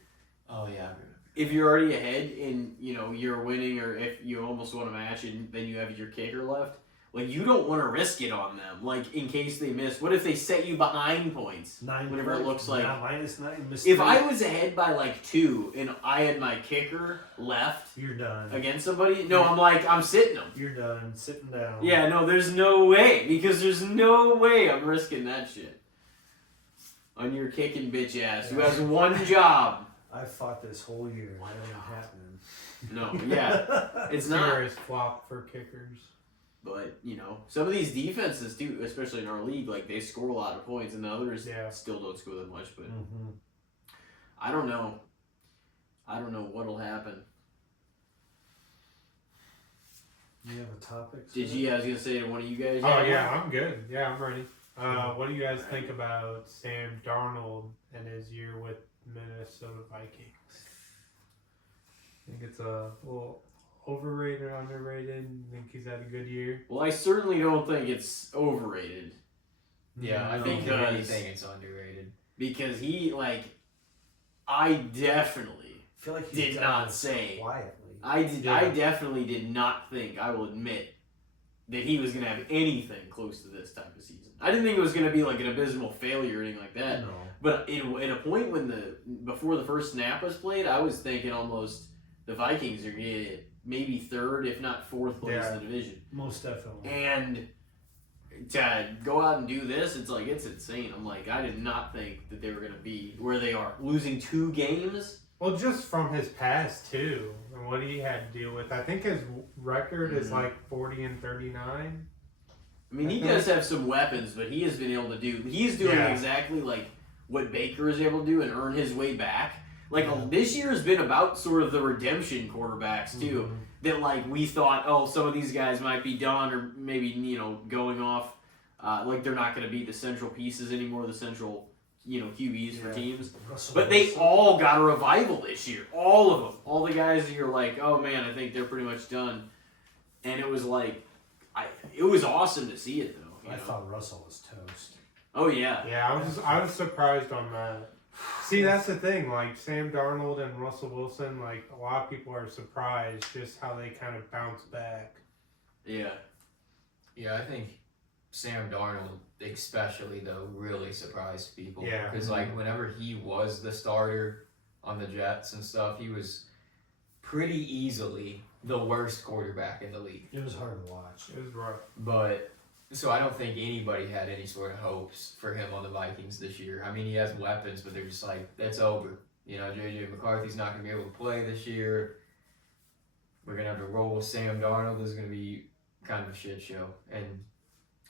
Oh yeah. if you're already ahead and you're winning, or if you almost won a match and then you have your kicker left, like you don't want to risk it on them, like in case they miss. What if they set you behind points? 9 Whenever it looks like -9 mistake. if I was ahead by like 2 and I had my kicker left You're done. against somebody, no, I'm sitting them. You're done. Sitting down. Yeah, no, there's no way, because there's no way I'm risking that shit on your kicking bitch ass who has one job. I fought this whole year. That ain't happening. No, yeah, it's not. Serious flop for kickers. But some of these defenses too, especially in our league, like they score a lot of points, and the others still don't score that much. But I don't know. I don't know what'll happen. You have a topic? Did you? I was gonna say to one of you guys. Oh yeah, I'm good. Yeah, I'm ready. What do you guys think about Sam Darnold and his year with Minnesota Vikings? Think it's a little overrated, underrated? Think he's had a good year? Well, I certainly don't think it's overrated. Yeah, I No, think if because- anything, it's underrated. Because I definitely I feel like he's did done not this say. quietly. I Yeah. definitely did not think, I will admit, that he was going to have anything close to this type of season. I didn't think it was going to be like an abysmal failure or anything like that. No. But at a point before the first snap was played, I was thinking almost the Vikings are going to get maybe third, if not fourth place in the division. Most definitely. And to go out and do this, it's insane. I'm like, I did not think that they were going to be where they are. Losing 2 games? Well, just from his past too, and what he had to deal with. I think his record is like 40-39. I mean, he does have some weapons, but he has been able to do. He's doing exactly like what Baker is able to do and earn his way back. Like this year has been about sort of the redemption quarterbacks too. That like we thought, some of these guys might be done, or maybe going off. Like they're not going to be the central pieces anymore, the central QBs for teams. But they all got a revival this year. All of them. All the guys that you're like, oh man, I think they're pretty much done. And it was like, it was awesome to see it though. I thought Russell was toast. Oh yeah. Yeah, I was surprised on that. See, that's the thing. Like Sam Darnold and Russell Wilson, like a lot of people are surprised just how they kind of bounce back. Yeah. Yeah, I think Sam Darnold, especially though, really surprised people. Yeah. Because whenever he was the starter on the Jets and stuff, he was pretty easily the worst quarterback in the league. It was hard to watch. It was rough. But so I don't think anybody had any sort of hopes for him on the Vikings this year. I mean, he has weapons, but they're just like, that's over. JJ McCarthy's not going to be able to play this year. We're going to have to roll with Sam Darnold. This is going to be kind of a shit show. And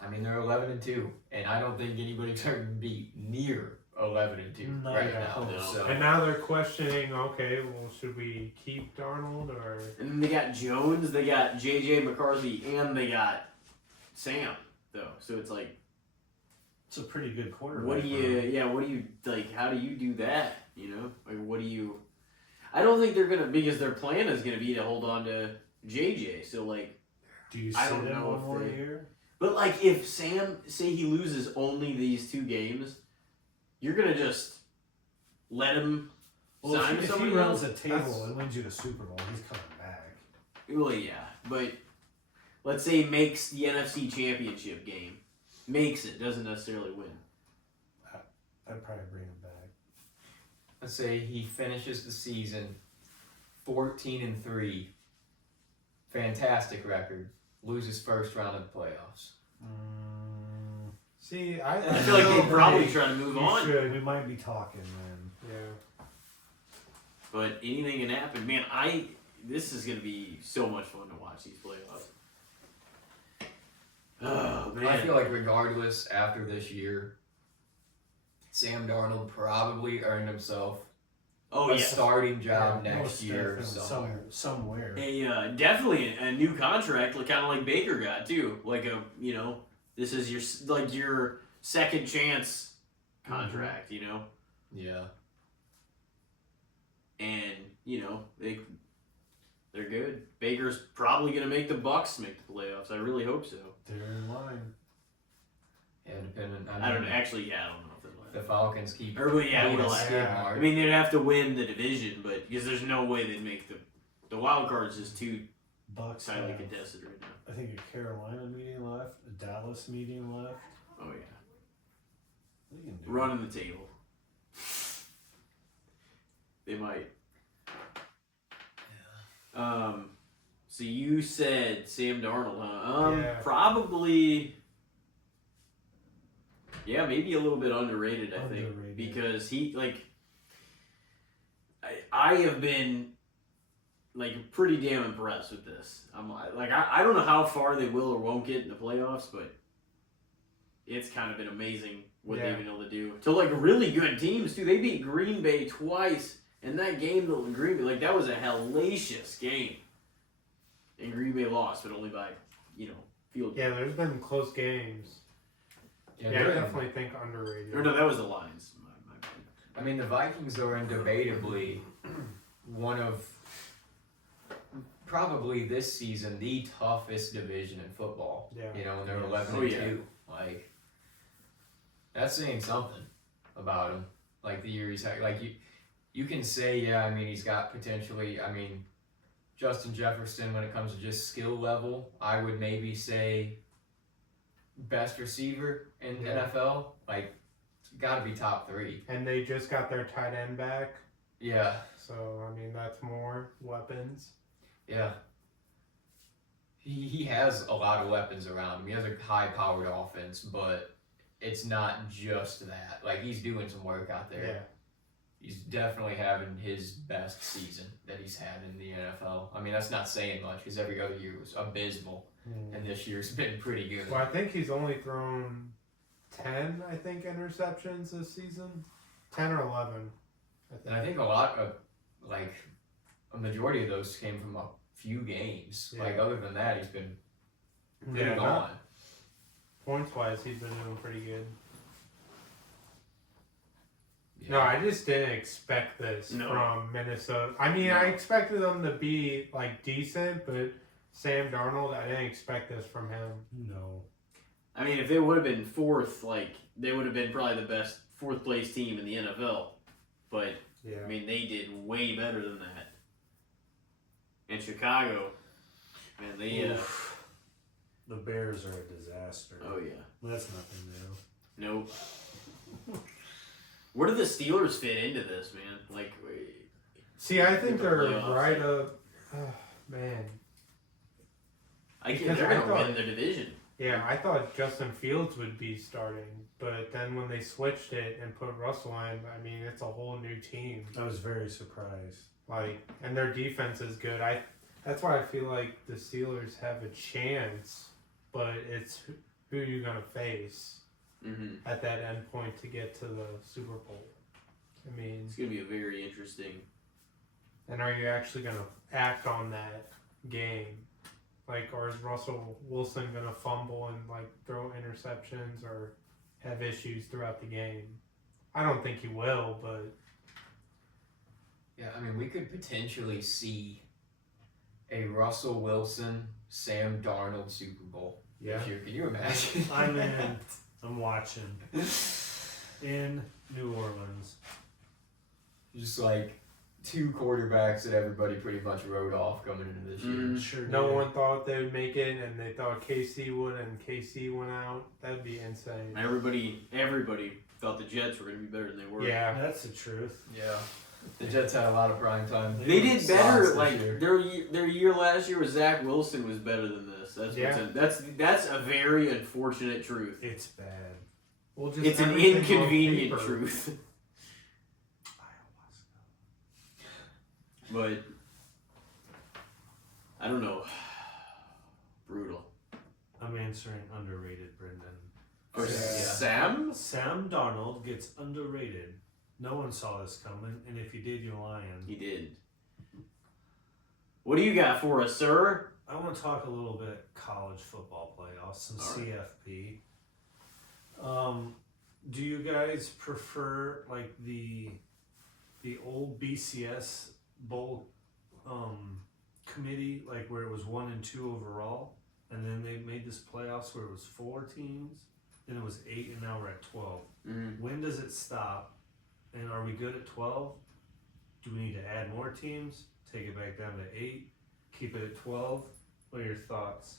I mean, they're 11-2, and I don't think anybody's going to be near 11-2 No, right yeah, now. no. So And now they're questioning, okay, well, should we keep Darnold or... And then they got Jones, they got JJ McCarthy, and they got Sam though. So it's like, It's a pretty good quarterback. what do you like? How do you do that? Like what do you? I don't think they're gonna, because their plan is gonna be to hold on to JJ. So like, Do you I sit don't him know one if more they- year? but like if Sam, say he loses only these 2 games, you're gonna just let him Well, sign if he somebody runs else? a table and wins you a Super Bowl, he's coming back. Well, yeah, but let's say he makes the NFC Championship game, makes it, doesn't necessarily win. I'd probably bring him back. let's say he finishes the season 14-3, fantastic record, loses first round of the playoffs. See, I feel like they'd probably try to move You on. should. We might be talking then. Yeah. But anything can happen. Man, this is going to be so much fun to watch these playoffs. Oh, man. I feel like regardless, after this year, Sam Darnold probably earned himself a starting job Yeah, next most year definitely somewhere. somewhere. Definitely a new contract, kind of like Baker got too. Like this is your second chance contract, you know? Yeah. And, you know, they're good. Baker's probably going to make the Bucks make the playoffs. I really hope so. They're in line. Yeah, depending. I don't know. Actually, yeah, I don't know if they're The Falcons keep. Everybody, yeah, moving well, skid yeah. mark. I mean, they'd have to win the division, but because there's no way they'd make the wild card's just too Bucks tightly have, contested right now. I think, a Carolina meeting left, a Dallas meeting left. Oh yeah, They can do running the table. They might. So you said Sam Darnold, huh? Yeah. Probably. Yeah, maybe a little bit underrated. I think Underrated. because he I have been pretty damn impressed with this. I don't know how far they will or won't get in the playoffs, but it's kind of been amazing what they've been able to do to really good teams too. They beat Green Bay twice, and that game that Green Bay that was a hellacious game, and Green Bay lost, but only by field. Yeah, there's been close games. Yeah, I they're- definitely think underrated. Or no, that was the Lions. My bad. I mean, the Vikings are undebatably one of probably this season the toughest division in football. Yeah. You know, and they're Yes. 11-2. Like, that's saying something about him. Like the year he's had. Like you can say, yeah. I mean, he's got potentially. I mean, Justin Jefferson, when it comes to just skill level, I would maybe say best receiver in the NFL. Like, got to be top 3. And they just got their tight end back, Yeah. so I mean that's more weapons. Yeah. He has a lot of weapons around him. He has a high-powered offense, but it's not just that. Like, he's doing some work out there. Yeah. He's definitely having his best season that he's had in the NFL. I mean, that's not saying much because every other year was abysmal, and this year's been pretty good. Well, I think he's only thrown 10, interceptions this season. 10 or 11, I think. And I think a majority of those came from a few games. Yeah. Like, other than that, he's been pretty Yeah, gone. Points-wise, he's been doing pretty good. Yeah. No, I just didn't expect this No. from Minnesota. I mean, I expected them to be, decent, but Sam Darnold, I didn't expect this from him. No. I mean, if they would have been fourth, they would have been probably the best fourth place team in the NFL. But Yeah. I mean, they did way better than that. And Chicago, man, they The Bears are a disaster. oh yeah, That's nothing new. nope. Where do the Steelers fit into this, man? See, I think The they're playoffs. right up. Man. They're Because I gonna thought- win the division. Yeah, I thought Justin Fields would be starting, but then when they switched it and put Russell in, I mean, it's a whole new team. I was very surprised. And their defense is good. That's why I feel like the Steelers have a chance, but it's who you're gonna face Mm-hmm. at that end point to get to the Super Bowl. I mean, It's gonna be a very interesting. and are you actually gonna act on that game? Or is Russell Wilson gonna fumble and throw interceptions or have issues throughout the game? I don't think he will, but Yeah, I mean, we could potentially see a Russell Wilson, Sam Darnold Super Bowl yeah. this year. Can you imagine? I'm in. I'm watching. In New Orleans. Just two quarterbacks that everybody pretty much wrote off coming into this year. Mm. Sure No did. one thought they would make it, and they thought KC would, and KC went out. That'd be insane. Everybody thought the Jets were gonna be better than they were. Yeah, That's the truth. Yeah. The Jets had a lot of prime time. They did better. Slots this year. Their year last year with Zach Wilson was better than this. That's a very unfortunate truth. It's bad. well, just It's an everything on inconvenient paper. truth. But I don't know. Brutal. I'm answering underrated, Brendan. Or Yeah. Sam? Sam Darnold gets underrated. No one saw this coming, and if you did, you're lying. He did. What do you got for us, sir? I want to talk a little bit college football playoffs, some All right. CFP. Do you guys prefer like the old BCS bowl committee, like where it was 1 and 2 overall, and then they made this playoffs where it was 4 teams, then it was 8, and now we're at 12. Mm-hmm. When does it stop? And are we good at 12? Do we need to add more teams? Take it back down to 8? Keep it at 12? What are your thoughts?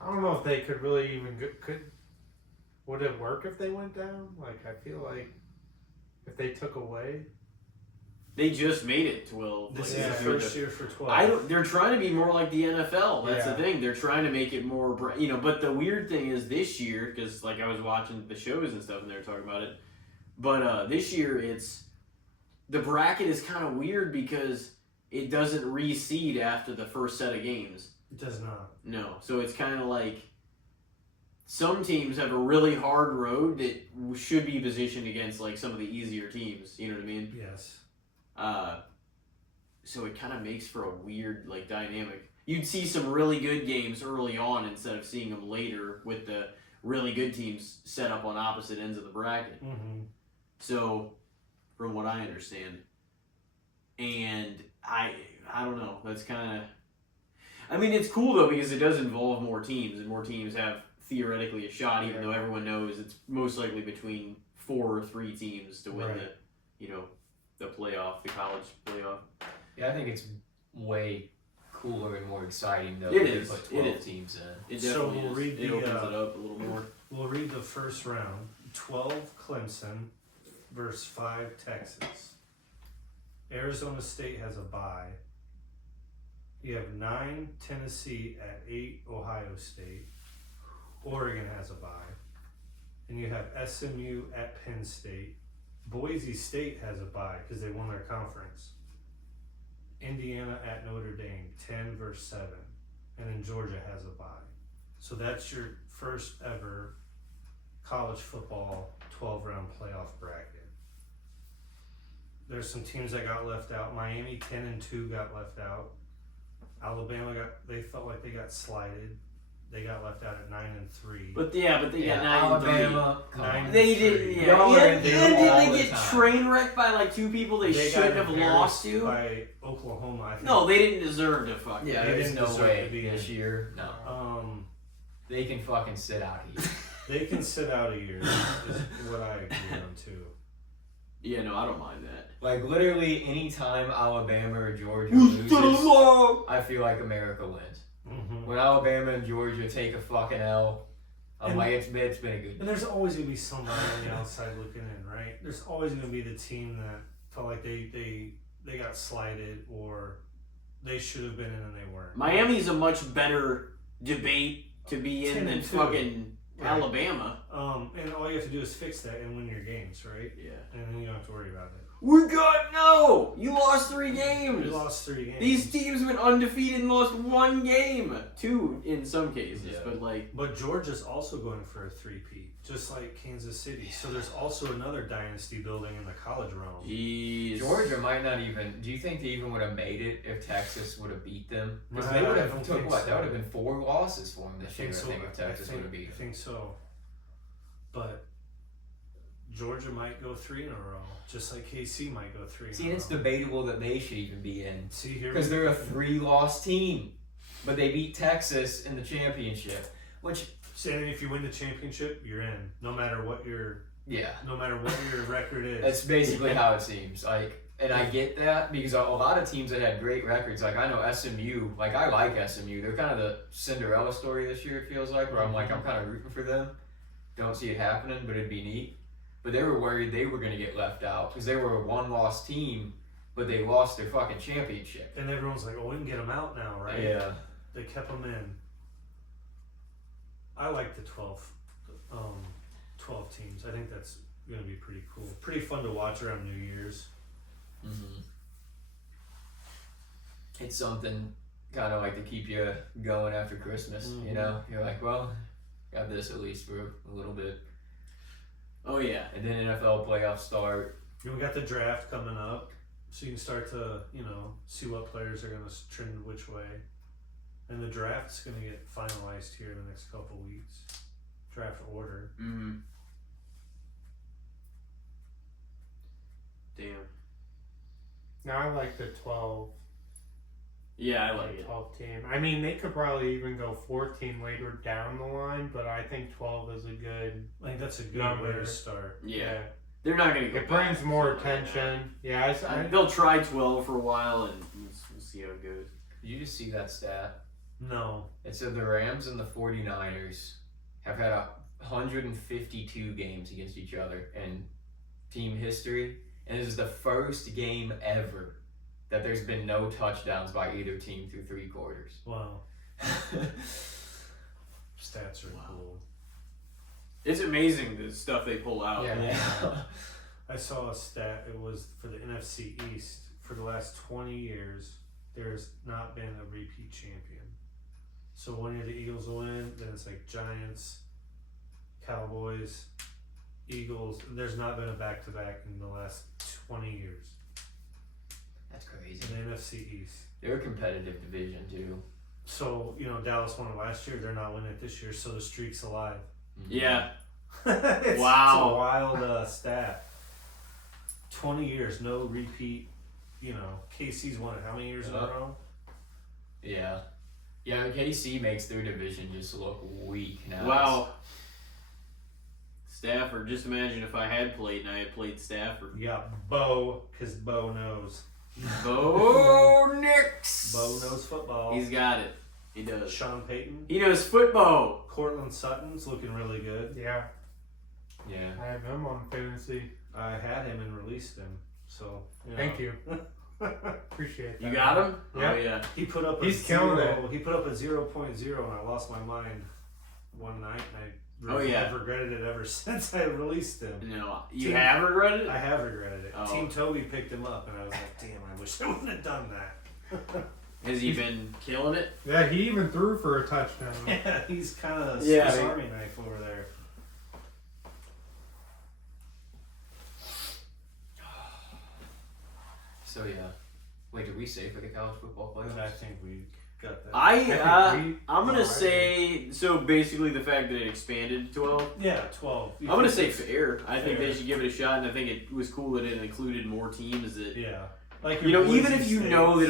I don't know if they could really even would it work if they went down? Like, I feel like if they took away. They just made it 12. This like, is the first year for 12. I don't. They're trying to be more like the NFL. That's Yeah. the thing. They're trying to make it more, But the weird thing is this year, because like I was watching the shows and stuff, and they were talking about it. But this year, the bracket is kind of weird because it doesn't reseed after the first set of games. It does not. No, so it's kind of like some teams have a really hard road that should be positioned against like some of the easier teams. You know what I mean? Yes. So it kind of makes for a weird like dynamic. You'd see some really good games early on instead of seeing them later with the really good teams set up on opposite ends of the bracket. Mm-hmm. So, from what I understand, and I don't know. That's kind of. I mean, it's cool though because it does involve more teams, and more teams have theoretically a shot, even though everyone knows it's most likely between 4 or 3 teams to win the playoff, the college playoff. Yeah, I think it's way cooler and more exciting though. It when is. They put It 12 is. teams in. It So definitely we'll is. read It the, opens it up a little more. We'll read the first round. 12 Clemson versus 5 Texas. Arizona State has a bye. You have 9 Tennessee at 8 Ohio State. Oregon has a bye. And you have SMU at Penn State. Boise State has a bye because they won their conference. Indiana at Notre Dame, 10 versus 7. And then Georgia has a bye. So that's your first ever college football 12-round playoff bracket. There's some teams that got left out. Miami 10-2 got left out. Alabama they felt like they got slided. They got left out at 9-3. But they got 9-3. Alabama, come on. 9-3. They did, yeah. Y'all are in And there didn't all they the get time. train wrecked by like 2 people they shouldn't got have lost embarrassed to? by Oklahoma. I think. No, they didn't deserve to fuck. Yeah, They there's didn't no deserve way to be this in. year. No. They can fucking sit out here. They can sit out a year. Is what I agree on too. Yeah, no, I don't mind that. Like literally anytime Alabama or Georgia loses, I feel like America wins. Mm-hmm. When Alabama and Georgia take a fucking L, I'm And- like, it's been a good. And there's always gonna be somebody on the outside looking in, right? There's always gonna be the team that felt like they got slighted or they should have been in and they weren't. Miami's a much better debate to be in than 10-2. fucking Right. Alabama. And all you have to do is fix that and win your games, right? Yeah. And then you don't have to worry about it. You lost 3 games. We lost 3 games. These teams went undefeated and lost 1 game. 2 in some cases, Yeah. but like. But Georgia's also going for a 3-peat, just like Kansas City. So there's also another dynasty building in the college realm. Jeez. Georgia might not even. Do you think they even would have made it if Texas would have beat them? Because I they would don't have think took what? so. That would have been 4 losses for them this year. I think if I Texas would have beat I them. think so. But Georgia might go 3 in a row, just like KC might go 3 in See, a row. it's debatable that they should even be in See here because they're a 3-loss team, but they beat Texas in the championship. Which, saying if you win the championship, you're in. No matter what your yeah, record is. that's basically how it seems. Like, and I get that because a lot of teams that had great records, like I know SMU, like I like SMU. They're kind of the Cinderella story this year. It feels like where I'm like I'm kind of rooting for them. Don't see it happening, but it'd be neat. But they were worried they were going to get left out because they were a 1-loss team, but they lost their fucking championship. And everyone's like, "Oh, we can get them out now, right?" Yeah. They kept them in. I like the 12 teams. I think that's going to be pretty cool. Pretty fun to watch around New Year's. Mm-hmm. It's something kind of like to keep you going after Christmas. Mhm. You know, you're like, well, got this at least for a little bit, Oh yeah. and then NFL playoffs start. And we got the draft coming up, so you can start to see what players are going to trend which way. And the draft's going to get finalized here in the next couple weeks. draft order. Mm-hmm. Damn. Now I like the 12. Yeah, I like it. 12 team. I mean, they could probably even go 14 later down the line, but I think 12 is a good. I think that's a good Number. way to start. Yeah. They're not going to go It brings back, more something like attention. Yeah, that. They'll try 12 for a while, and we'll see how it goes. Did you just see that stat? No. It said the Rams and the 49ers have had 152 games against each other in team history, and this is the first game ever that there's been no touchdowns by either team through 3 quarters. Wow. Stats are cool. It's amazing the stuff they pull out. Yeah. I saw a stat. It was for the NFC East. For the last 20 years, there's not been a repeat champion. So one year the Eagles will win, then it's like Giants, Cowboys, Eagles. There's not been a back-to-back in the last 20 years That's crazy. in the NFC East. They're a competitive division too. So, Dallas won it last year. They're not winning it this year, so the streak's alive. Yeah. It's Wow. a wild stat. 20 years, no repeat. KC's won it how many years in a row? Yeah. Yeah, KC makes their division just look weak now. Wow. Stafford, just imagine if I had played and I had played Stafford. You got Bo, because Bo knows. Bo Nix. Bo knows football. He's got it. He does. Sean Payton. He knows football. Cortland Sutton's looking really good. Yeah, Yeah. I have him on fantasy. I had him and released him. So, Thank you. Appreciate that. You got him? Yeah. Oh, yeah. He put up He's killing it. He put up a 0.0 and I lost my mind one night and I've regretted it ever since I released him. No, you have regretted it? I have regretted it. Oh. Team Tobey picked him up and I was like, damn, I wish I wouldn't have done that. Has he been killing it? Yeah, he even threw for a touchdown. Yeah, he's kind of a Yeah. Swiss Army knife over there. So yeah. Wait, did we say for the college football playoffs? I think we got that. I'm gonna say so. Basically, the fact that it expanded to 12. Yeah, 12. I'm gonna say fair. I think they should give it a shot, and I think it was cool that it included more teams. That Yeah. Like even if you know that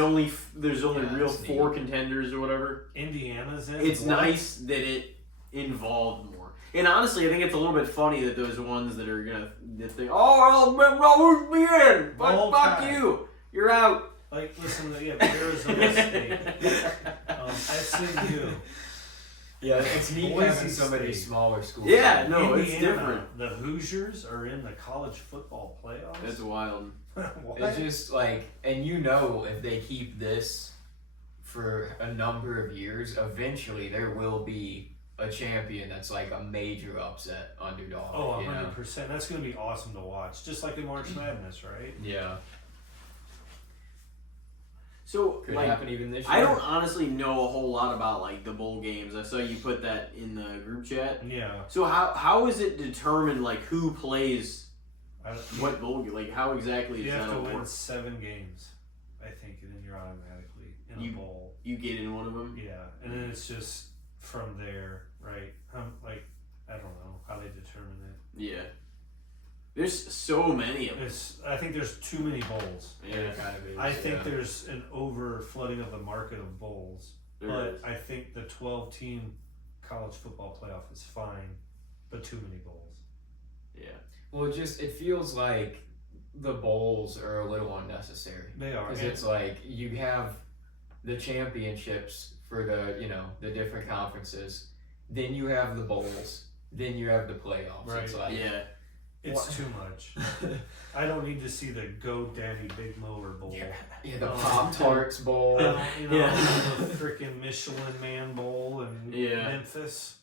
there's only real that's 4 neat. contenders or whatever, Indiana's in. it's nice that it involved more. And honestly, I think it's a little bit funny that those ones that are gonna think, oh, well, who's me in? But fuck you, you're out. Like, listen to Arizona State, SMU. Yeah, it's neat Boise having so many State. smaller schools. Yeah, no, it's Indiana, different. The Hoosiers are in the college football playoffs. That's wild. What? It's just like, and if they keep this for a number of years, eventually there will be a champion that's like a major upset underdog. Oh, you know? 100%. That's going to be awesome to watch. Just like in March Madness, right? Yeah. So, Could like, happen even this year. I don't honestly know a whole lot about like the bowl games. I saw you put that in the group chat. Yeah. So how is it determined like who plays I, what bowl game? Like how exactly you does have that to work? win 7 games, I think, and then you're automatically in a bowl. You get in one of them. Yeah, and then it's just from there, right? I don't know how they determine it. Yeah. There's so many of them. I think there's too many bowls. Yeah. kind of is. I think there's an over flooding of the market of bowls. There But is. I think the 12-team college football playoff is fine, but too many bowls. Yeah. Well, it feels like the bowls are a little unnecessary. They are. Because it's like you have the championships for the different conferences, then you have the bowls, then you have the playoffs. Right. It's like, Yeah. It's too much. I don't need to see the GoDaddy Big Mower Bowl. Yeah, the Pop-Tarts Bowl. The Yeah. freaking Michelin Man Bowl in Yeah. Memphis.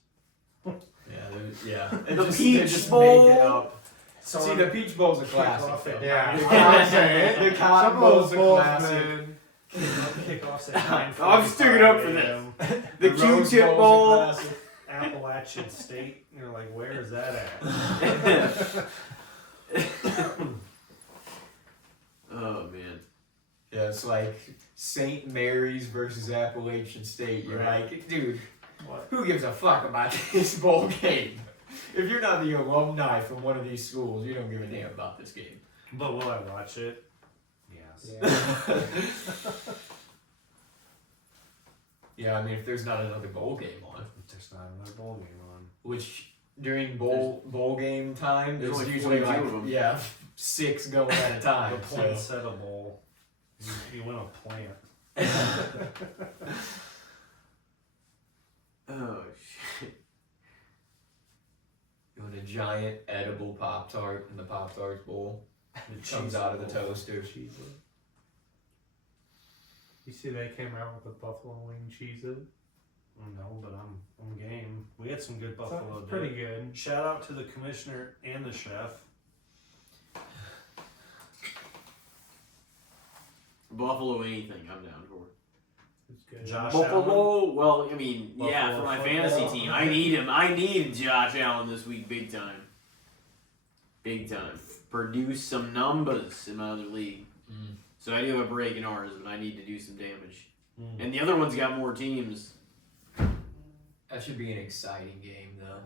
Yeah. The They Peach just Bowl. make it up. So See, the Peach Bowl's a Kick classic. off at though. Yeah, Yeah. The Cotton Bowl's a classic. kickoffs at 9:45 I'm sticking up for this. a.m. The Rose Q-Tip Bowl's a Bowl. classic. Appalachian State. You're like, where is that at? Oh man. Yeah, it's like St. Mary's versus Appalachian State. You're Right. like, dude, What? who gives a fuck about this bowl game? If you're not the alumni from one of these schools, you don't give a damn about this game. But will I watch it? Yes. Yeah, I mean, if there's not another bowl game on, There's not another bowl game on. which during bowl game time, There's there's only usually 42 like of 'em. 6 going at a time. The So. poinsettia bowl. You win a plant. Oh shit! You want a giant edible Pop Tart in the Pop Tarts bowl? It Comes out of the toaster. You see, they came out with the buffalo wing cheeses. No, but I'm game. We had some good buffalo. It's pretty good. Shout out to the commissioner and the chef. Buffalo anything, I'm down for. It's good. Josh Allen. Buffalo. Well, I mean, yeah, Buffalo for my football. fantasy team, I need him. I need Josh Allen this week, big time. Big time. Produce some numbers in my other league. Mm. So I do have a break in ours, but I need to do some damage. Mm. And the other one's got more teams. That should be an exciting game, though.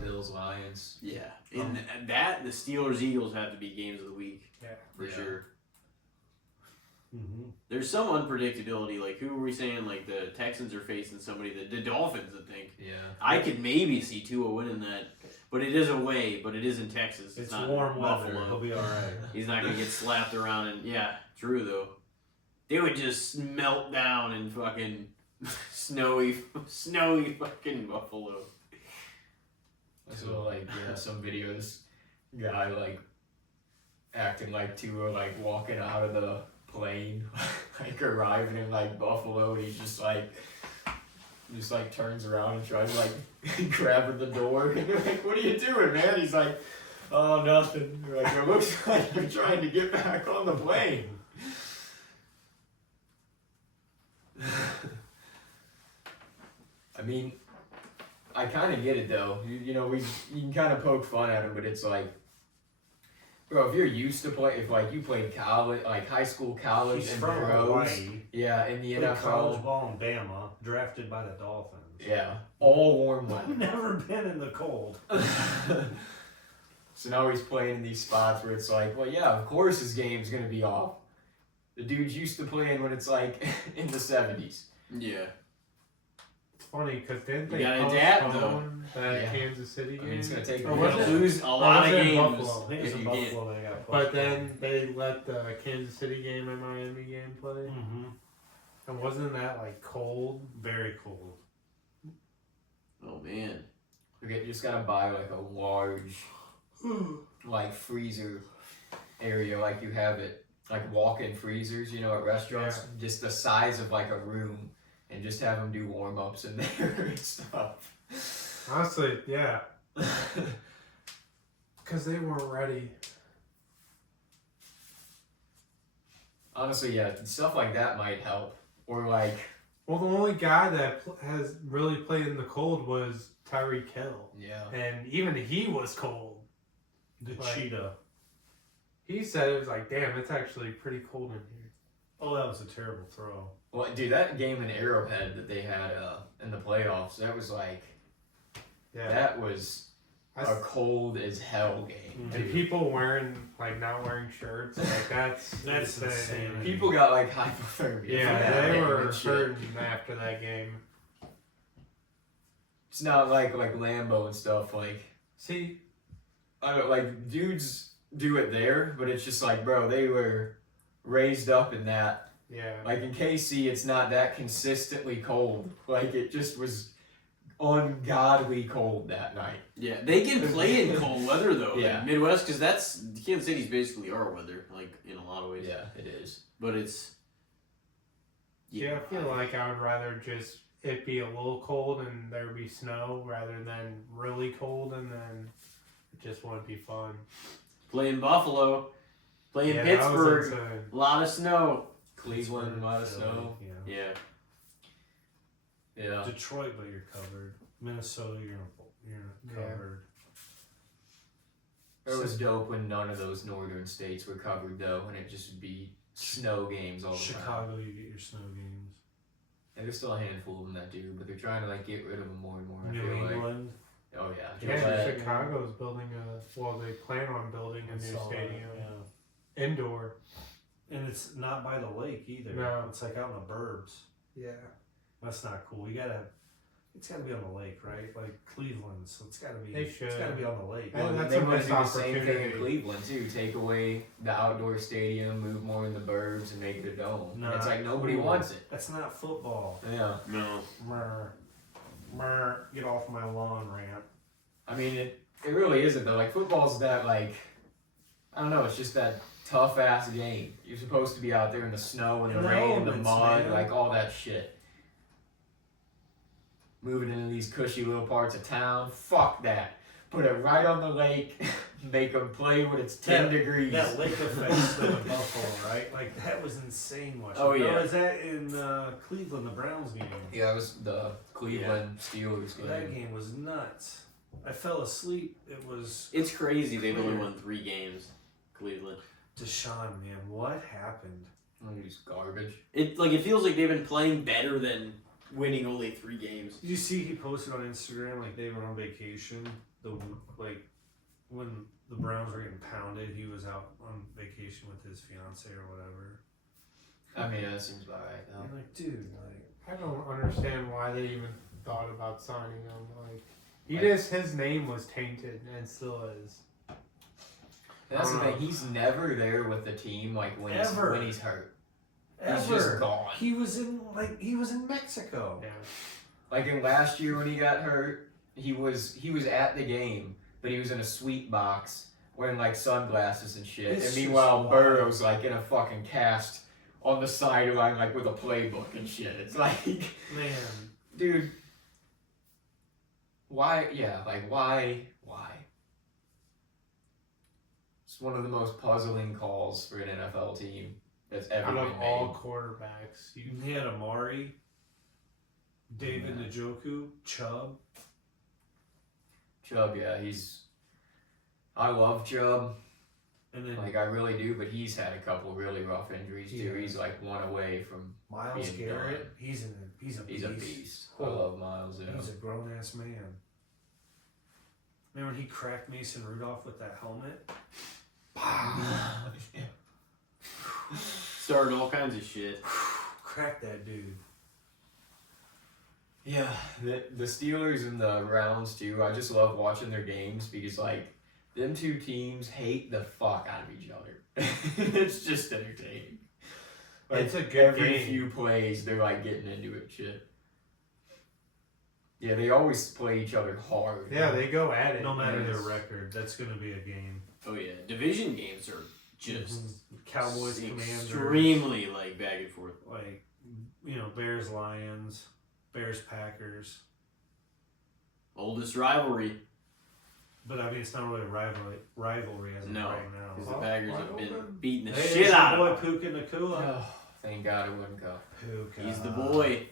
Bills, Lions. Yeah. And that, the Steelers Eagles have to be games of the week. Yeah. For Yeah. sure. Mm-hmm. There's some unpredictability. Like, who were we saying? Like, the Texans are facing somebody, the Dolphins, I think. Yeah. I could maybe see Tua winning that. But it is away, but it is in Texas. It's not warm Buffalo. weather. He'll be all right. He's not going to get slapped around. And yeah, true, though. They would just melt down in fucking snowy fucking Buffalo. I saw some videos, guy like acting like Tua, like walking out of the plane, like arriving in like Buffalo, and he's just like turns around and tries like grabbing the door, and they're like, "What are you doing, man?" He's like, "Oh, nothing." They're like, "It looks like you're trying to get back on the plane." I mean, I kind of get it though. You can kind of poke fun at him, but it's like, bro, if you're used to if like you played college, like high school, college, He's and from pros, Hawaii. yeah, in the Played college NFL, ball in Bama, drafted by the Dolphins. yeah, all warm I've weather. never been in the cold. So now he's playing in these spots where it's like, well, yeah, of course his game's gonna be off. The dude's used to playing when it's like in the 70s. Yeah. It's funny because didn't You they gotta adapt, postpone that Yeah. Kansas City I game? mean, it's gonna take. Or You're was gonna it? lose a Or lot was of it in games Buffalo? I think if it's in you get. Buffalo they got But then they let the Kansas City game and Miami game play. Mm-hmm. And wasn't that like cold? Very cold. Oh man. You just gotta buy like a large, like freezer area, like you have it, like walk-in freezers, at restaurants, just the size of like a room, and just have them do warm-ups in there and stuff. Honestly, yeah. Because they weren't ready. Honestly, yeah, stuff like that might help, or like, Well, the only guy that has really played in the cold was Tyreek Hill. yeah, And even he was cold. The Like- cheetah. He said it was like, damn, it's actually pretty cold in here. Oh, that was a terrible throw. well, dude, that game in Arrowhead that they had in the playoffs, that was like, Yeah. that was I a cold as hell game. and dude. people not wearing shirts, like that's That's insane. People got like hypothermia. from Yeah, that they game were and shit. hurting after that game. It's not like Lambo and stuff. Like, See, I don't like dudes do it there, but it's just like, bro, they were raised up in that. yeah. Like in KC, it's not that consistently cold. Like it just was ungodly cold that night. Yeah, they can play in cold weather though. Yeah. In Midwest, because that's Kansas City's basically our weather, like in a lot of ways. Yeah, it is. But it's. Yeah, I feel like I would rather just it be a little cold and there be snow rather than really cold and then it just wouldn't be fun. Playing Buffalo, playing Yeah, that was Pittsburgh, insane. a lot of snow. Cleveland, a lot of Philly, snow. Yeah. Yeah. Yeah. Detroit, but you're covered. Minnesota, you're Yeah. covered. It was dope when none of those northern states were covered though, and it just would be snow games all the time. Chicago, you get your snow games. And there's still a handful of them that do, but they're trying to like get rid of them more and more. I New feel like. England, Oh yeah, Yeah, Gillette. Chicago's building they plan on building a new stadium. Yeah. Indoor. And it's not by the lake either. No. It's like out in the burbs. Yeah. That's not cool. It's gotta be on the lake, right? Like Cleveland, so it's gotta be. They should. It's gotta be on the lake. Yeah, that's they a want to missed do the same thing in opportunity. Cleveland too. Take away the outdoor stadium, move more in the burbs, and make it a dome. Nah, It's like nobody cool. wants it. That's not football. Yeah. No. Get off my lawn, rant. I mean, it really isn't though. Like football's that like, I don't know. It's just that tough ass game. You're supposed to be out there in the snow and In the the rain and the elements, mud, man. like all that shit. Moving into these cushy little parts of town, fuck that. Put it right on the lake. Make them play when it's 10 degrees. That lake effect though in Buffalo, right? Like that was insane. Watching. Oh, yeah. Or is that in Cleveland, the Browns game? Yeah, it was the Cleveland Steelers game. That game was nuts. I fell asleep. It was It's crazy they've only Clear. won 3 games, Cleveland. Deshaun, man. What happened? He's garbage. It feels like they've been playing better than winning only 3 games. Did you see he posted on Instagram like they were on vacation? When the Browns were getting pounded, he was out on vacation with his fiance or whatever. I mean, that seems about right though. I'm like, dude, like I don't understand why they even thought about signing him. Like, Like- his name was tainted and still is. That's the I don't thing. know. He's never there with the team. Like when Ever. he's hurt. ever. He's just gone. He was in Mexico. Yeah. Like in last year when he got hurt, he was at the game, but he was in a sweet box wearing like sunglasses and shit. It's and just meanwhile, wild. Burrow's like in a fucking cast on the sideline, like with a playbook and shit. It's like, Man, dude, why? Yeah, like why? It's one of the most puzzling calls for an NFL team that's ever Out been of made. all quarterbacks, he had Amari, David Njoku, Chubb. Chubb, yeah, I love Chubb, And then like I really do, but he's had a couple really rough injuries too. Yeah. He's like one away from. Miles being Garrett, done. he's a He's beast. a beast. I Oh. love Miles. Yeah. He's a grown ass man. Remember when he cracked Mason Rudolph with that helmet? Started all kinds of shit. Cracked that dude. Yeah, the Steelers and the Browns too. I just love watching their games because like them two teams hate the fuck out of each other. It's just entertaining. Like, It's a good every game. few plays they're like getting into it. Shit. Yeah, they always play each other hard. Yeah, they go at it. No matter their Yes. record, that's going to be a game. Oh yeah, division games are just Cowboys, Commanders, extremely like back and forth. like Bears, Lions, Bears, Packers. Oldest rivalry. But I mean, it's not really a rivalry as of No. right now. Because the Packers have been open. beating the Hey, shit there's out your of boy him. Puka Nakua. Oh, thank God it wouldn't go. Puka. He's the boy.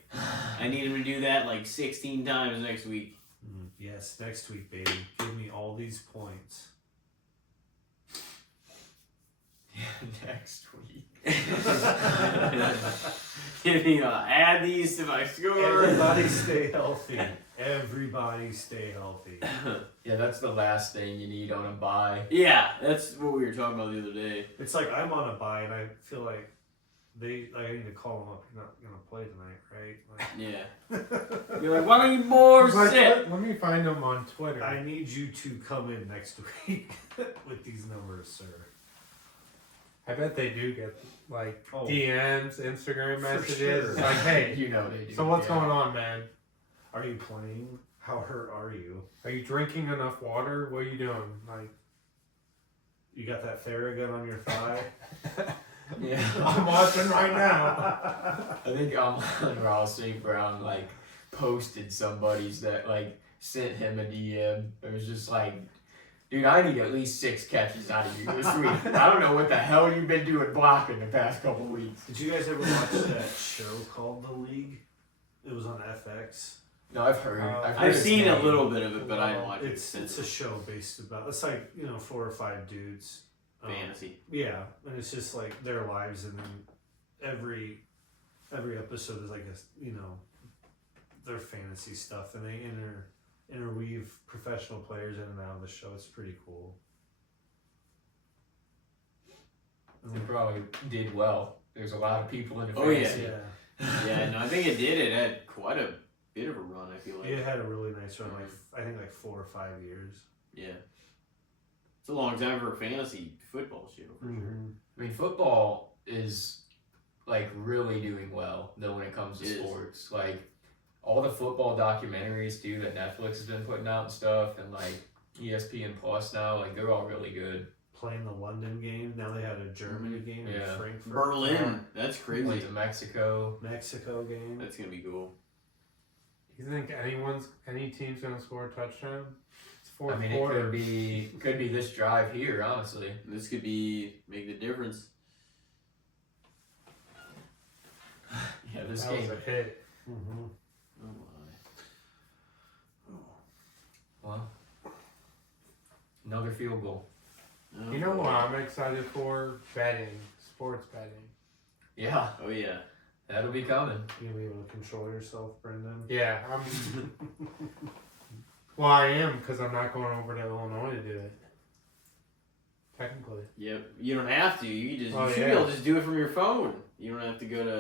I need him to do that like 16 times next week. Yes, next week, baby. Give me all these points. Next week. Give me add these to my score. Everybody stay healthy. Everybody stay healthy. Yeah, that's the last thing you need on a bye. Yeah, that's what we were talking about the other day. It's like I'm on a bye and I feel like I need to call them up. You're not gonna play tonight, right? Yeah. You're like, why don't you more Like, sit? let me find them on Twitter. I need you to come in next week with these numbers, sir. I bet they do get like Oh. DMs, Instagram For messages. sure. It's like, hey, You know they do. so what's yeah. going on, man? Are you playing? How hurt are you? Are you drinking enough water? What are you doing? Like, You got that Theragun on your thigh? Yeah. I'm watching right now. I think Ross St. Brown like posted somebody's that like sent him a DM. It was just like, dude, I need at least 6 catches out of you this week. I don't know what the hell you've been doing blocking the past couple weeks. Did you guys ever watch that show called The League? It was on FX. No, I've heard. I've I've his seen a name. little bit of it, but I didn't watch it It's a since show based about. It's like 4 or 5 dudes. fantasy. Yeah, and it's just like their lives, and then every episode is like their fantasy stuff, and they interweave professional players in and out of the show. It's pretty cool. It probably did well. There's a lot of people in the Oh, yeah. fantasy. Yeah, no, I think it did. It had quite a bit of a run, I feel like. It had a really nice run, like I think like 4 or 5 years. Yeah. It's a long time for a fantasy football show, for sure. I mean, football is like really doing well though when it comes to It is. sports. Like all the football documentaries too that Netflix has been putting out and stuff, and like ESPN Plus now, like they're all really good. Playing the London game. Now they had a Germany game in Yeah. Frankfurt. Berlin. That's Went crazy. to Mexico. Mexico game. That's going to be cool. You think any team's gonna score a touchdown? It's I fourth mean, quarter. it could be this drive here, honestly. This could make the difference. Yeah, this That game. was a hit. Mm-hmm. Oh, my. Well, another field goal. Oh, You know boy. what I'm excited for? Betting, sports betting. Yeah, Oh, yeah. that'll be coming. You'll be able to control yourself, Brendan. Yeah, well, I am because I'm not going over to Illinois to do it. Technically. Yep. You don't have to. You just Oh, you should yeah. be able to just do it from your phone. You don't have to go to.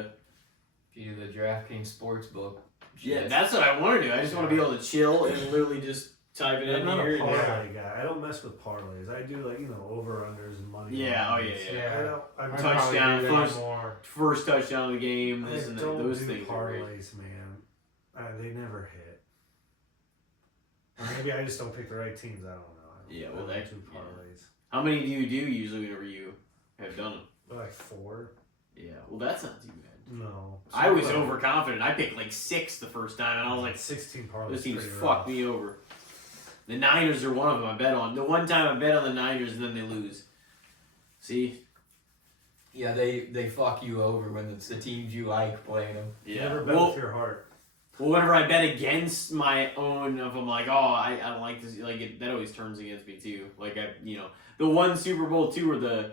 If you do the DraftKings Sportsbook. Yeah, that's what I want to do. I just want to be able to chill and literally just type it I'm in not here. a and- parlay guy. I don't mess with parlays. I do like over-unders and money. Yeah, oh, yeah, lines. yeah. I don't. I'm I'd Touchdown, probably do that first- more. First touchdown of the game. I This and that. don't Those do things. Are great. parlays, man. They never hit. Or maybe I just don't pick the right teams. I don't know. Yeah, well, I don't that- do yeah. parlays. How many do you do usually whenever you have done them? Like 4. Yeah. Well, that's not too bad. No. I was Like, overconfident. I picked like 6 the first time, and I was like, 16 parlays. "Those teams pretty fucked rough. me over." The Niners are one of them. I bet on. The one time I bet on the Niners, and then they lose. See? Yeah, they fuck you over when it's the teams you like playing them. Yeah. Never bet Well, with your heart. whenever I bet against my own, if I'm like, oh, I don't like this, like that always turns against me too. Like the one Super Bowl too, where the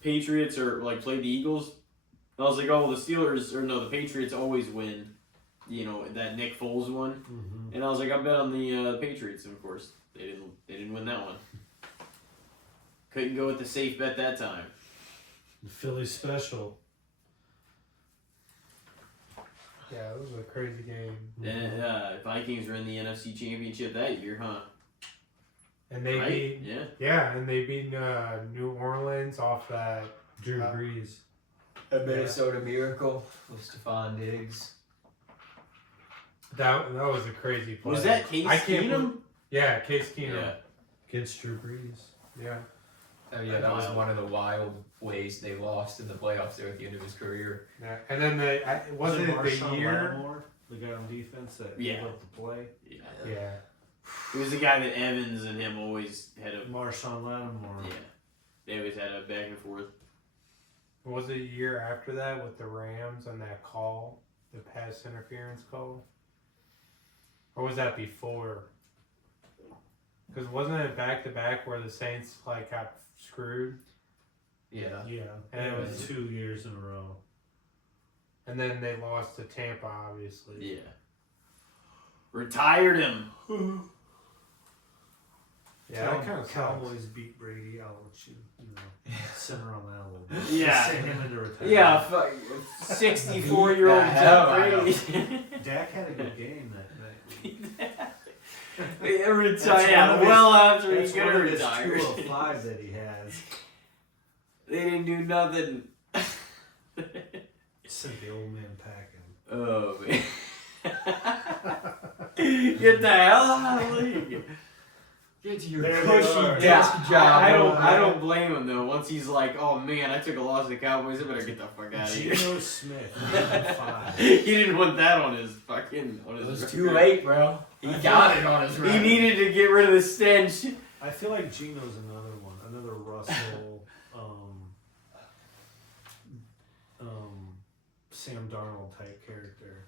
Patriots like played the Eagles. I was like, oh, the Steelers or no, the Patriots always win. You know that Nick Foles one, Mm-hmm. and I was like, I bet on the Patriots, and of course they didn't win that one. Couldn't go with the safe bet that time. The Philly special. Yeah, it was a crazy game. Then Vikings were in the NFC Championship that year, huh? And they Right? beat and they beat New Orleans off that. Drew Brees. A Minnesota Miracle with Stephon Diggs. That was a crazy play. Was that Case I can't Keenum? Yeah, Case Keenum. Yeah. Against Drew Brees. Yeah. Oh yeah, that was Wild. one of the wild ways they lost in the playoffs there at the end of his career. Yeah. And then was it the Marshawn year? Lattimore, the guy on defense that Yeah. gave up the play? Yeah. Yeah. It was the guy that Evans and him always had a Marshawn Lattimore. yeah. They always had a back and forth. Was it a year after that with the Rams and that call, the pass interference call? Or was that before? Because wasn't it back to back where the Saints like got screwed, Yeah. Yeah. And it it was was- 2 years in a row. and then they lost to Tampa, obviously. Yeah. Retired him. Yeah, that kind of Cowboys beat Brady. I'll let you, simmer on that a little bit. Yeah. Send him into retirement. Yeah, 64-year-old Beat the hell Tom out of Brady. Dak had a good game that night. Retired. one of his- Well after That's he could one have of his retired. 205 that he has. They didn't do nothing. Sent the old man packing. Oh man. Get the hell out of the league. Get to your There they cushy are. desk Yeah, job. I don't blame him though. Once he's like, oh man, I took a loss to the Cowboys, I better get the fuck out of here. Geno Smith, 105. He didn't want that on his It was record. too late, bro. He got it on his He record. needed to get rid of the stench. I feel like Geno's another one, another Russell, Sam Darnold type character.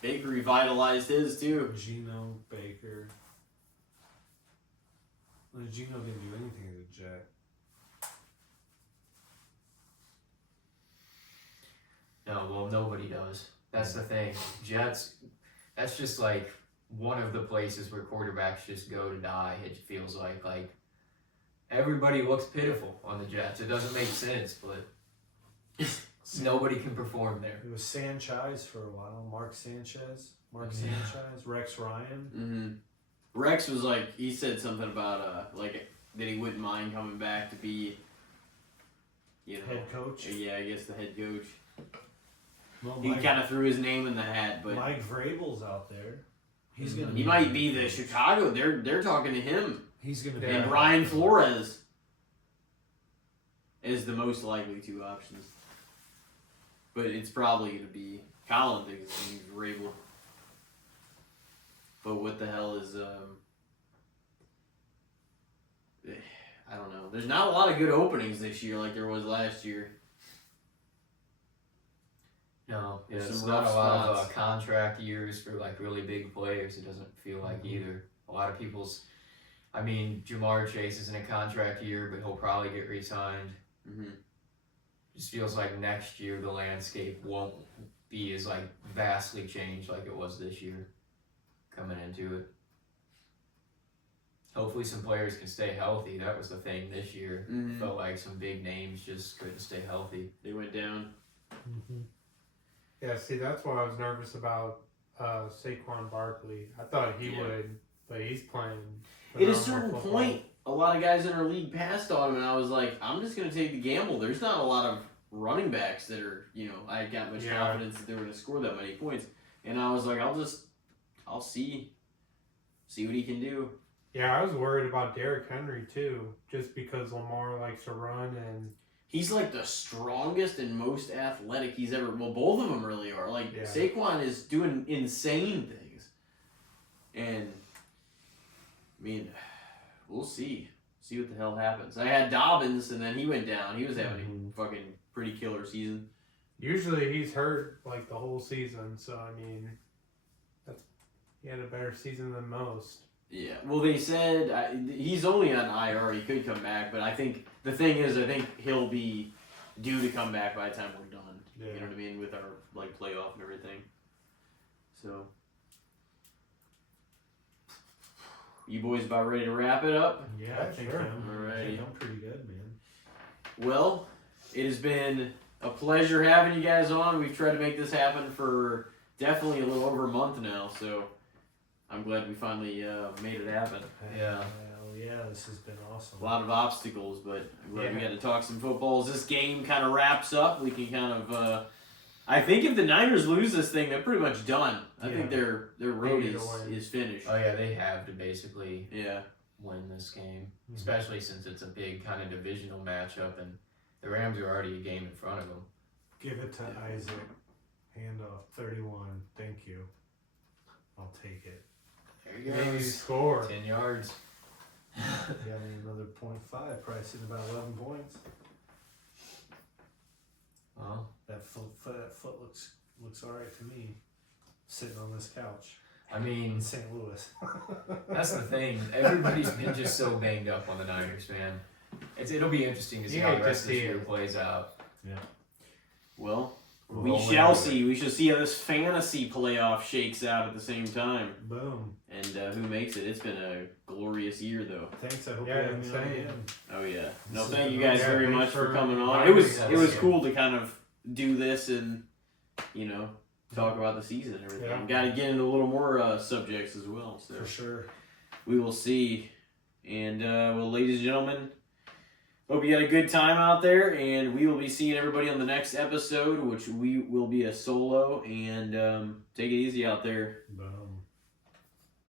Baker revitalized his too. Geno, Baker. Well, Geno didn't do anything as a Jet. No, well, nobody does. That's the thing. Jets, that's just like one of the places where quarterbacks just go to die. It feels like everybody looks pitiful on the Jets. It doesn't make sense, but nobody can perform there. It was Sanchez for a while. Mark Sanchez, Rex Ryan. Mm-hmm. Rex was like, he said something about like that he wouldn't mind coming back to be, you know, Head coach. Yeah, I guess the head coach. Well, He kind of threw his name in the hat, but Mike Vrabel's out there. He's gonna. he might be the Chicago. They're talking to him He's gonna be. and Brian Flores is the most likely two options. But it's probably going to be Colin thinks it's going to be Vrabel. But what the hell is I don't know. There's not a lot of good openings this year like there was last year. No, There's there's some not rough a lot of spots. contract years for like really big players. It doesn't feel like either. A lot of people's, I mean, Jamar Chase is in a contract year, but he'll probably get re-signed. Mm-hmm. Just feels like next year the landscape won't be as like vastly changed like it was this year coming into it. Hopefully some players can stay healthy. That was the thing this year. Mhm. Felt like some big names just couldn't stay healthy. They went down. Yeah, see, that's why I was nervous about Saquon Barkley. I thought he would, but he's playing. At a phenomenal certain football. point, a lot of guys in our league passed on him, and I was like, I'm just going to take the gamble. There's not a lot of running backs that are, you know, I got much confidence that they were going to score that many points. And I was like, I'll see what he can do. Yeah, I was worried about Derrick Henry too, just because Lamar likes to run and. He's like the strongest and most athletic he's ever. Well, both of them really are. Like Yeah. Saquon is doing insane things, and I mean, we'll see what the hell happens. I had Dobbins, and then he went down. He was having a fucking pretty killer season. Usually he's hurt like the whole season, so I mean, he had a better season than most. Yeah. Well, they said he's only on IR. He could come back, but I think the thing is, I think he'll be due to come back by the time we're done. Yeah. You know what I mean, with our like playoff and everything. So, you boys about ready to wrap it up? Yeah, I think sure. I'm pretty good, man. Well, it has been a pleasure having you guys on. We've tried to make this happen for definitely a little over a month now, so I'm glad we finally made it happen. Yeah. Well, yeah, this has been awesome. A lot of obstacles, but I'm glad we got to talk some football. As this game kind of wraps up, we can kind of. I think if the Niners lose this thing, they're pretty much done. I think their road is finished. Oh yeah, they have to basically Yeah. win this game, especially since it's a big kind of divisional matchup, and the Rams are already a game in front of them. Give it to Isaac. Handoff 31. Thank you. I'll take it. There you Maybe go. score. 10 yards. Got me another 0.5. Probably sitting about 11 points. Well, That foot looks all right to me. Sitting on this couch I in mean, St. Louis. that's the thing. Everybody's been just so banged up on the Niners, man. It'll be interesting to see how the rest of this year plays out. Well, We'll we roll shall into it. see. We shall see how this fantasy playoff shakes out at the same time. Boom. And who makes it. It's been a glorious year, though. Thanks. I hope Yeah, you have me on insane. again. Oh yeah. No, This is thank you been guys awesome. very Yeah, much thanks for for coming on. inviting It was us. cool to kind of do this and talk about the season and everything. Yeah. Got to get into a little more subjects as well. So For sure. we will see. And well, ladies and gentlemen, hope you had a good time out there. And we will be seeing everybody on the next episode, which will be a solo. And take it easy out there. Boom.